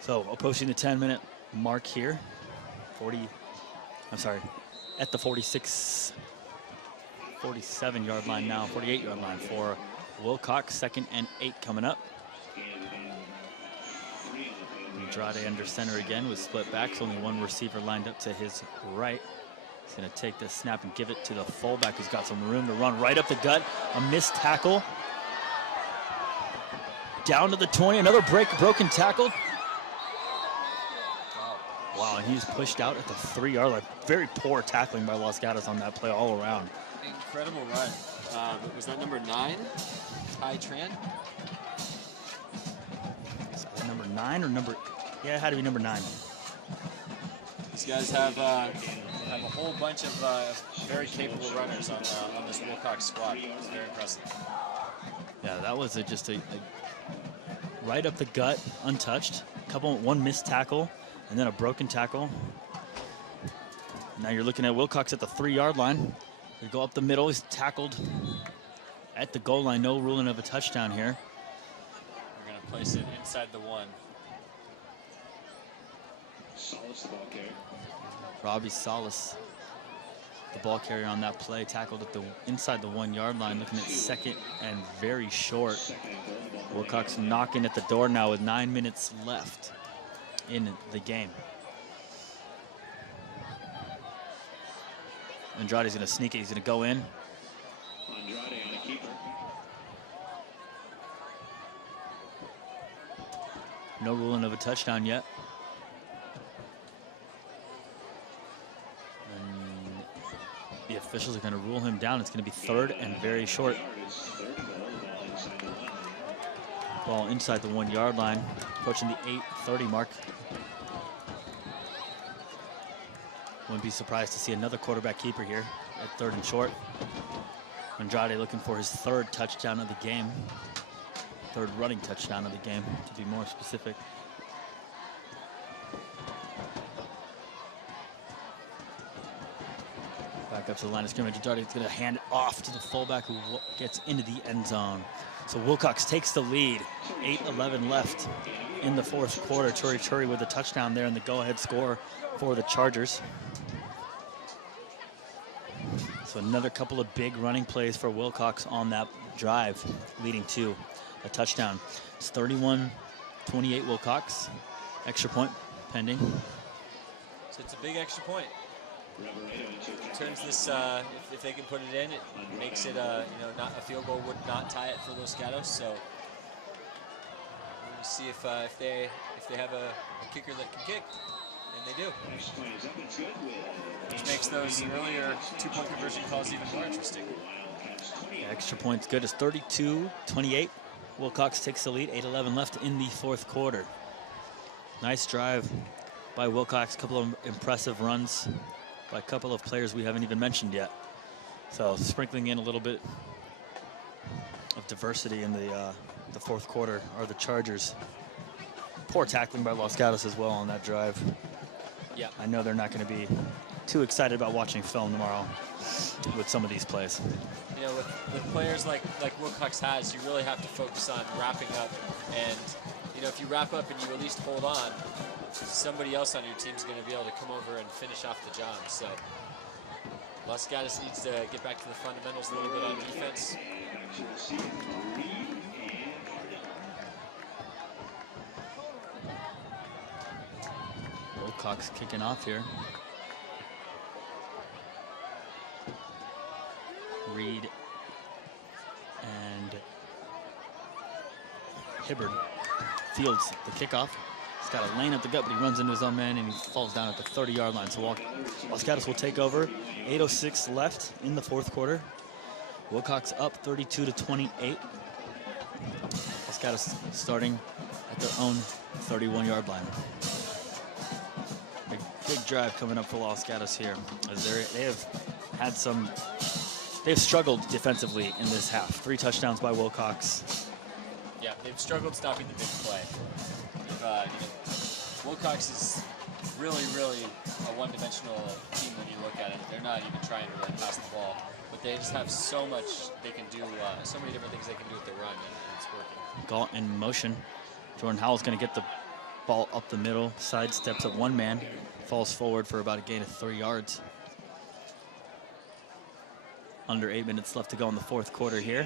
So approaching the 10-minute mark here. At the 47-yard line now, 48-yard line for Wilcox. 2nd and 8 coming up. Andrade under center again with split backs. Only one receiver lined up to his right. He's going to take the snap and give it to the fullback who's got some room to run right up the gut. A missed tackle. Down to the 20, another broken tackle. Wow, and he's pushed out at the 3-yard line. Very poor tackling by Los Gatos on that play all around. Incredible run. Was that number 9? Ty Tran? Is that number 9 or number? Yeah, it had to be number 9. These guys have a whole bunch of very capable runners on this Wilcox squad. It's very impressive. Yeah, that was just a right up the gut, untouched. One missed tackle, and then a broken tackle. Now you're looking at Wilcox at the 3-yard line. They go up the middle. He's tackled at the goal line. No ruling of a touchdown here. We're going to place it inside the 1. Robbie Salas, the ball carrier on that play, tackled at inside the 1-yard line. Looking at 2nd and very short. Wilcox knocking at the door now with 9 minutes left in the game. Andrade's going to sneak it. He's going to go in. Andrade on a keeper. No ruling of a touchdown yet. And the officials are going to rule him down. It's going to be 3rd and very short. Ball inside the 1-yard line, approaching the 8:30 mark. Wouldn't be surprised to see another quarterback keeper here at 3rd and short. Andrade looking for his 3rd touchdown of the game. 3rd running touchdown of the game, to be more specific. Back up to the line of scrimmage. Andrade's going to hand it off to the fullback who gets into the end zone. So Wilcox takes the lead. 8:11 left in the 4th quarter. Turi with a touchdown there and the go-ahead score for the Chargers. So another couple of big running plays for Wilcox on that drive, leading to a touchdown. It's 31-10 28 Wilcox. Extra point pending. So it's a big extra point. Turns this, if they can put it in, it makes it, not a field goal would not tie it for Los Gatos. So we'll see if they have a kicker that can kick, and they do. Which makes those earlier 2-point conversion calls even more interesting. Yeah, extra point's good. It's 32-28. Wilcox takes the lead. 8:11 left in the fourth quarter. Nice drive by Wilcox. A couple of impressive runs by a couple of players we haven't even mentioned yet. So sprinkling in a little bit of diversity in the fourth quarter are the Chargers. Poor tackling by Los Gatos as well on that drive. Yeah. I know they're not going to be too excited about watching film tomorrow with some of these plays. You know, with players like Wilcox has, you really have to focus on wrapping up. And, if you wrap up and you at least hold on, somebody else on your team is going to be able to come over and finish off the job. So Los Gatos needs to get back to the fundamentals a little bit on defense. Wilcox kicking off here. Reed and Hibbard fields the kickoff. He's got a lane up the gut, but he runs into his own man and he falls down at the 30-yard line. So Los Gatos will take over. 8:06 left in the fourth quarter. Wilcox up 32-28. Los Gatos starting at their own 31-yard line. Big drive coming up for Los Gatos here, as they've struggled defensively in this half. 3 touchdowns by Wilcox. Yeah, they've struggled stopping the big play. Wilcox is really, really a one-dimensional team when you look at it. They're not even trying to really pass the ball, but they just have so much they can do, so many different things they can do with the run, and it's working. Galt in motion. Jordan Howell's going to get the ball up the middle, sidesteps at one man, falls forward for about a gain of 3 yards. Under 8 minutes left to go in the fourth quarter here.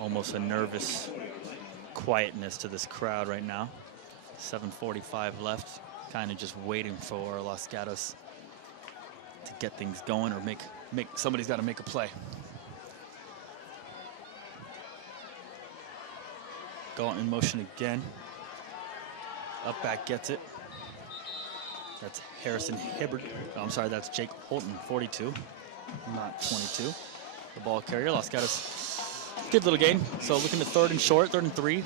Almost a nervous quietness to this crowd right now. 7:45 left, kind of just waiting for Los Gatos to get things going, or somebody's got to make a play. Galt in motion again. Up back gets it. That's Harrison Hibbard. Oh, I'm sorry, that's Jake Holton, 42, not 22. The ball carrier. Los Gatos, good little gain. So looking at 3rd and short, 3rd and 3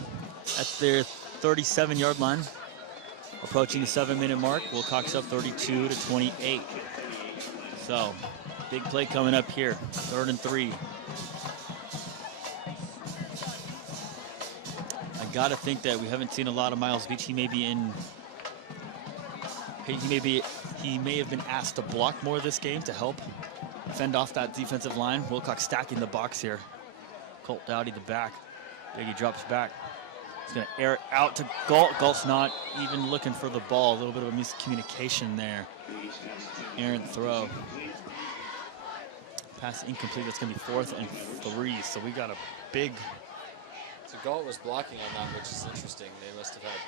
at their 37-yard line. Approaching the 7-minute mark. Wilcox up 32-28. So big play coming up here. 3rd and 3. I gotta think that we haven't seen a lot of Miles Beach. He may have been asked to block more this game to help fend off that defensive line. Wilcox stacking the box here. Colt Dowdy the back. Biggie drops back. He's going to air it out to Galt. Galt's not even looking for the ball. A little bit of a miscommunication there. Errant throw. Pass incomplete. That's going to be 4th and 3. So we got a big... So Galt was blocking on that, which is interesting. They must have had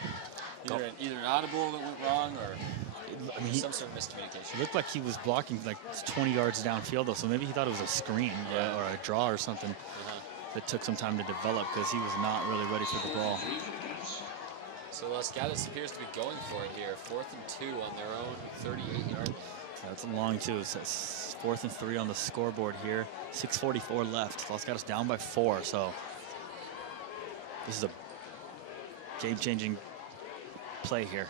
either an audible that went wrong, or some sort of miscommunication. It looked like he was blocking like 20 yards downfield, though, so maybe he thought it was a screen or a draw or something that took some time to develop, because he was not really ready for the ball. So Los Gatos appears to be going for it here. 4th and 2 on their own 38-yard. That's a long 2. It's 4th and 3 on the scoreboard here. 6:44 left. Los Gatos down by 4, so this is a game-changing play here.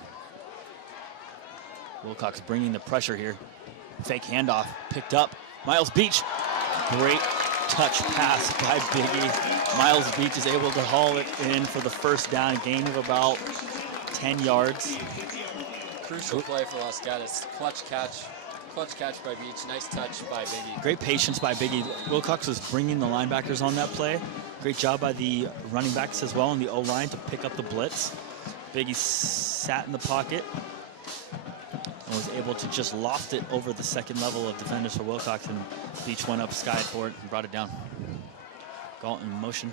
Wilcox bringing the pressure here. Fake handoff, picked up. Miles Beach, great touch pass by Biggie. Miles Beach is able to haul it in for the first down, gain of about 10 yards. Crucial play for Los Gatos. Clutch catch by Beach. Nice touch by Biggie. Great patience by Biggie. Wilcox was bringing the linebackers on that play. Great job by the running backs as well on the O-line to pick up the blitz. Biggie sat in the pocket and was able to just loft it over the second level of defenders for Wilcox, and Beach went up, skied for it, and brought it down. Galt in motion.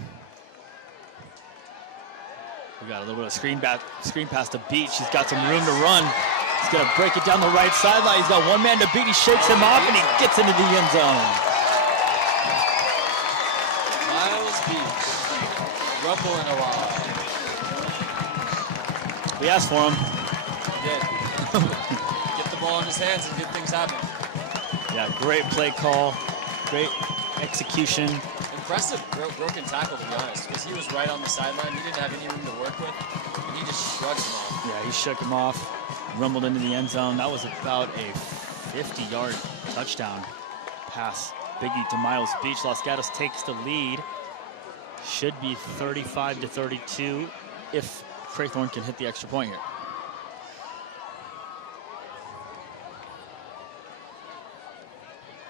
We got a little bit of screen pass to Beach. He's got some room to run. He's gonna break it down the right sideline. He's got one man to beat. He shakes him off and he gets into the end zone. Miles Beach, rumbling along. We asked for him. He did. Get the ball in his hands and good things happen. Yeah, great play call, great execution. Impressive broken tackle, to be honest, because he was right on the sideline. He didn't have any room to work with, and he just shrugged him off. Yeah, he shook him off, rumbled into the end zone. That was about a 50-yard touchdown pass. Biggie to Miles Beach. Los Gatos takes the lead. Should be 35-32 if Craythorne can hit the extra point here.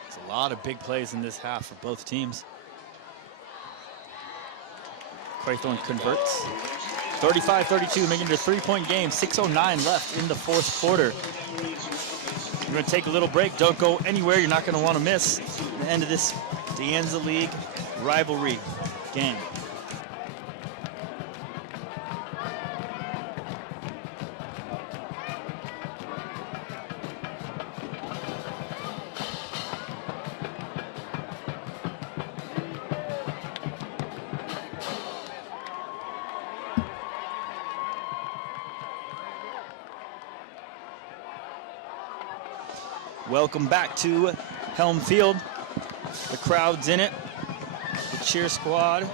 It's a lot of big plays in this half for both teams. Craythorne converts. 35-32, making it a 3-point game. 6:09 left in the fourth quarter. We're going to take a little break. Don't go anywhere. You're not going to want to miss the end of this De Anza League rivalry game. Welcome back to Helm Field. The crowd's in it. The cheer squad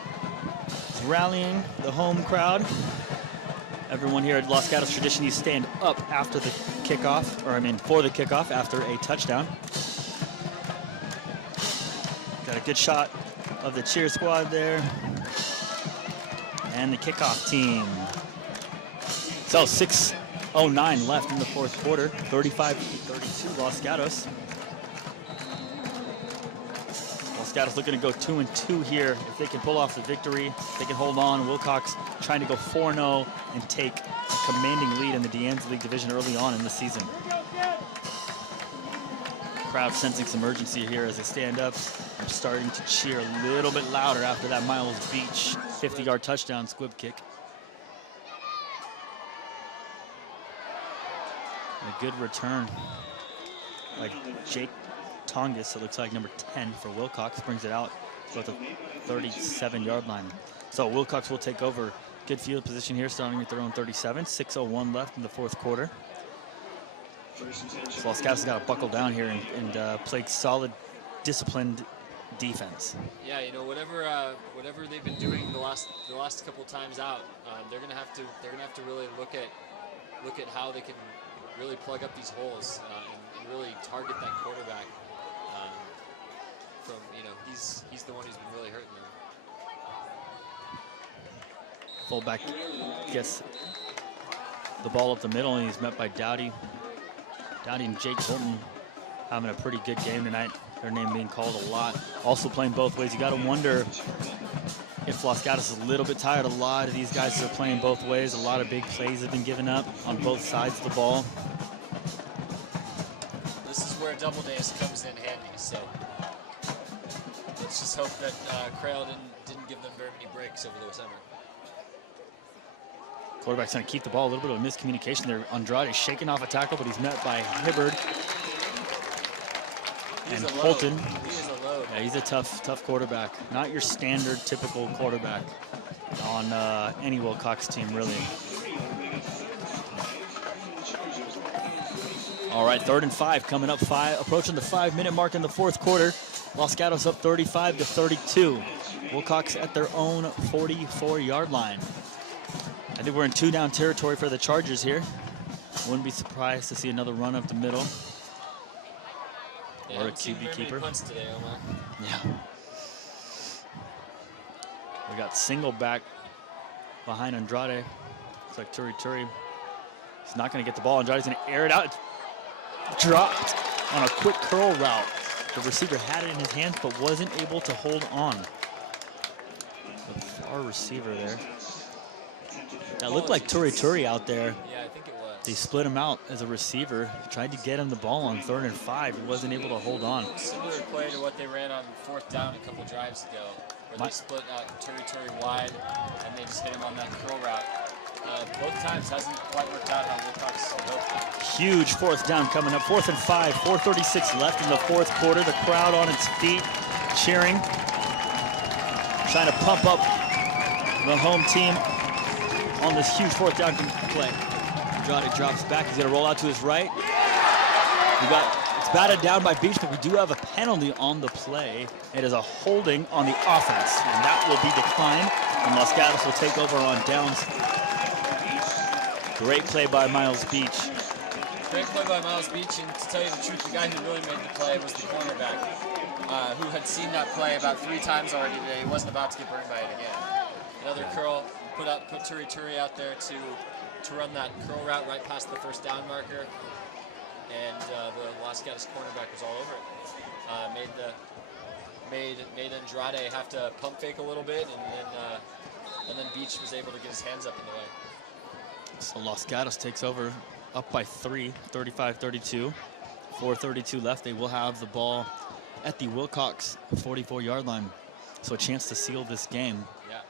is rallying the home crowd. Everyone here at Los Gatos tradition, you stand up after the kickoff, or I mean for the kickoff after a touchdown. Got a good shot of the cheer squad there. And the kickoff team. So 6:09 left in the fourth quarter, 35-32 Los Gatos. Los Gatos looking to go 2-2 here. If they can pull off the victory, they can hold on. Wilcox trying to go 4-0 and take a commanding lead in the De Anza League division early on in the season. Crowd sensing some urgency here as they stand up. They're starting to cheer a little bit louder after that Miles Beach 50-yard touchdown squib kick. A good return by Jake Tongas. It looks like number 10 for Wilcox. Brings it out to the 37-yard line. So Wilcox will take over. Good field position here, starting at their own 37. 6:01 left in the fourth quarter. So Los Gatos got to buckle down here and play solid, disciplined defense. Yeah, you know, whatever they've been doing the last couple times out, they're gonna have to really look at how they can really plug up these holes and really target that quarterback. From, you know, he's the one who's been really hurting them. Fullback gets the ball up the middle, and he's met by Dowdy. Dowdy and Jake Bolton having a pretty good game tonight. Their name being called a lot. Also playing both ways. You got to wonder if Los Gatos is a little bit tired. A lot of these guys are playing both ways. A lot of big plays have been given up on both sides of the ball. This is where double days comes in handy. So let's just hope that Crail didn't give them very many breaks over the summer. Quarterback's going to keep the ball. A little bit of miscommunication there. Andrade shaking off a tackle, but he's met by Hibbard and Holton. He is a load. Yeah, he's a tough quarterback. Not your standard, typical quarterback on any Wilcox team, really. All right, 3rd and 5 coming up. Approaching the 5-minute mark in the fourth quarter. Los Gatos up 35-32. Wilcox at their own 44-yard line. I think we're in 2-down territory for the Chargers here. Wouldn't be surprised to see another run up the middle. Yeah, or a QB keeper. Punts today, Omar. Yeah. We got single back behind Andrade. Looks like Turi. He's not going to get the ball. Andrade's going to air it out. It's dropped on a quick curl route. The receiver had it in his hands but wasn't able to hold on. Our receiver there. That looked like Turi out there. Yeah, I think it was. They split him out as a receiver. Tried to get him the ball on 3rd and 5. He wasn't able to hold on. Similar play to what they ran on 4th down a couple drives ago, where they split out Turi wide, and they just hit him on that curl route. Both times hasn't quite worked out how Wilcox hoped. Huge fourth down coming up. 4th and 5, 4:36 left in the fourth quarter. The crowd on its feet, cheering, trying to pump up the home team on this huge fourth down play. Andrade drops back. He's going to roll out to his right. It's batted down by Beach, but we do have a penalty on the play. It is a holding on the offense, and that will be declined, and Los Gatos will take over on downs. Great play by Miles Beach. Great play by Miles Beach, and to tell you the truth, the guy who really made the play was the cornerback, who had seen that play about 3 times already today. He wasn't about to get burned by it again. Another curl, put Turi out there to run that curl route right past the first down marker, and the Los Gatos cornerback was all over it. Made Andrade have to pump fake a little bit, and then Beach was able to get his hands up in the way. So Los Gatos takes over, up by 3, 35-32. 4:32 left. They will have the ball at the Wilcox 44-yard line. So a chance to seal this game. Yeah.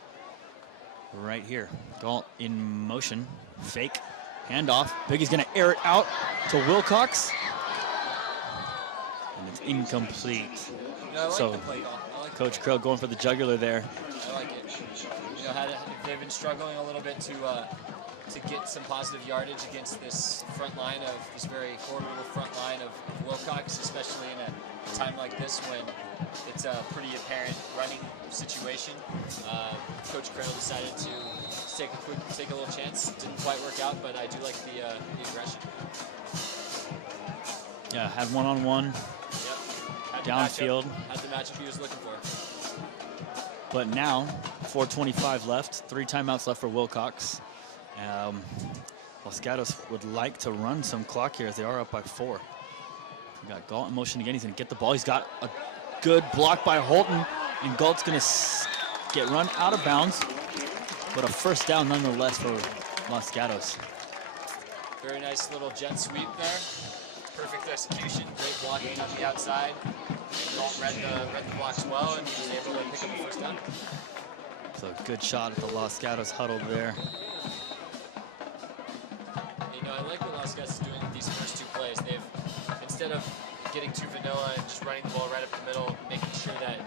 Right here. Galt in motion. Fake. Handoff. Biggie's going to air it out to Wilcox. And it's incomplete. I like So the play call. I like Coach Krill going for the jugular there. I like it. They've been struggling a little bit to get some positive yardage against this front line of this very formidable front line of Wilcox, especially in a time like this when it's a pretty apparent running situation. Coach Krill decided to take a little chance. Didn't quite work out, but I do like the aggression. Yeah, had one-on-one. Yep. Downfield. Had the matchup he was looking for. But now, 4:25 left, 3 timeouts left for Wilcox. Los Gatos would like to run some clock here as they are up by 4. We got Galt in motion again. He's going to get the ball. He's got a good block by Holton, and Galt's going to get run out of bounds, but a first down nonetheless for Los Gatos. Very nice little jet sweep there. Perfect execution. Great blocking on the outside. Galt read the blocks well, and he was able to pick up a first down. So good shot at the Los Gatos huddle there. I like what Los Gatos is doing with these first 2 plays. They've, instead of getting too vanilla and just running the ball right up the middle, making sure that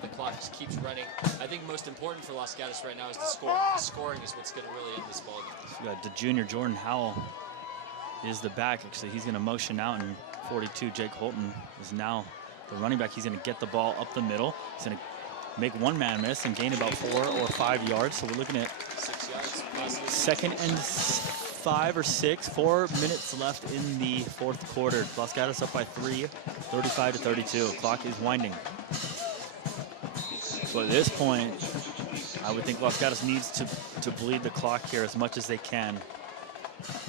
the clock just keeps running. I think most important for Los Gatos right now is the score. The scoring is what's going to really end this ball game. We got the junior Jordan Howell is the back. Actually, he's going to motion out, and 42 Jake Holton is now the running back. He's going to get the ball up the middle. He's going to make 1 man miss and gain about 4 or 5 yards. So we're looking at 6 yards. Positive. 2nd and 5 or 6. 4 minutes left in the fourth quarter. Los Gatos up by 3, 35-32. Clock is winding. So at this point, I would think Los Gatos needs to bleed the clock here as much as they can.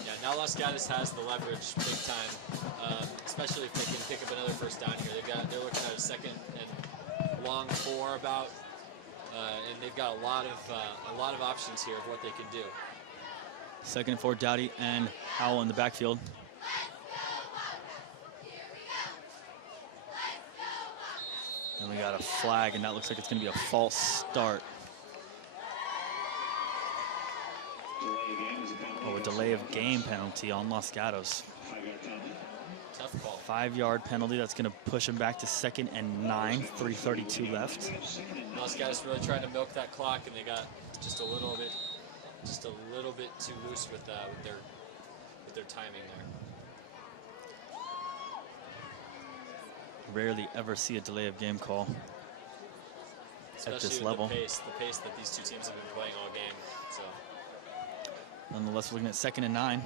Yeah, now Los Gatos has the leverage big time, especially if they can pick up another first down here. They're looking at a 2nd and long 4 about, and they've got a lot of options here of what they can do. 2nd and 4, Dowdy and Howell in the backfield. And we got a flag, and that looks like it's going to be a false start. Oh, a delay of game penalty on Los Gatos. Tough call. 5-yard penalty. That's going to push him back to 2nd and 9, 3:32 left. Los Gatos really trying to milk that clock, and they got just a little bit too loose with their timing there. Rarely ever see a delay of game call Especially at this with level. the pace that these 2 teams have been playing all game. So Nonetheless, we're looking at 2nd and 9.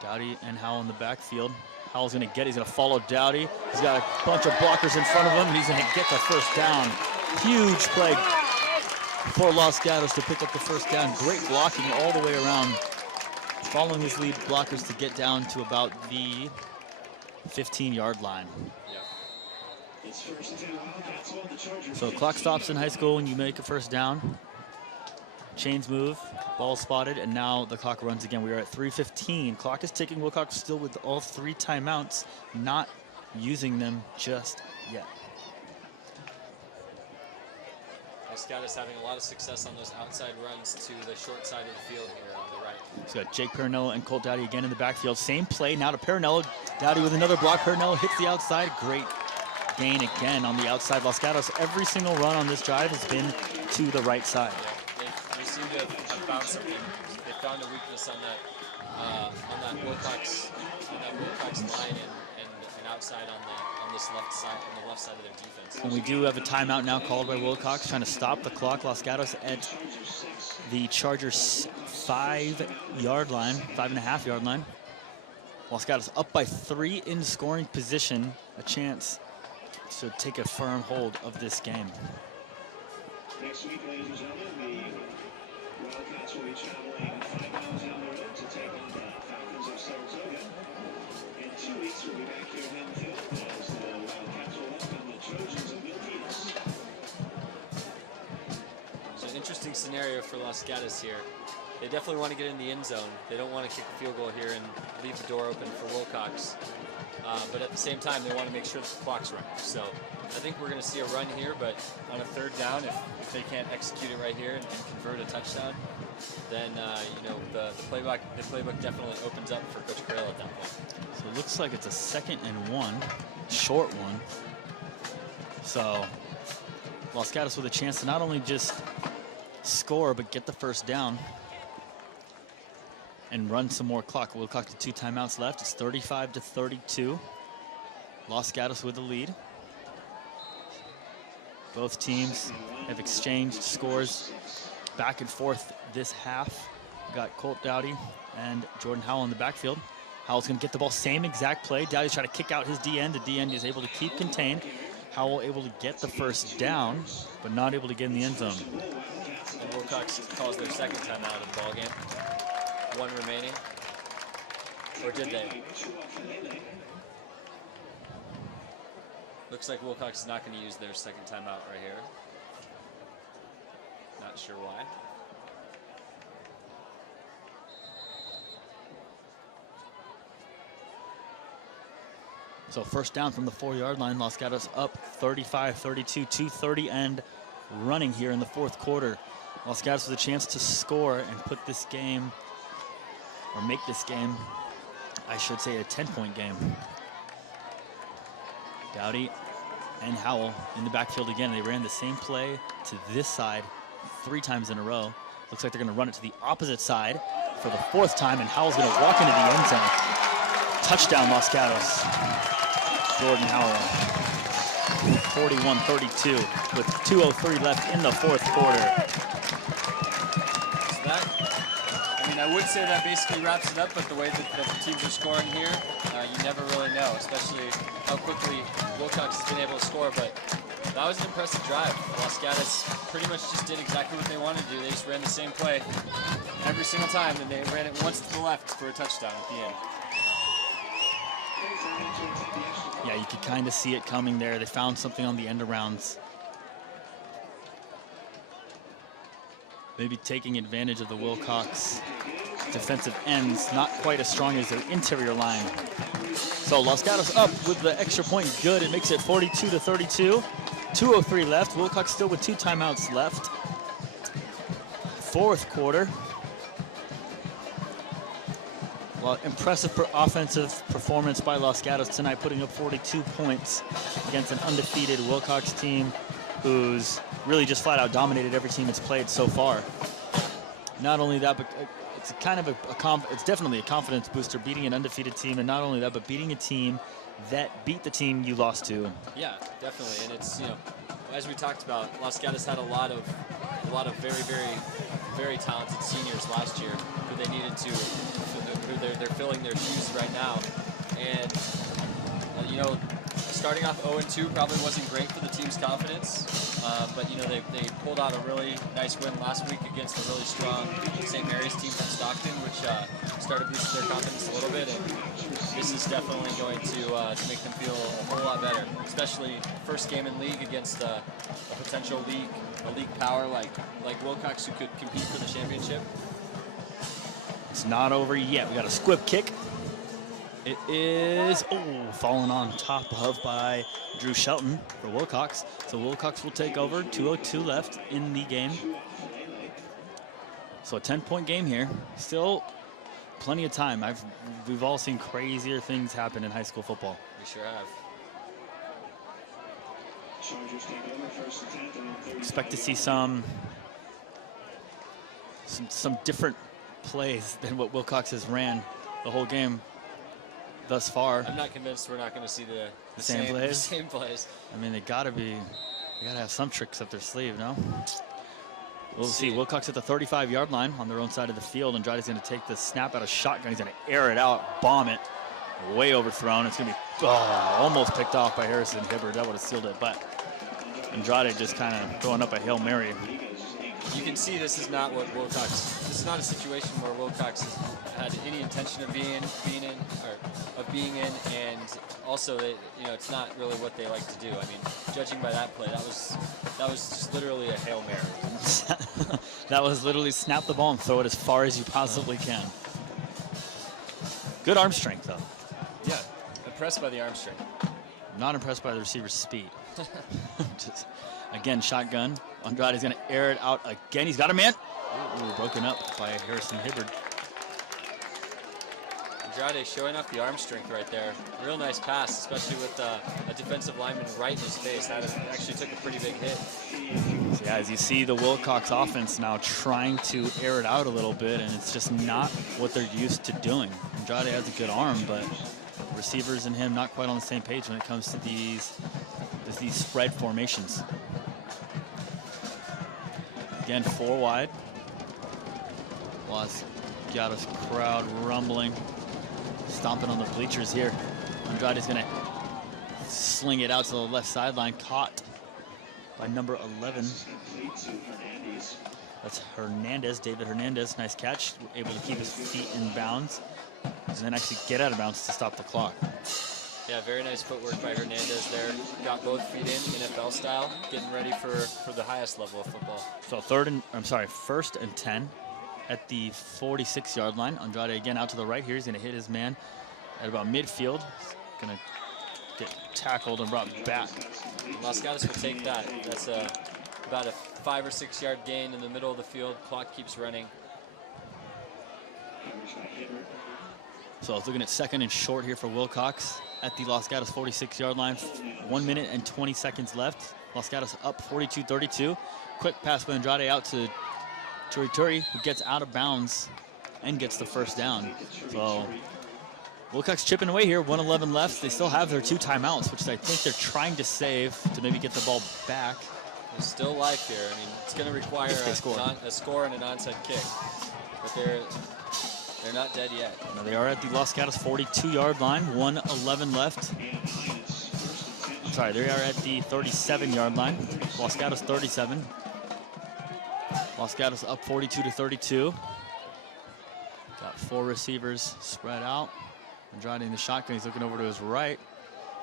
Dowdy and Howell in the backfield. Howell's going to get it. He's going to follow Dowdy. He's got a bunch of blockers in front of him, and he's going to get the first down. Huge play for Los Gatos to pick up the first down. Great blocking all the way around, following his lead blockers to get down to about the 15-yard line. So clock stops in high school when you make a first down. Chains move, ball spotted, and now the clock runs again. We are at 3:15. Clock is ticking. Wilcox still with all 3 timeouts, not using them just yet. Los Gatos having a lot of success on those outside runs to the short side of the field here on the right. So we got Jake Parinello and Colt Dowdy again in the backfield. Same play now to Parinello. Dowdy with another block. Parinello hits the outside. Great gain again on the outside. Los Gatos, every single run on this drive has been to the right side. Yeah, they seem to have found something. They found a weakness on that Wilcox line and outside on this left side, on the left side of their defense. And we do have a timeout now called by Wilcox, trying to stop the clock. Los Gatos at the Chargers' 5-yard line, 5.5-yard line. Los Gatos up by 3 in scoring position, a chance to take a firm hold of this game. Next week, ladies and gentlemen, the Wildcats will be traveling 5 miles down the road to take on the Falcons of Saratoga. In 2 weeks, we'll be back here in Helm Field as the Wildcats will welcome the Trojans of Lghs. So an interesting scenario for Los Gatos here. They definitely want to get in the end zone. They don't want to kick a field goal here and leave the door open for Wilcox. But at the same time, they want to make sure that the clock's running. So I think we're going to see a run here, but on a 3rd down, if they can't execute it right here and convert a touchdown, then you know, the playbook definitely opens up for Coach Crail at that point. So it looks like it's a 2nd and 1, short one. So Los Gatos with a chance to not only just score, but get the 1st down and run some more clock. Wilcox with 2 timeouts left. It's 35-32. Los Gatos with the lead. Both teams have exchanged scores back and forth this half. We got Colt Dowdy and Jordan Howell in the backfield. Howell's going to get the ball, same exact play. Dowdy's trying to kick out his D-end. The D-end is able to keep contained. Howell able to get the 1st down, but not able to get in the end zone. And Wilcox calls their 2nd timeout of the ball game. 1 remaining. Or did they? Looks like Wilcox is not going to use their 2nd timeout right here. Not sure why. So 1st down from the 4-yard line. Los Gatos up 35-32, 2:30 and running here in the 4th quarter. Los Gatos with a chance to score and put this game, or make this game, I should say, a 10-point game. Dowdy and Howell in the backfield again. They ran the same play to this side 3 times in a row. Looks like they're going to run it to the opposite side for the 4th time, and Howell's going to walk into the end zone. Touchdown, Los Gatos. Jordan Howell, 41-32 with 2:03 left in the 4th quarter. So that, I mean, I would say that basically wraps it up, but the way that the teams are scoring here, you never really know, especially how quickly Wilcox has been able to score. But that was an impressive drive. Los Gatos pretty much just did exactly what they wanted to do. They just ran the same play every single time, and they ran it once to the left for a touchdown at the end. Yeah, you could kind of see it coming there. They found something on the end arounds. Maybe taking advantage of the Wilcox defensive ends, not quite as strong as their interior line. So Los Gatos up with the extra point, good. It makes it 42-32. 2:03 left. Wilcox still with 2 timeouts left. 4th quarter. Well, impressive offensive performance by Los Gatos tonight, putting up 42 points against an undefeated Wilcox team who's really just flat out dominated every team it's played so far. Not only that, but it's kind of it's definitely a confidence booster beating an undefeated team, and not only that, but beating a team that beat the team you lost to. Yeah, definitely, and it's, you know, as we talked about, Los Gatos had a lot of very, very, very talented seniors last year who they needed to. They're filling their shoes right now, and you know, starting off 0-2 probably wasn't great for the team's confidence, but you know, they pulled out a really nice win last week against a really strong St. Mary's team from Stockton, which started boosting their confidence a little bit, and this is definitely going to make them feel a whole lot better, especially first game in league against a potential league power like Wilcox, who could compete for the championship. It's not over yet. We got a squib kick. It is, fallen on top of by Drew Shelton for Wilcox. So Wilcox will take over, 2:02 left in the game. So a 10-point game here. Still plenty of time. We've all seen crazier things happen in high school football. We sure have. Expect to see some different plays than what Wilcox has ran the whole game thus far. I'm not convinced we're not going to see the same plays. The same plays. I mean, they gotta have some tricks up their sleeve, no? We'll see. Wilcox at the 35-yard line on their own side of the field. Andrade's going to take the snap out of shotgun. He's going to air it out, bomb it, way overthrown. It's going to be almost picked off by Harrison Hibbard. That would have sealed it, but Andrade just kind of throwing up a Hail Mary. You can see this is not what Wilcox. This is not a situation where Wilcox has had any intention of being in, and also it's not really what they like to do. I mean, judging by that play, that was just literally a Hail Mary. That was literally snap the ball and throw it as far as you possibly can. Good arm strength, though. Yeah, impressed by the arm strength. Not impressed by the receiver's speed. Just, again, shotgun. Andrade's going to air it out again. He's got a man. Ooh, broken up by Harrison Hibbard. Andrade showing off the arm strength right there. Real nice pass, especially with a defensive lineman right in his face. That actually took a pretty big hit. So yeah, as you see the Wilcox offense now trying to air it out a little bit, and it's just not what they're used to doing. Andrade has a good arm, but receivers and him not quite on the same page when it comes to these spread formations. Again, 4 wide. Los Gatos crowd rumbling, stomping on the bleachers here. Andrade's gonna sling it out to the left sideline, caught by number 11. That's Hernandez, David Hernandez. Nice catch, able to keep his feet in bounds, and then actually get out of bounds to stop the clock. Yeah, very nice footwork by Hernandez there. Got both feet in, NFL style, getting ready for the highest level of football. So first and 10 at the 46-yard line. Andrade again out to the right here. He's going to hit his man at about midfield. He's going to get tackled and brought back. Los Gatos will take that. That's about a 5 or 6 yard gain in the middle of the field. Clock keeps running. So I was looking at second and short here for Wilcox at the Los Gatos 46-yard line. 1 minute and 20 seconds left. Los Gatos up 42-32. Quick pass by Andrade out to Turi, who gets out of bounds and gets the first down. So Wilcox chipping away here, 1:11 left. They still have their 2 timeouts, which I think they're trying to save to maybe get the ball back. There's still life here. I mean, it's going to require a score and an onside kick. But they're not dead yet. Now they are at the Los Gatos 42-yard line, 1:11 left. Sorry, they are at the 37-yard line. Los Gatos 37. Los Gatos up 42-32. Got 4 receivers spread out. Andrade in the shotgun. He's looking over to his right.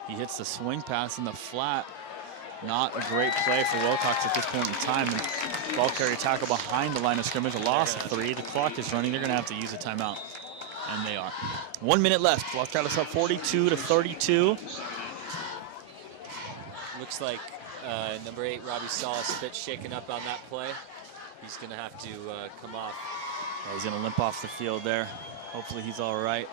He hits the swing pass in the flat. Not a great play for Wilcox at this point in time. And ball carrier tackle behind the line of scrimmage. A loss of 3. The clock is running. They're going to have to use a timeout. And they are. 1 minute left. Los Gatos up 42-32. Looks like number 8, Robbie Salas, a bit shaken up on that play. He's going to have to come off. Yeah, he's going to limp off the field there. Hopefully he's all right.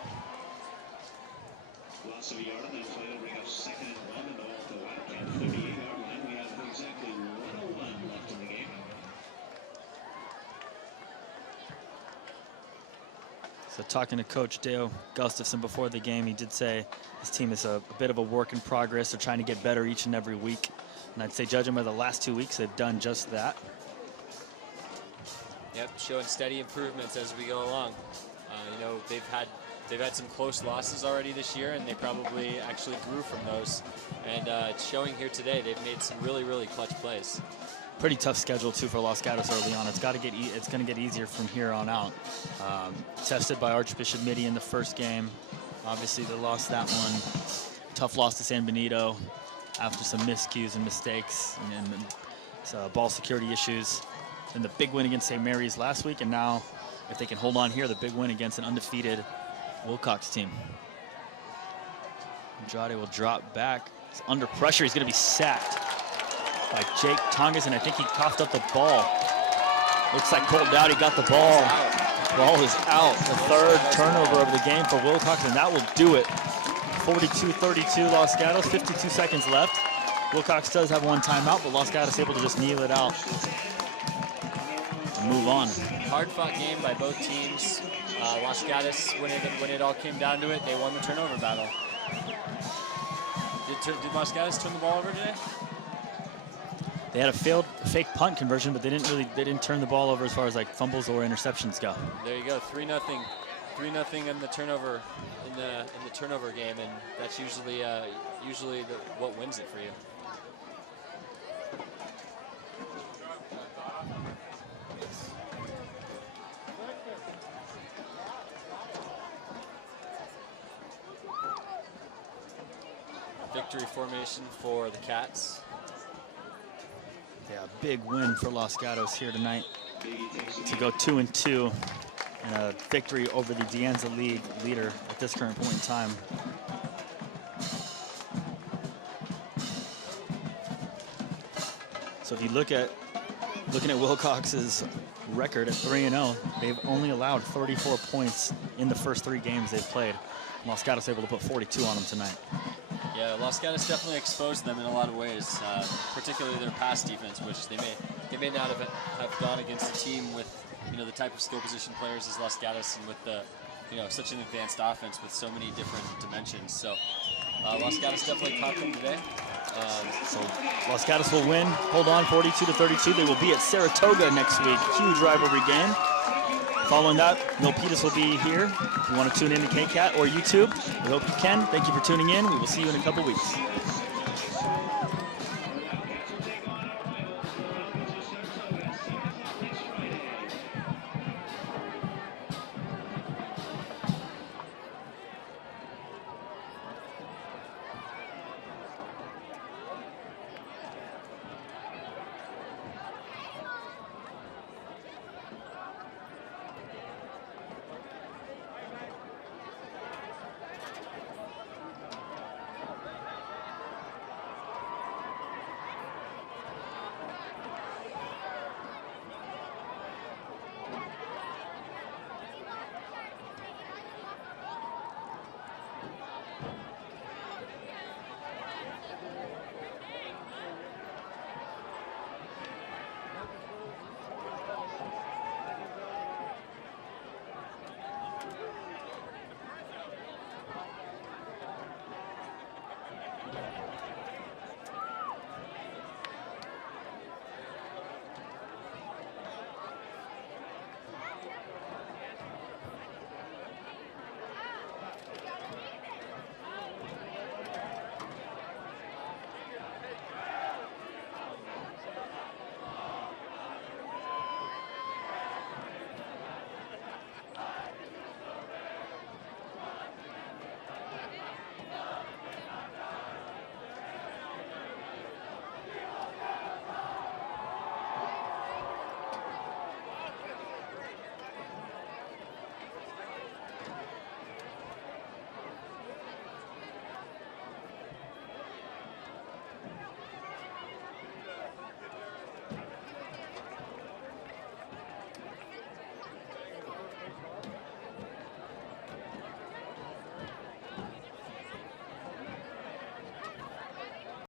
Loss of a yard, and then play will bring up 2nd and 1 and off the Wildcat 38-yard line. We have exactly 1:01 left in the game. So talking to Coach Dale Gustafson before the game, he did say his team is a bit of a work in progress. They're trying to get better each and every week. And I'd say judging by the last 2 weeks, they've done just that. Yep, showing steady improvements as we go along. You know, they've had some close losses already this year, and they probably actually grew from those. And it's showing here today. They've made some really, really clutch plays. Pretty tough schedule too for Los Gatos early on. It's going to get easier from here on out. Tested by Archbishop Mitty in the first game. Obviously, they lost that one. Tough loss to San Benito after some miscues and mistakes and ball security issues. And the big win against St. Mary's last week, and now if they can hold on here, the big win against an undefeated Wilcox team. Andrade will drop back. He's under pressure. He's going to be sacked by Jake Tongas, and I think he coughed up the ball. Looks like Cole Dowdy got the ball. Ball is out. The third turnover of the game for Wilcox, and that will do it. 42-32 Los Gatos, 52 seconds left. Wilcox does have one timeout, but Los Gatos able to just kneel it out and move on. Hard-fought game by both teams. Los Gatos, when it all came down to it, they won the turnover battle. Did Los Gatos turn the ball over today? They had a fake punt conversion, but they didn't turn the ball over as far as like fumbles or interceptions go. There you go, 3-0 in the turnover in the turnover game, and that's usually what wins it for you. Victory formation for the Cats. Yeah, big win for Los Gatos here tonight to go 2-2 and a victory over the Dianza League leader at this current point in time. So if you looking at Wilcox's record at 3-0, they've only allowed 34 points in the first 3 games they've played. Los Gatos able to put 42 on them tonight. Yeah, Los Gatos definitely exposed them in a lot of ways, particularly their pass defense, which they may not have gone against a team with the type of skill position players as Los Gatos, and with the such an advanced offense with so many different dimensions. So Los Gatos definitely caught them today. So Los Gatos will win. Hold on, 42-32. They will be at Saratoga next week. Huge rivalry game. Following that, Milpitas will be here. If you want to tune in to KCAT or YouTube, we hope you can. Thank you for tuning in. We will see you in a couple weeks.